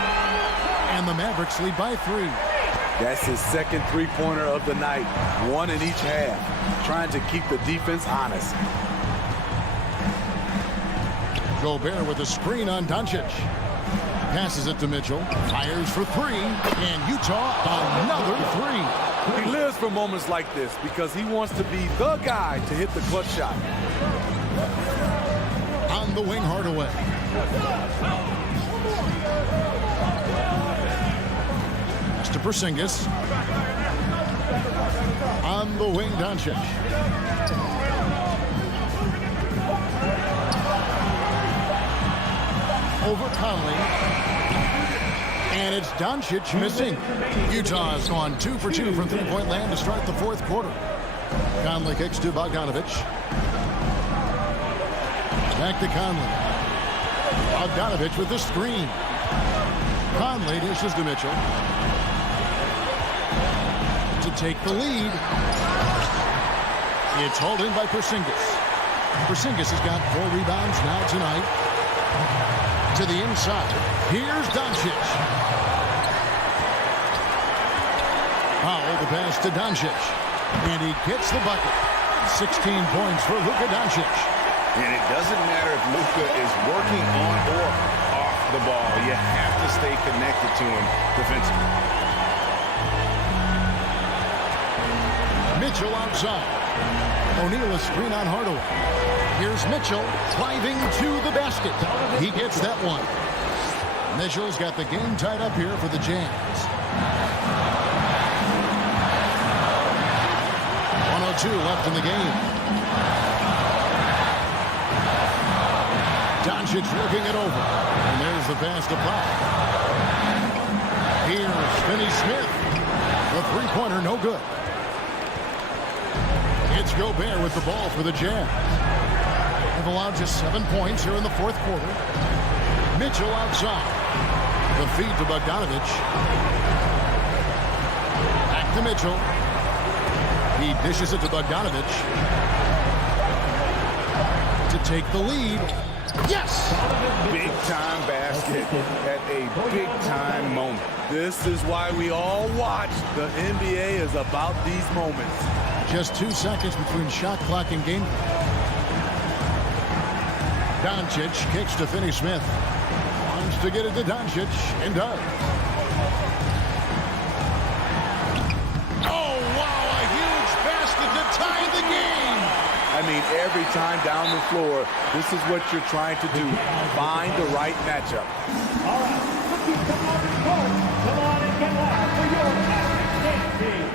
And the Mavericks lead by 3. That's his second three-pointer of the night, 1 in each half, trying to keep the defense honest. Gobert with a screen on Doncic. Passes it to Mitchell, fires for 3, and Utah another 3. He lives for moments like this because he wants to be the guy to hit the clutch shot. On the wing, Hardaway. Pass to Porzingis. On the wing, Doncic. Over Conley. And it's Doncic missing. Utah has gone 2 for 2 from three-point land to start the 4th quarter. Conley kicks to Bogdanovich. Back to Conley. Bogdanovich with the screen. Conley dishes to Mitchell. To take the lead. It's hauled in by Porzingis. Porzingis has got 4 rebounds now tonight. To the inside. Here's Doncic. Powell the pass to Doncic. And he gets the bucket. 16 points for Luka Doncic. And it doesn't matter if Luka is working on or off the ball. You have to stay connected to him defensively. Mitchell outside. O'Neal a screen on Hardaway. Here's Mitchell driving to the basket. He gets that one. Mitchell's got the game tied up here for the Jazz. 1:02 left in the game. Doncic looking it over. And there's the pass to Powell. Here's Finney Smith. The three-pointer, no good. It's Gobert with the ball for the Jazz. They've allowed just 7 points here in the 4th quarter. Mitchell outside. The feed to Bogdanovich. Back to Mitchell. He dishes it to Bogdanovich. To take the lead. Yes! Big-time basket at a big-time moment. This is why we all watch. The NBA is about these moments. Just 2 seconds between shot clock and game. Doncic kicks to Finney Smith. Wants to get it to Doncic and does. Oh, wow, a huge basket to tie the game. I mean, every time down the floor, this is what you're trying to do. Find the right matchup. All right, come on and get loud for your Mavericks team.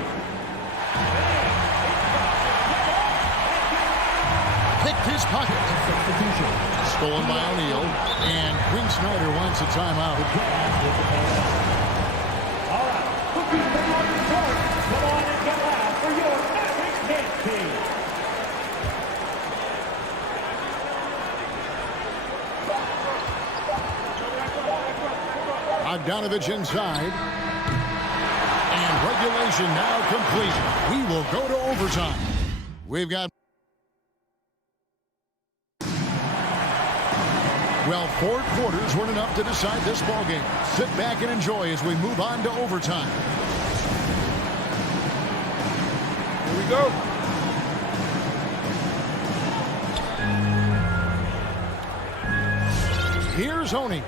Picked his pocket. Stolen by O'Neal. And Quinn Snyder wants a timeout. All right, come on and get loud for your Mavericks team. Bogdanovich inside. And regulation now complete. We will go to overtime. We've got... Well, 4 quarters weren't enough to decide this ballgame. Sit back and enjoy as we move on to overtime. Here we go. Here's Oni,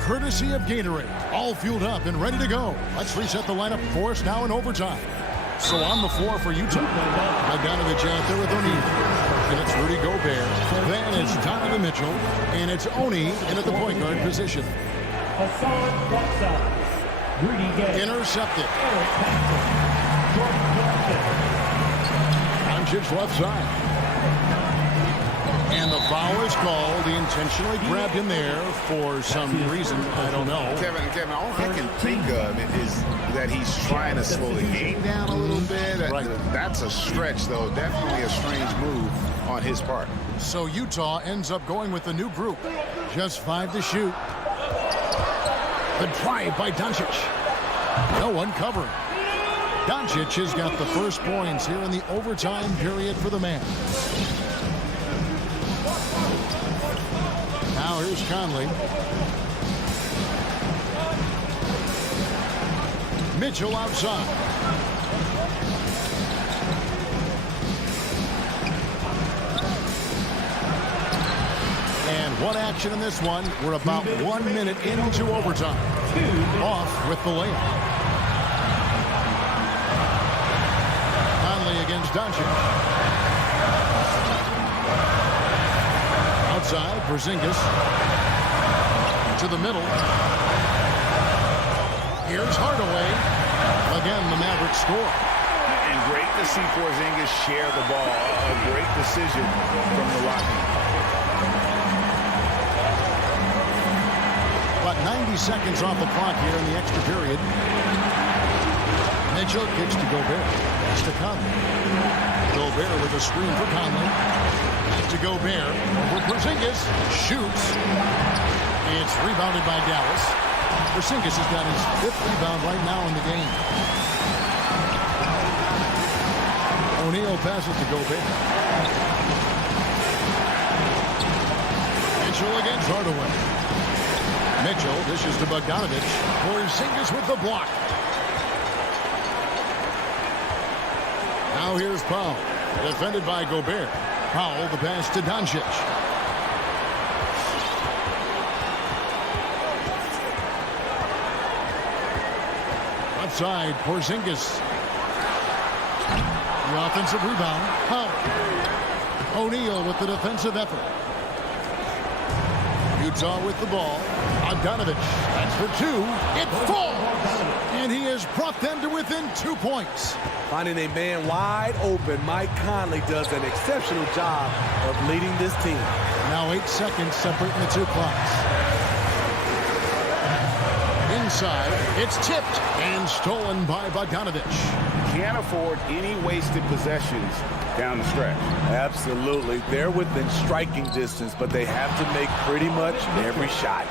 courtesy of Gatorade. All fueled up and ready to go. Let's reset the lineup for us now in overtime. So on the floor for Utah. Bogdanovich out there with O'Neal. And it's Rudy Gobert. Then it's Donovan Mitchell. And it's Oni in at the point guard position. Intercepted. Doncic left side. And the foul is called. He intentionally grabbed him there for some reason. I don't know. Kevin, all I can think of is that he's trying to slow the game down a little bit. Right. That's a stretch, though. Definitely a strange move on his part. So Utah ends up going with the new group. Just 5 to shoot. The drive by Doncic. No one covering. Doncic has got the first points here in the overtime period for the man. Now here's Conley. Mitchell outside. And one action in this one. We're about 1 minute into overtime. Off with the layup. Conley against Doncic. Outside, Porzingis to the middle. Here's Hardaway. Again, the Mavericks score. And great to see Porzingis share the ball. A great decision from the Rockets. About 90 seconds off the clock here in the extra period. Mitchell kicks to Gobert. It's to Conley. Gobert with a screen for Conley. To Gobert. Over Porzingis. Shoots. It's rebounded by Dallas. Porzingis has got his 5th rebound right now in the game. O'Neal passes to Gobert. Mitchell against Hardaway. Mitchell dishes to Bogdanovich. Porzingis with the block. Now here's Powell. Defended by Gobert. Powell the pass to Doncic. Outside, Porzingis. The offensive rebound. Powell. O'Neal with the defensive effort. Utah with the ball. Bogdanovich. That's for 2. It falls. And he has brought them to within 2 points. Finding a man wide open, Mike Conley does an exceptional job of leading this team. Now 8 seconds separating the 2 clocks. Inside, it's tipped and stolen by Bogdanovich. Can't afford any wasted possessions down the stretch. Absolutely. They're within striking distance, but they have to make pretty much every shot.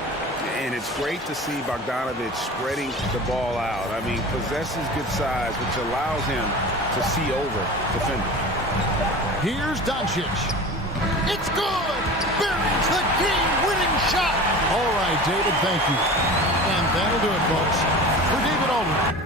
And it's great to see Bogdanovich spreading the ball out. I mean, possesses good size, which allows him to see over defenders. Here's Doncic. It's good! Buries the game-winning shot! All right, David, thank you. And that'll do it, folks. For David Aldridge.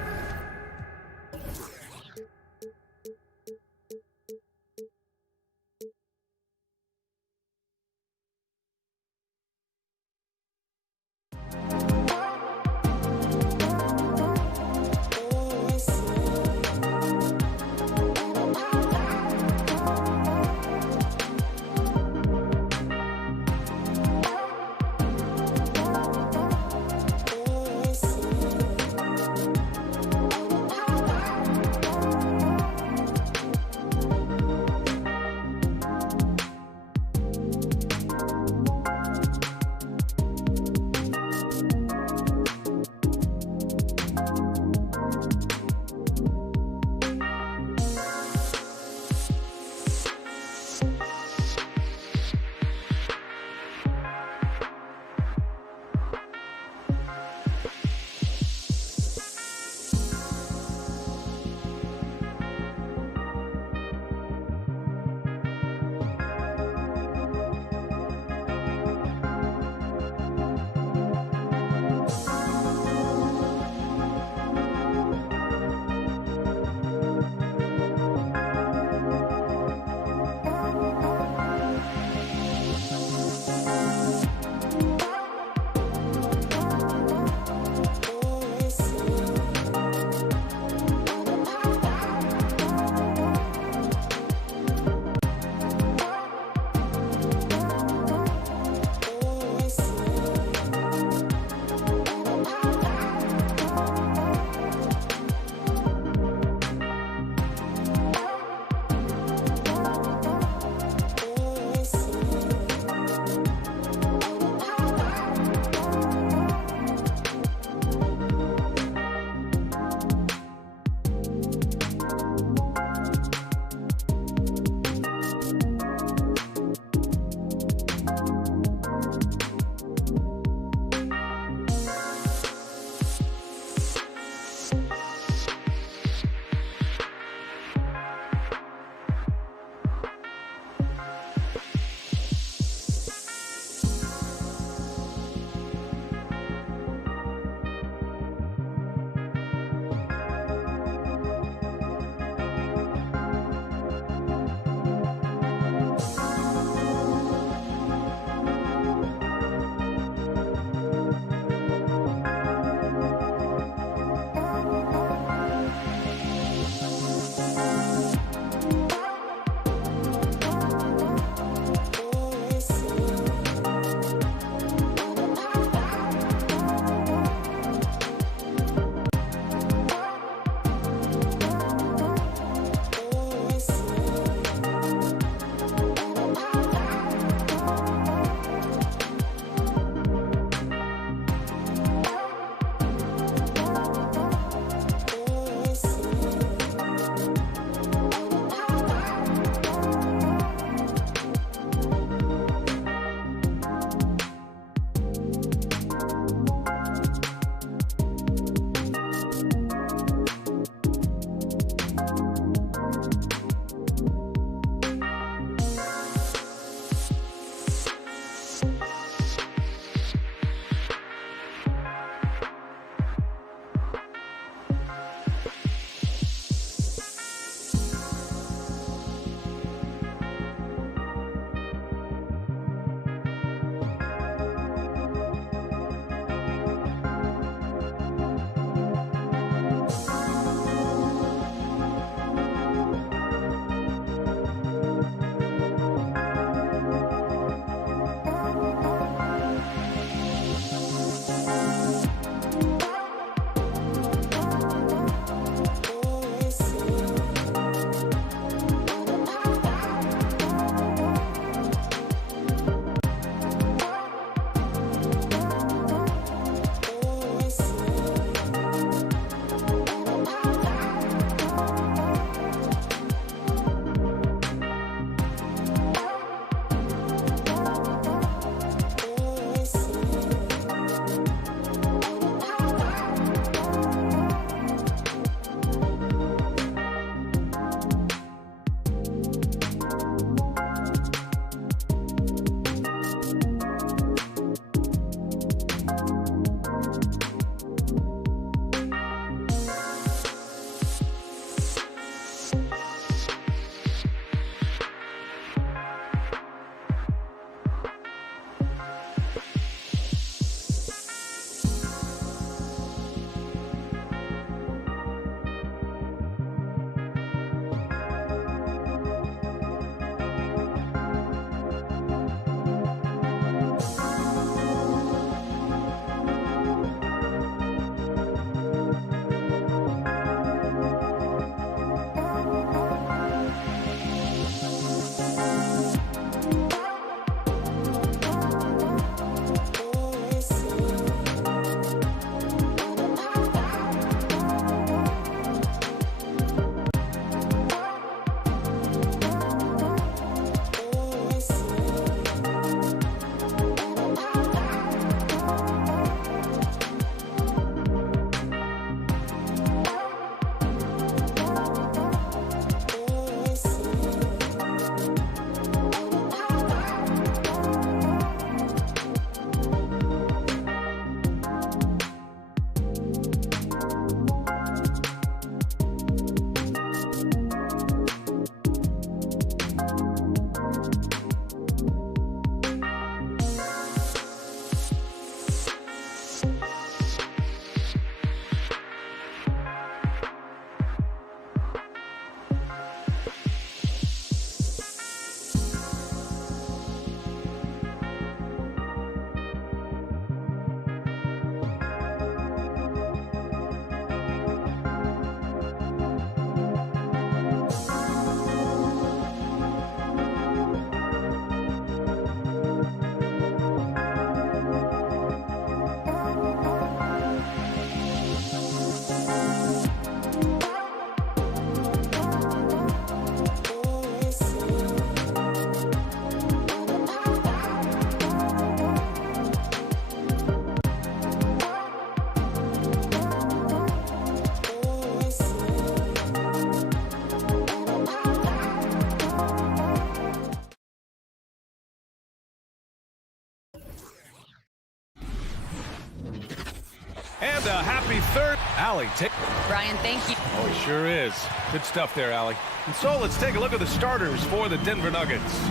And a happy third. Allie, take. Brian, thank you. Oh, he sure is. Good stuff there, Allie. And so let's take a look at the starters for the Denver Nuggets.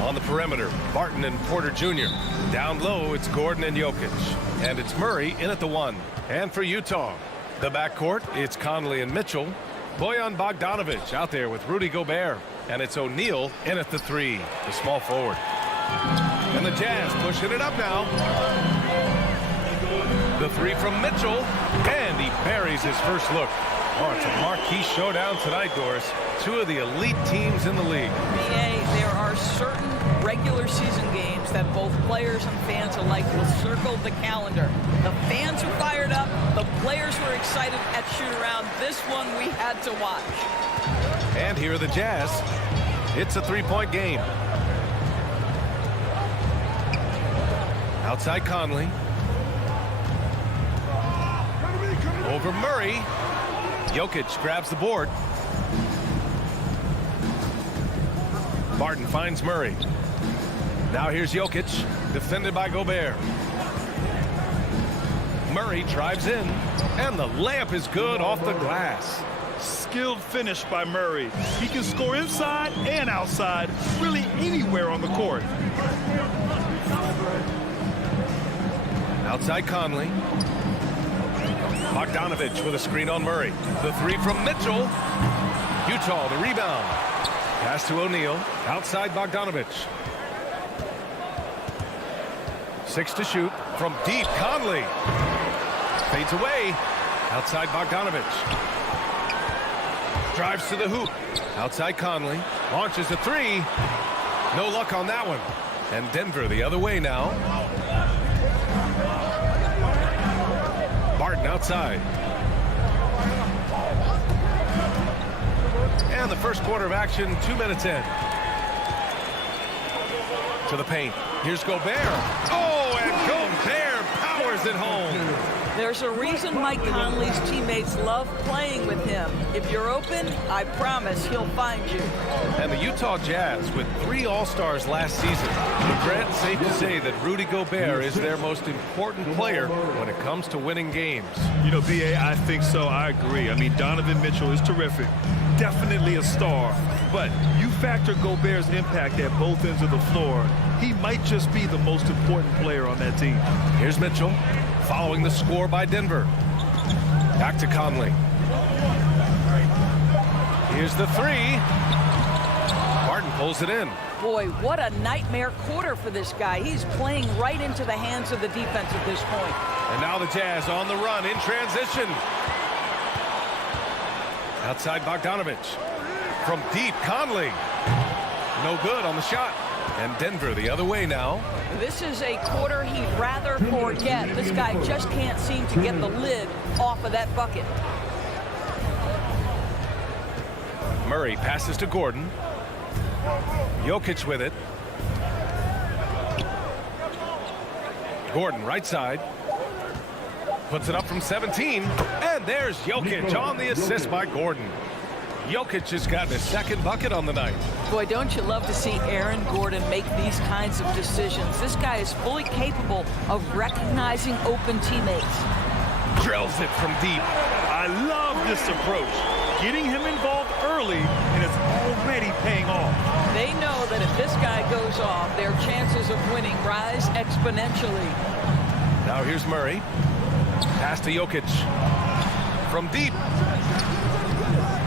On the perimeter, Barton and Porter Jr. Down low, it's Gordon and Jokic. And it's Murray in at the 1. And for Utah, the backcourt, it's Conley and Mitchell. Bojan Bogdanovic out there with Rudy Gobert. And it's O'Neal in at the 3, the small forward. And the Jazz pushing it up now. The 3 from Mitchell, and he buries his first look. Oh, it's a marquee showdown tonight, Doris. 2 of the elite teams in the league. BA, there are certain regular season games that both players and fans alike will circle the calendar. The fans are fired up. The players were excited at shoot-around. This one we had to watch. And here are the Jazz. It's a 3-point game. Outside Conley. Over Murray. Jokic grabs the board. Barton finds Murray. Now here's Jokic, defended by Gobert. Murray drives in, and the layup is good off the glass. Skilled finish by Murray. He can score inside and outside, really anywhere on the court. Outside Conley. Bogdanovic with a screen on Murray. The 3 from Mitchell. Utah, the rebound. Pass to O'Neal. Outside Bogdanovic. 6 to shoot. From deep, Conley. Fades away. Outside Bogdanovic. Drives to the hoop. Outside Conley. Launches a 3. No luck on that one. And Denver the other way now. Barton outside. And the first quarter of action, 2 minutes in. To the paint. Here's Gobert. Oh, and Gobert powers it home. There's a reason Mike Conley's teammates love playing with him. If you're open, I promise he'll find you. And the Utah Jazz with 3 All-Stars last season. But Grant, safe to say that Rudy Gobert is their most important player when it comes to winning games. You know, BA, I think so. I agree. I mean, Donovan Mitchell is terrific. Definitely a star. But you factor Gobert's impact at both ends of the floor, he might just be the most important player on that team. Here's Mitchell following the score by Denver. Back to Conley. Here's the 3. Barton pulls it in. Boy, what a nightmare quarter for this guy. He's playing right into the hands of the defense at this point. And now the Jazz on the run in transition. Outside Bogdanovic. From deep, Conley. No good on the shot. And Denver the other way now. This is a quarter he'd rather forget. This guy just can't seem to get the lid off of that bucket. Murray passes to Gordon. Jokic with it. Gordon right side. Puts it up from 17. And there's Jokic on the assist by Gordon. Jokic has gotten his 2nd bucket on the night. Boy, don't you love to see Aaron Gordon make these kinds of decisions. This guy is fully capable of recognizing open teammates. Drills it from deep. I love this approach. Getting him involved early, and it's already paying off. They know that if this guy goes off, their chances of winning rise exponentially. Now here's Murray. Pass to Jokic. From deep.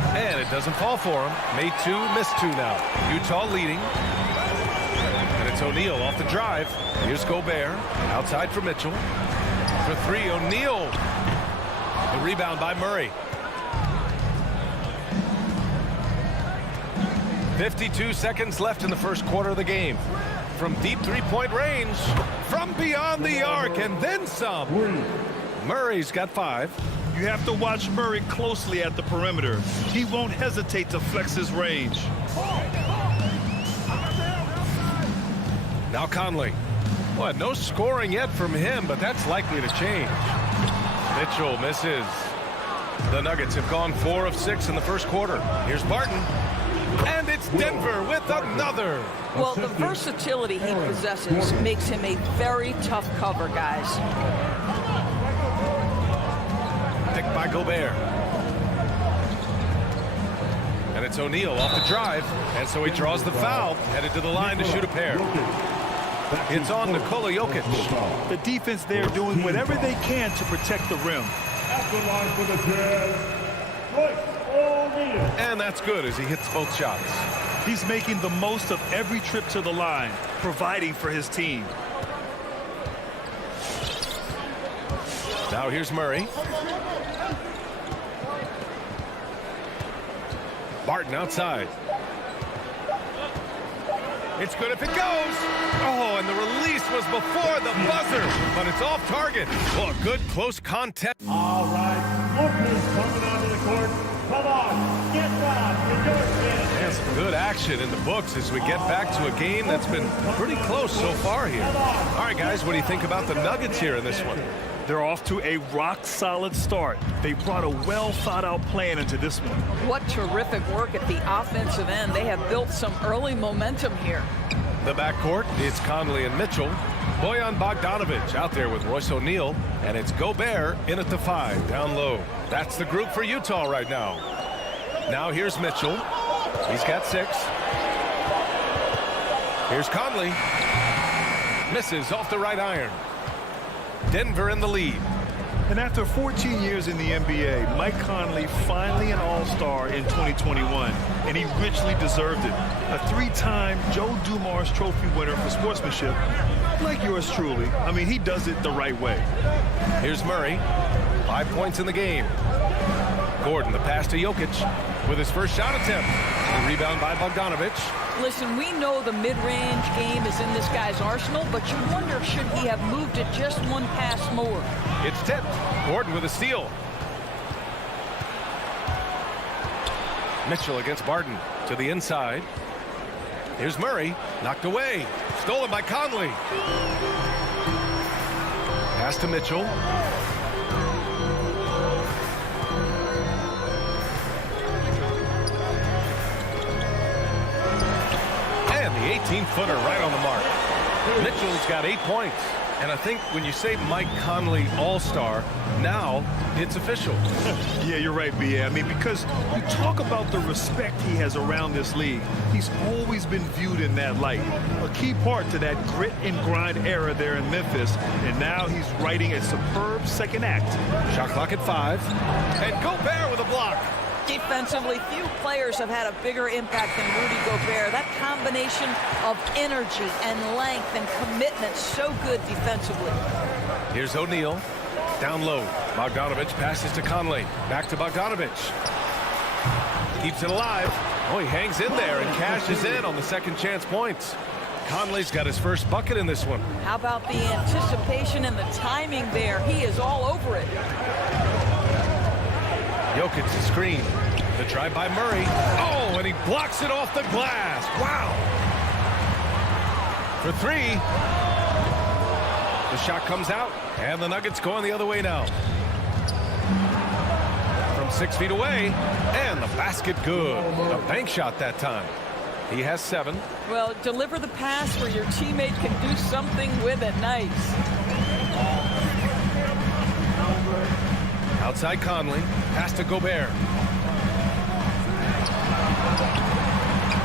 And it doesn't fall for him. Made 2, missed 2 now. Utah leading. And it's O'Neal off the drive. Here's Gobert. Outside for Mitchell. For 3, O'Neal. The rebound by Murray. 52 seconds left in the first quarter of the game. From deep 3-point range. From beyond the arc and then some. Murray's got 5. You have to watch Murray closely at the perimeter. He won't hesitate to flex his range. Now Conley. Well, no scoring yet from him, but that's likely to change. Mitchell misses. The Nuggets have gone 4 of 6 in the first quarter. Here's Barton. And it's Denver with another. Well, the versatility he possesses makes him a very tough cover, guys. picked by Gobert. And it's O'Neal off the drive. And so he draws the foul, headed to the line to shoot a pair. It's on Nikola Jokic. The defense there doing whatever they can to protect the rim. And that's good as he hits both shots. He's making the most of every trip to the line, providing for his team. Now here's Murray. Barton outside. It's good if it goes. Oh, and the release was before the buzzer, but it's off target. Well, a good close contest. All right, Lucas coming onto the court. Come on, get down. And some good action in the books as we get back to a game that's been pretty close so far here. All right, guys, what do you think about the Nuggets here in this one? They're off to a rock-solid start. They brought a well-thought-out plan into this one. What terrific work at the offensive end. They have built some early momentum here. The backcourt, it's Conley and Mitchell. Bojan Bogdanovic out there with Royce O'Neal. And it's Gobert in at the 5, down low. That's the group for Utah right now. Now here's Mitchell. He's got 6. Here's Conley. Misses off the right iron. Denver in the lead. And after 14 years in the NBA, Mike Conley finally an All-Star in 2021, and he richly deserved it. A 3-time Joe Dumars Trophy winner for sportsmanship, like yours truly. I mean, he does it the right way. Here's Murray. 5 points in the game. Gordon, the pass to Jokic with his first shot attempt. The rebound by Bogdanovic. Listen, we know the mid-range game is in this guy's arsenal, but you wonder should he have moved it just one pass more. It's tipped. Gordon with a steal. Mitchell against Barton to the inside. Here's Murray. Knocked away. Stolen by Conley. Pass to Mitchell. And the 18-footer right on the mark. Mitchell's got 8 points. And I think when you say Mike Conley All-Star, now it's official. Yeah, you're right, B.A. I mean, because you talk about the respect he has around this league. He's always been viewed in that light. A key part to that grit and grind era there in Memphis. And now he's writing a superb second act. Shot clock at 5. And Gobert with a block. Defensively, few players have had a bigger impact than Rudy Gobert. That combination of energy and length and commitment, so good defensively. Here's O'Neal. Down low. Bogdanovic passes to Conley. Back to Bogdanovic. Keeps it alive. Oh, he hangs in there and cashes in on the second chance points. Conley's got his first bucket in this one. How about the anticipation and the timing there? He is all over it. Jokic the screen. The drive by Murray. Oh, and he blocks it off the glass. Wow. For 3. The shot comes out, and the Nuggets going the other way now. From 6 feet away, and the basket good. A bank shot that time. He has 7. Well, deliver the pass where your teammate can do something with it. Nice. Outside Conley. Pass to Gobert.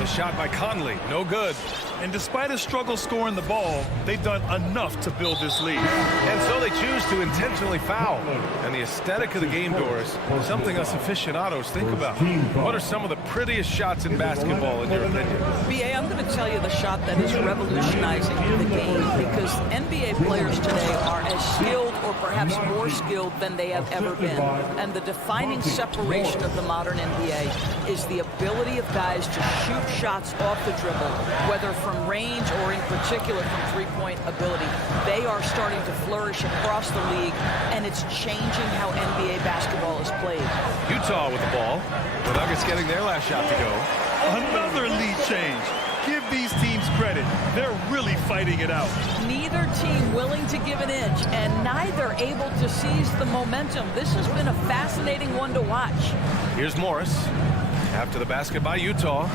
The shot by Conley. No good. And despite a struggle scoring the ball, they've done enough to build this lead. And so they choose to intentionally foul. And the aesthetic of the game, Doris, something us aficionados think about. What are some of the prettiest shots in basketball, in your opinion? B.A., I'm going to tell you the shot that is revolutionizing the game, because NBA players today are as skilled or perhaps more skilled than they have ever been. And the defining separation of the modern NBA is the ability of guys to shoot shots off the dribble, whether from range or in particular from three-point ability. They are starting to flourish across the league, and it's changing how NBA basketball is played. Utah with the ball. The Nuggets getting their last shot to go. Another lead change. Give these teams credit. They're really fighting it out. Neither team willing to give an inch, and neither able to seize the momentum. This has been a fascinating one to watch. Here's Morris. After the basket by Utah.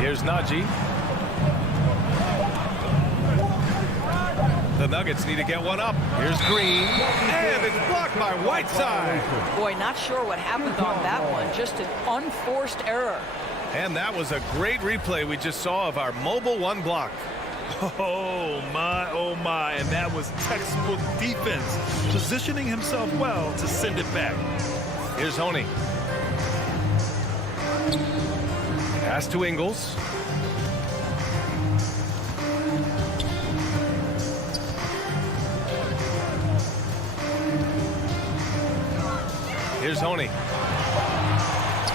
Here's Najee. The Nuggets need to get one up. Here's Green, and it's blocked by Whiteside. Boy, not sure what happened on that one. Just an unforced error. And that was a great replay we just saw of our mobile one block. Oh, my. And that was textbook defense, positioning himself well to send it back. Here's Honey. Pass to Ingles. Here's Honey.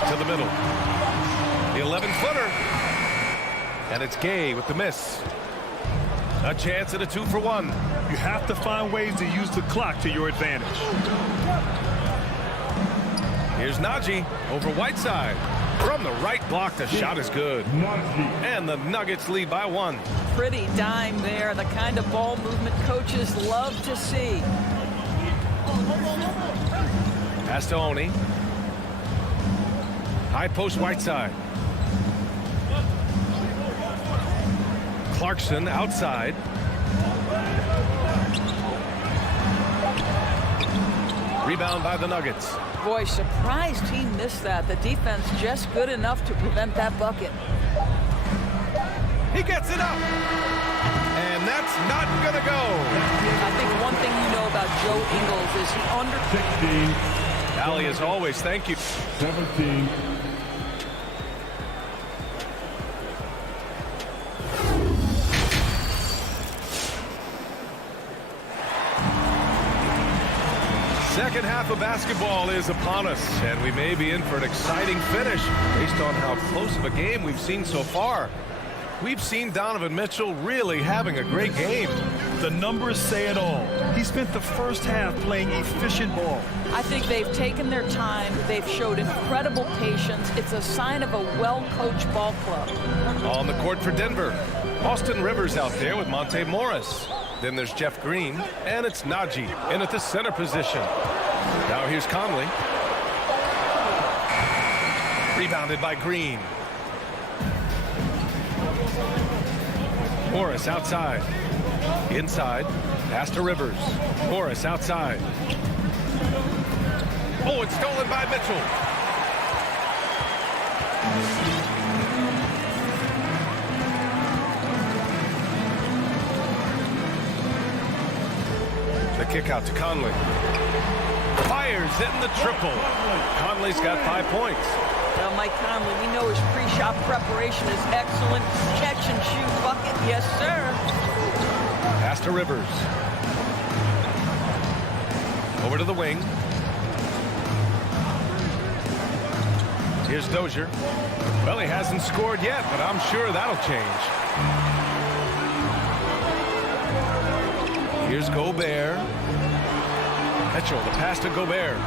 To the middle. The 11-footer. And it's Gay with the miss. A chance at a 2-for-1. You have to find ways to use the clock to your advantage. Here's Najee over Whiteside. From the right block, the shot is good. And the Nuggets lead by 1. Pretty dime there. The kind of ball movement coaches love to see. Pass to Oni. High post Whiteside. Clarkson outside. Rebound by the Nuggets. Boy, surprised he missed that. The defense just good enough to prevent that bucket. He gets it up. And that's not going to go. I think one thing you know about Joe Ingles is he under... 16. Allie, as always, thank you. 17. Second half of basketball is upon us, and we may be in for an exciting finish based on how close of a game we've seen so far. We've seen Donovan Mitchell really having a great game. The numbers say it all. He spent the first half playing efficient ball. I think they've taken their time. They've showed incredible patience. It's a sign of a well-coached ball club. On the court for Denver, Austin Rivers out there with Monte Morris. Then there's Jeff Green, and it's Najee in at the center position. Now here's Conley. Rebounded by Green. Morris outside. Inside. Pass to Rivers. Morris outside. Oh, it's stolen by Mitchell. The kick out to Conley. Fires in the triple. Conley's got 5 points. Well, Mike Conley, we know his pre-shot preparation is excellent. Catch and shoot bucket, yes, sir. Pass to Rivers. Over to the wing. Here's Dozier. Well, he hasn't scored yet, but I'm sure that'll change. Here's Gobert. Mitchell, the pass to Gobert.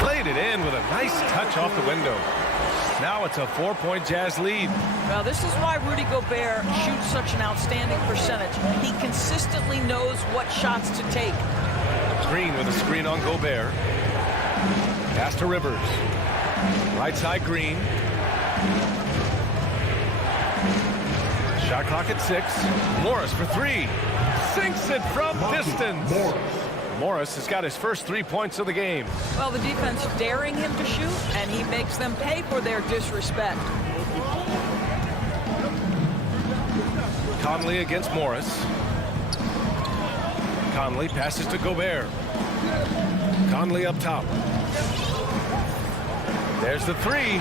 Played it in with a nice touch off the window. Now it's a 4-point Jazz lead. Well, this is why Rudy Gobert shoots such an outstanding percentage. He consistently knows what shots to take. Green with a screen on Gobert. Pass to Rivers. Right side Green. Shot clock at 6. Morris for 3. Sinks it from distance. Morris has got his first 3 points of the game. Well, the defense daring him to shoot, and he makes them pay for their disrespect. Conley against Morris. Conley passes to Gobert. Conley up top. There's the 3.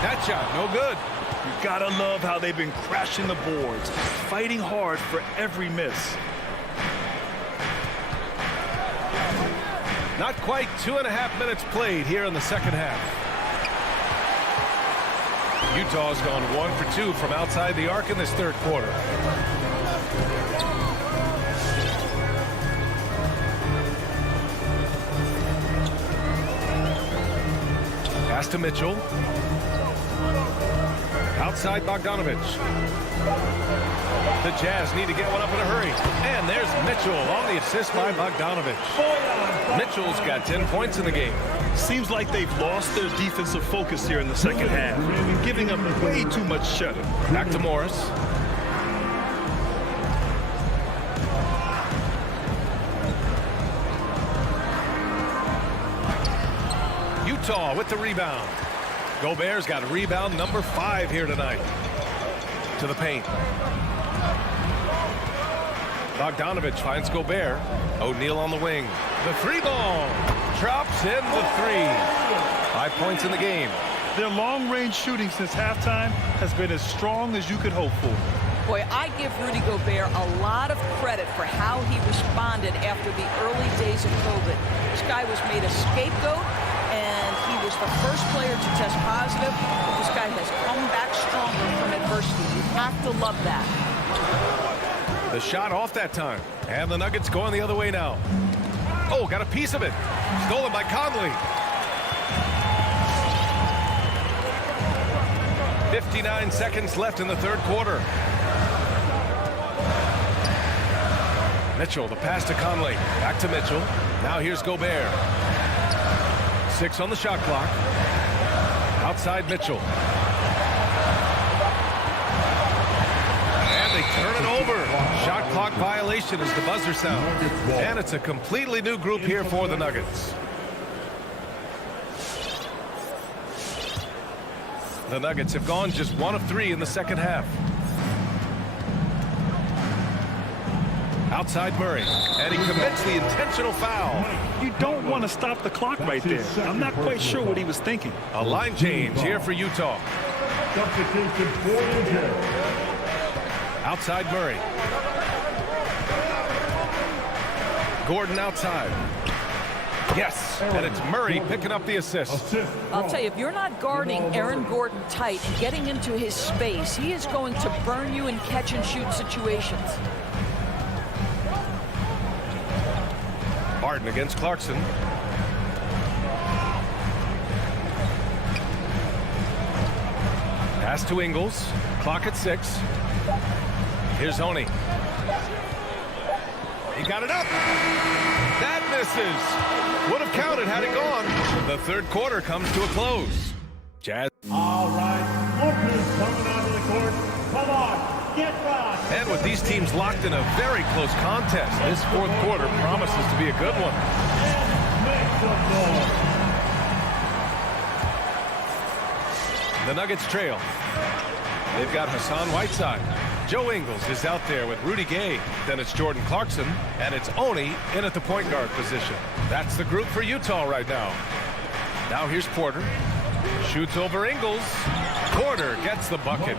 That shot, no good. You gotta love how they've been crashing the boards, fighting hard for every miss. Not quite 2.5 minutes played here in the second half. Utah's gone 1 for 2 from outside the arc in this third quarter. Pass to Mitchell. Outside Bogdanovich. The Jazz need to get one up in a hurry. And there's Mitchell on the assist by Bogdanovich. Mitchell's got 10 points in the game. Seems like they've lost their defensive focus here in the second half, giving up way too much cheddar. Back to Morris. Utah with the rebound. Gobert's got rebound number 5 here tonight. To the paint. Bogdanovich finds Gobert. O'Neal on the wing. The 3-ball. Drops in the 3. 5 points in the game. Their long-range shooting since halftime has been as strong as you could hope for. Boy, I give Rudy Gobert a lot of credit for how he responded after the early days of COVID. This guy was made a scapegoat, and he was the first player to test positive. But this guy has come back stronger from adversity. You have to love that. The shot off that time. And the Nuggets going the other way now. Oh, got a piece of it. Stolen by Conley. 59 seconds left in the third quarter. Mitchell, the pass to Conley. Back to Mitchell. Now here's Gobert. 6 on the shot clock. Outside Mitchell. And they turn it over. Shot clock violation as the buzzer sounds. And it's a completely new group here for the Nuggets. The Nuggets have gone just 1 of 3 in the second half. Outside Murray, and he commits the intentional foul. You don't want to stop the clock right there. I'm not quite sure what he was thinking. A line change here for Utah. Outside Murray. Gordon outside. Yes, and it's Murray picking up the assist. I'll tell you, if you're not guarding Aaron Gordon tight and getting into his space, he is going to burn you in catch-and-shoot situations. Harden against Clarkson. Pass to Ingles. Clock at 6. Here's Oni. He got it up. That misses. Would have counted had it gone. The third quarter comes to a close. Jazz. All right, Walker's coming onto the court. Come on, get right. And with these teams locked in a very close contest, this fourth quarter promises to be a good one. The Nuggets trail. They've got Hassan Whiteside. Joe Ingles is out there with Rudy Gay. Then it's Jordan Clarkson, and it's Oni in at the point guard position. That's the group for Utah right now. Now here's Porter. Shoots over Ingles. Porter gets the bucket.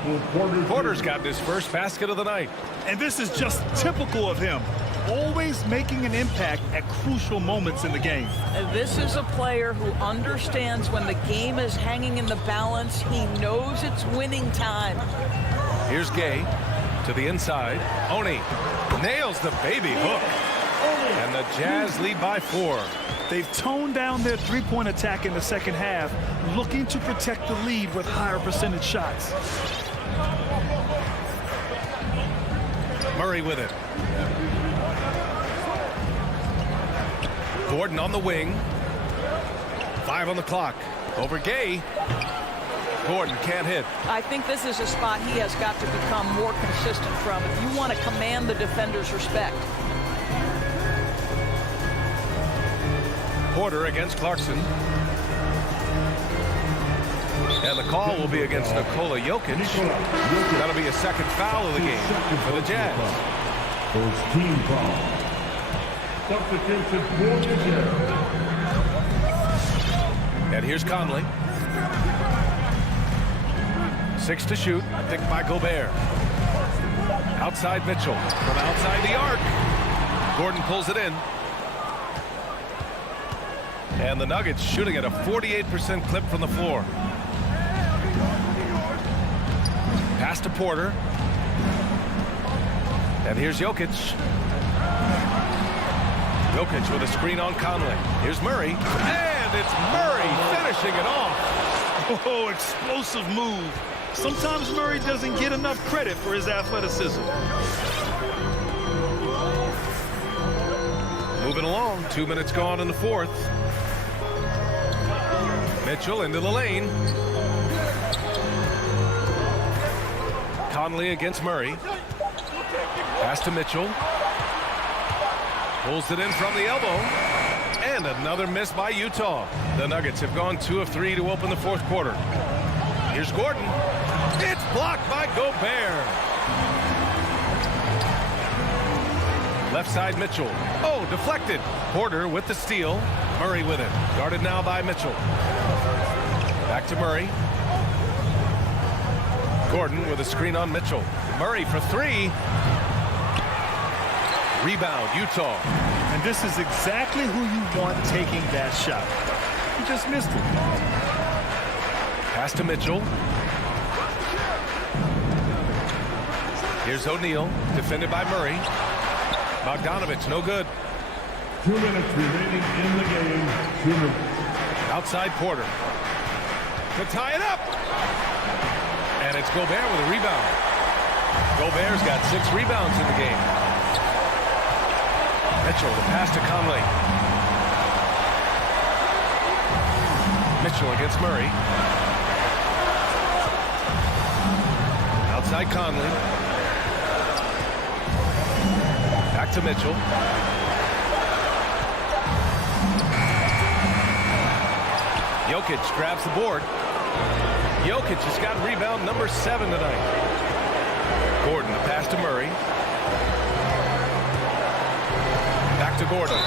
Porter's gotten his first basket of the night. And this is just typical of him. Always making an impact at crucial moments in the game. And this is a player who understands when the game is hanging in the balance. He knows it's winning time. Here's Gay to the inside. Oni nails the baby hook. And the Jazz lead by 4. They've toned down their three-point attack in the second half, looking to protect the lead with higher percentage shots. Murray with it. Gordon on the wing. 5 on the clock. Over Gay. Gordon can't hit. I think this is a spot he has got to become more consistent from if you want to command the defender's respect. Porter against Clarkson. And the call will be against Nikola Jokic. That'll be a second foul of the game for the Jazz. First team foul. Substitution for the Jazz. And here's Conley. 6 to shoot. Picked by Gobert. Outside Mitchell. From outside the arc. Gordon pulls it in. And the Nuggets shooting at a 48% clip from the floor. Pass to Porter. And here's Jokic. Jokic with a screen on Conley. Here's Murray. And it's Murray finishing it off. Oh, explosive move. Sometimes Murray doesn't get enough credit for his athleticism. Moving along. 2 minutes gone in the fourth. Mitchell into the lane. Conley against Murray. Pass to Mitchell. Pulls it in from the elbow. And another miss by Utah. The Nuggets have gone 2 of 3 to open the fourth quarter. Here's Gordon. It's blocked by Gobert. Left side Mitchell. Oh, deflected. Porter with the steal. Murray with it. Guarded now by Mitchell. Back to Murray. Gordon with a screen on Mitchell. Murray for 3. Rebound, Utah. And this is exactly who you want taking that shot. He just missed it. Pass to Mitchell. Here's O'Neal, defended by Murray. Bogdanovich, no good. 2 minutes remaining in the game. 2 minutes. Outside Porter. To tie it up. And it's Gobert with a rebound. Gobert's got 6 rebounds in the game. Mitchell, the pass to Conley. Mitchell against Murray. Outside Conley. Back to Mitchell. Jokic grabs the board. Jokic has got rebound number 7 tonight. Gordon, the pass to Murray. Back to Gordon.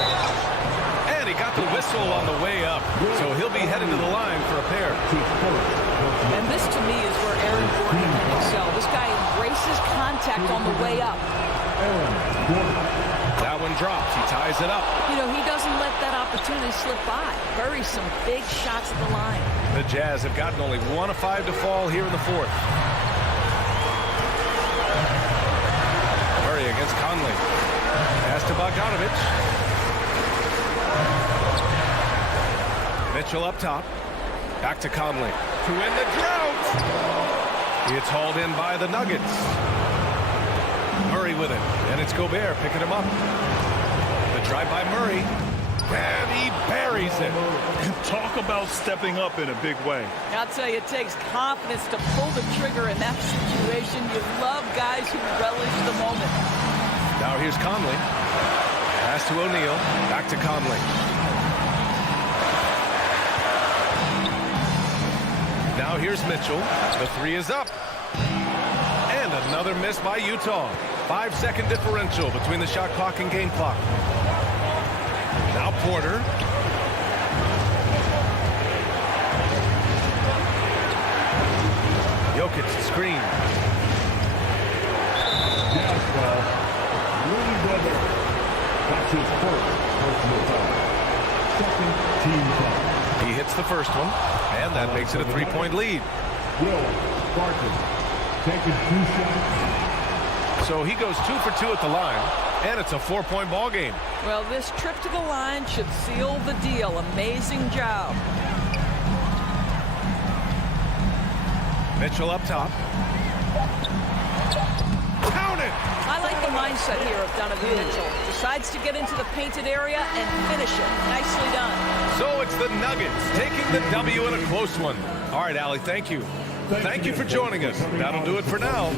And he got the whistle on the way up. So he'll be headed to the line for a pair. And this, to me, is where Aaron Gordon can excel. This guy embraces contact on the way up. That one drops. He ties it up. You know, he doesn't let that opportunity slip by. Buries some big shots at the line. The Jazz have gotten only 1 of 5 to fall here in the fourth. Murray against Conley. Pass to Bogdanovich. Mitchell up top. Back to Conley. To win the drought. It's hauled in by the Nuggets. Murray with it. And it's Gobert picking him up. The drive by Murray. And he buries it. Talk about stepping up in a big way. I'll tell you, it takes confidence to pull the trigger in that situation. You love guys who relish the moment. Now here's Conley. Pass to O'Neal. Back to Conley. Now here's Mitchell. The 3 is up. And another miss by Utah. 5-second differential between the shot clock and game clock. Now Porter. Jokic screen. Jazz ball. Rudy Gobert. That's his first personal foul. Second team foul. He hits the first one, and that makes it a 3-point lead. Will Barton taking 2 shots. So he goes 2 for 2 at the line, and it's a 4-point ball game. Well, this trip to the line should seal the deal. Amazing job. Mitchell up top. Count it! I like the mindset here of Donovan Mitchell. Decides to get into the painted area and finish it. Nicely done. So it's the Nuggets taking the W in a close one. All right, Allie, thank you. Thank you for joining us. That'll do it for now.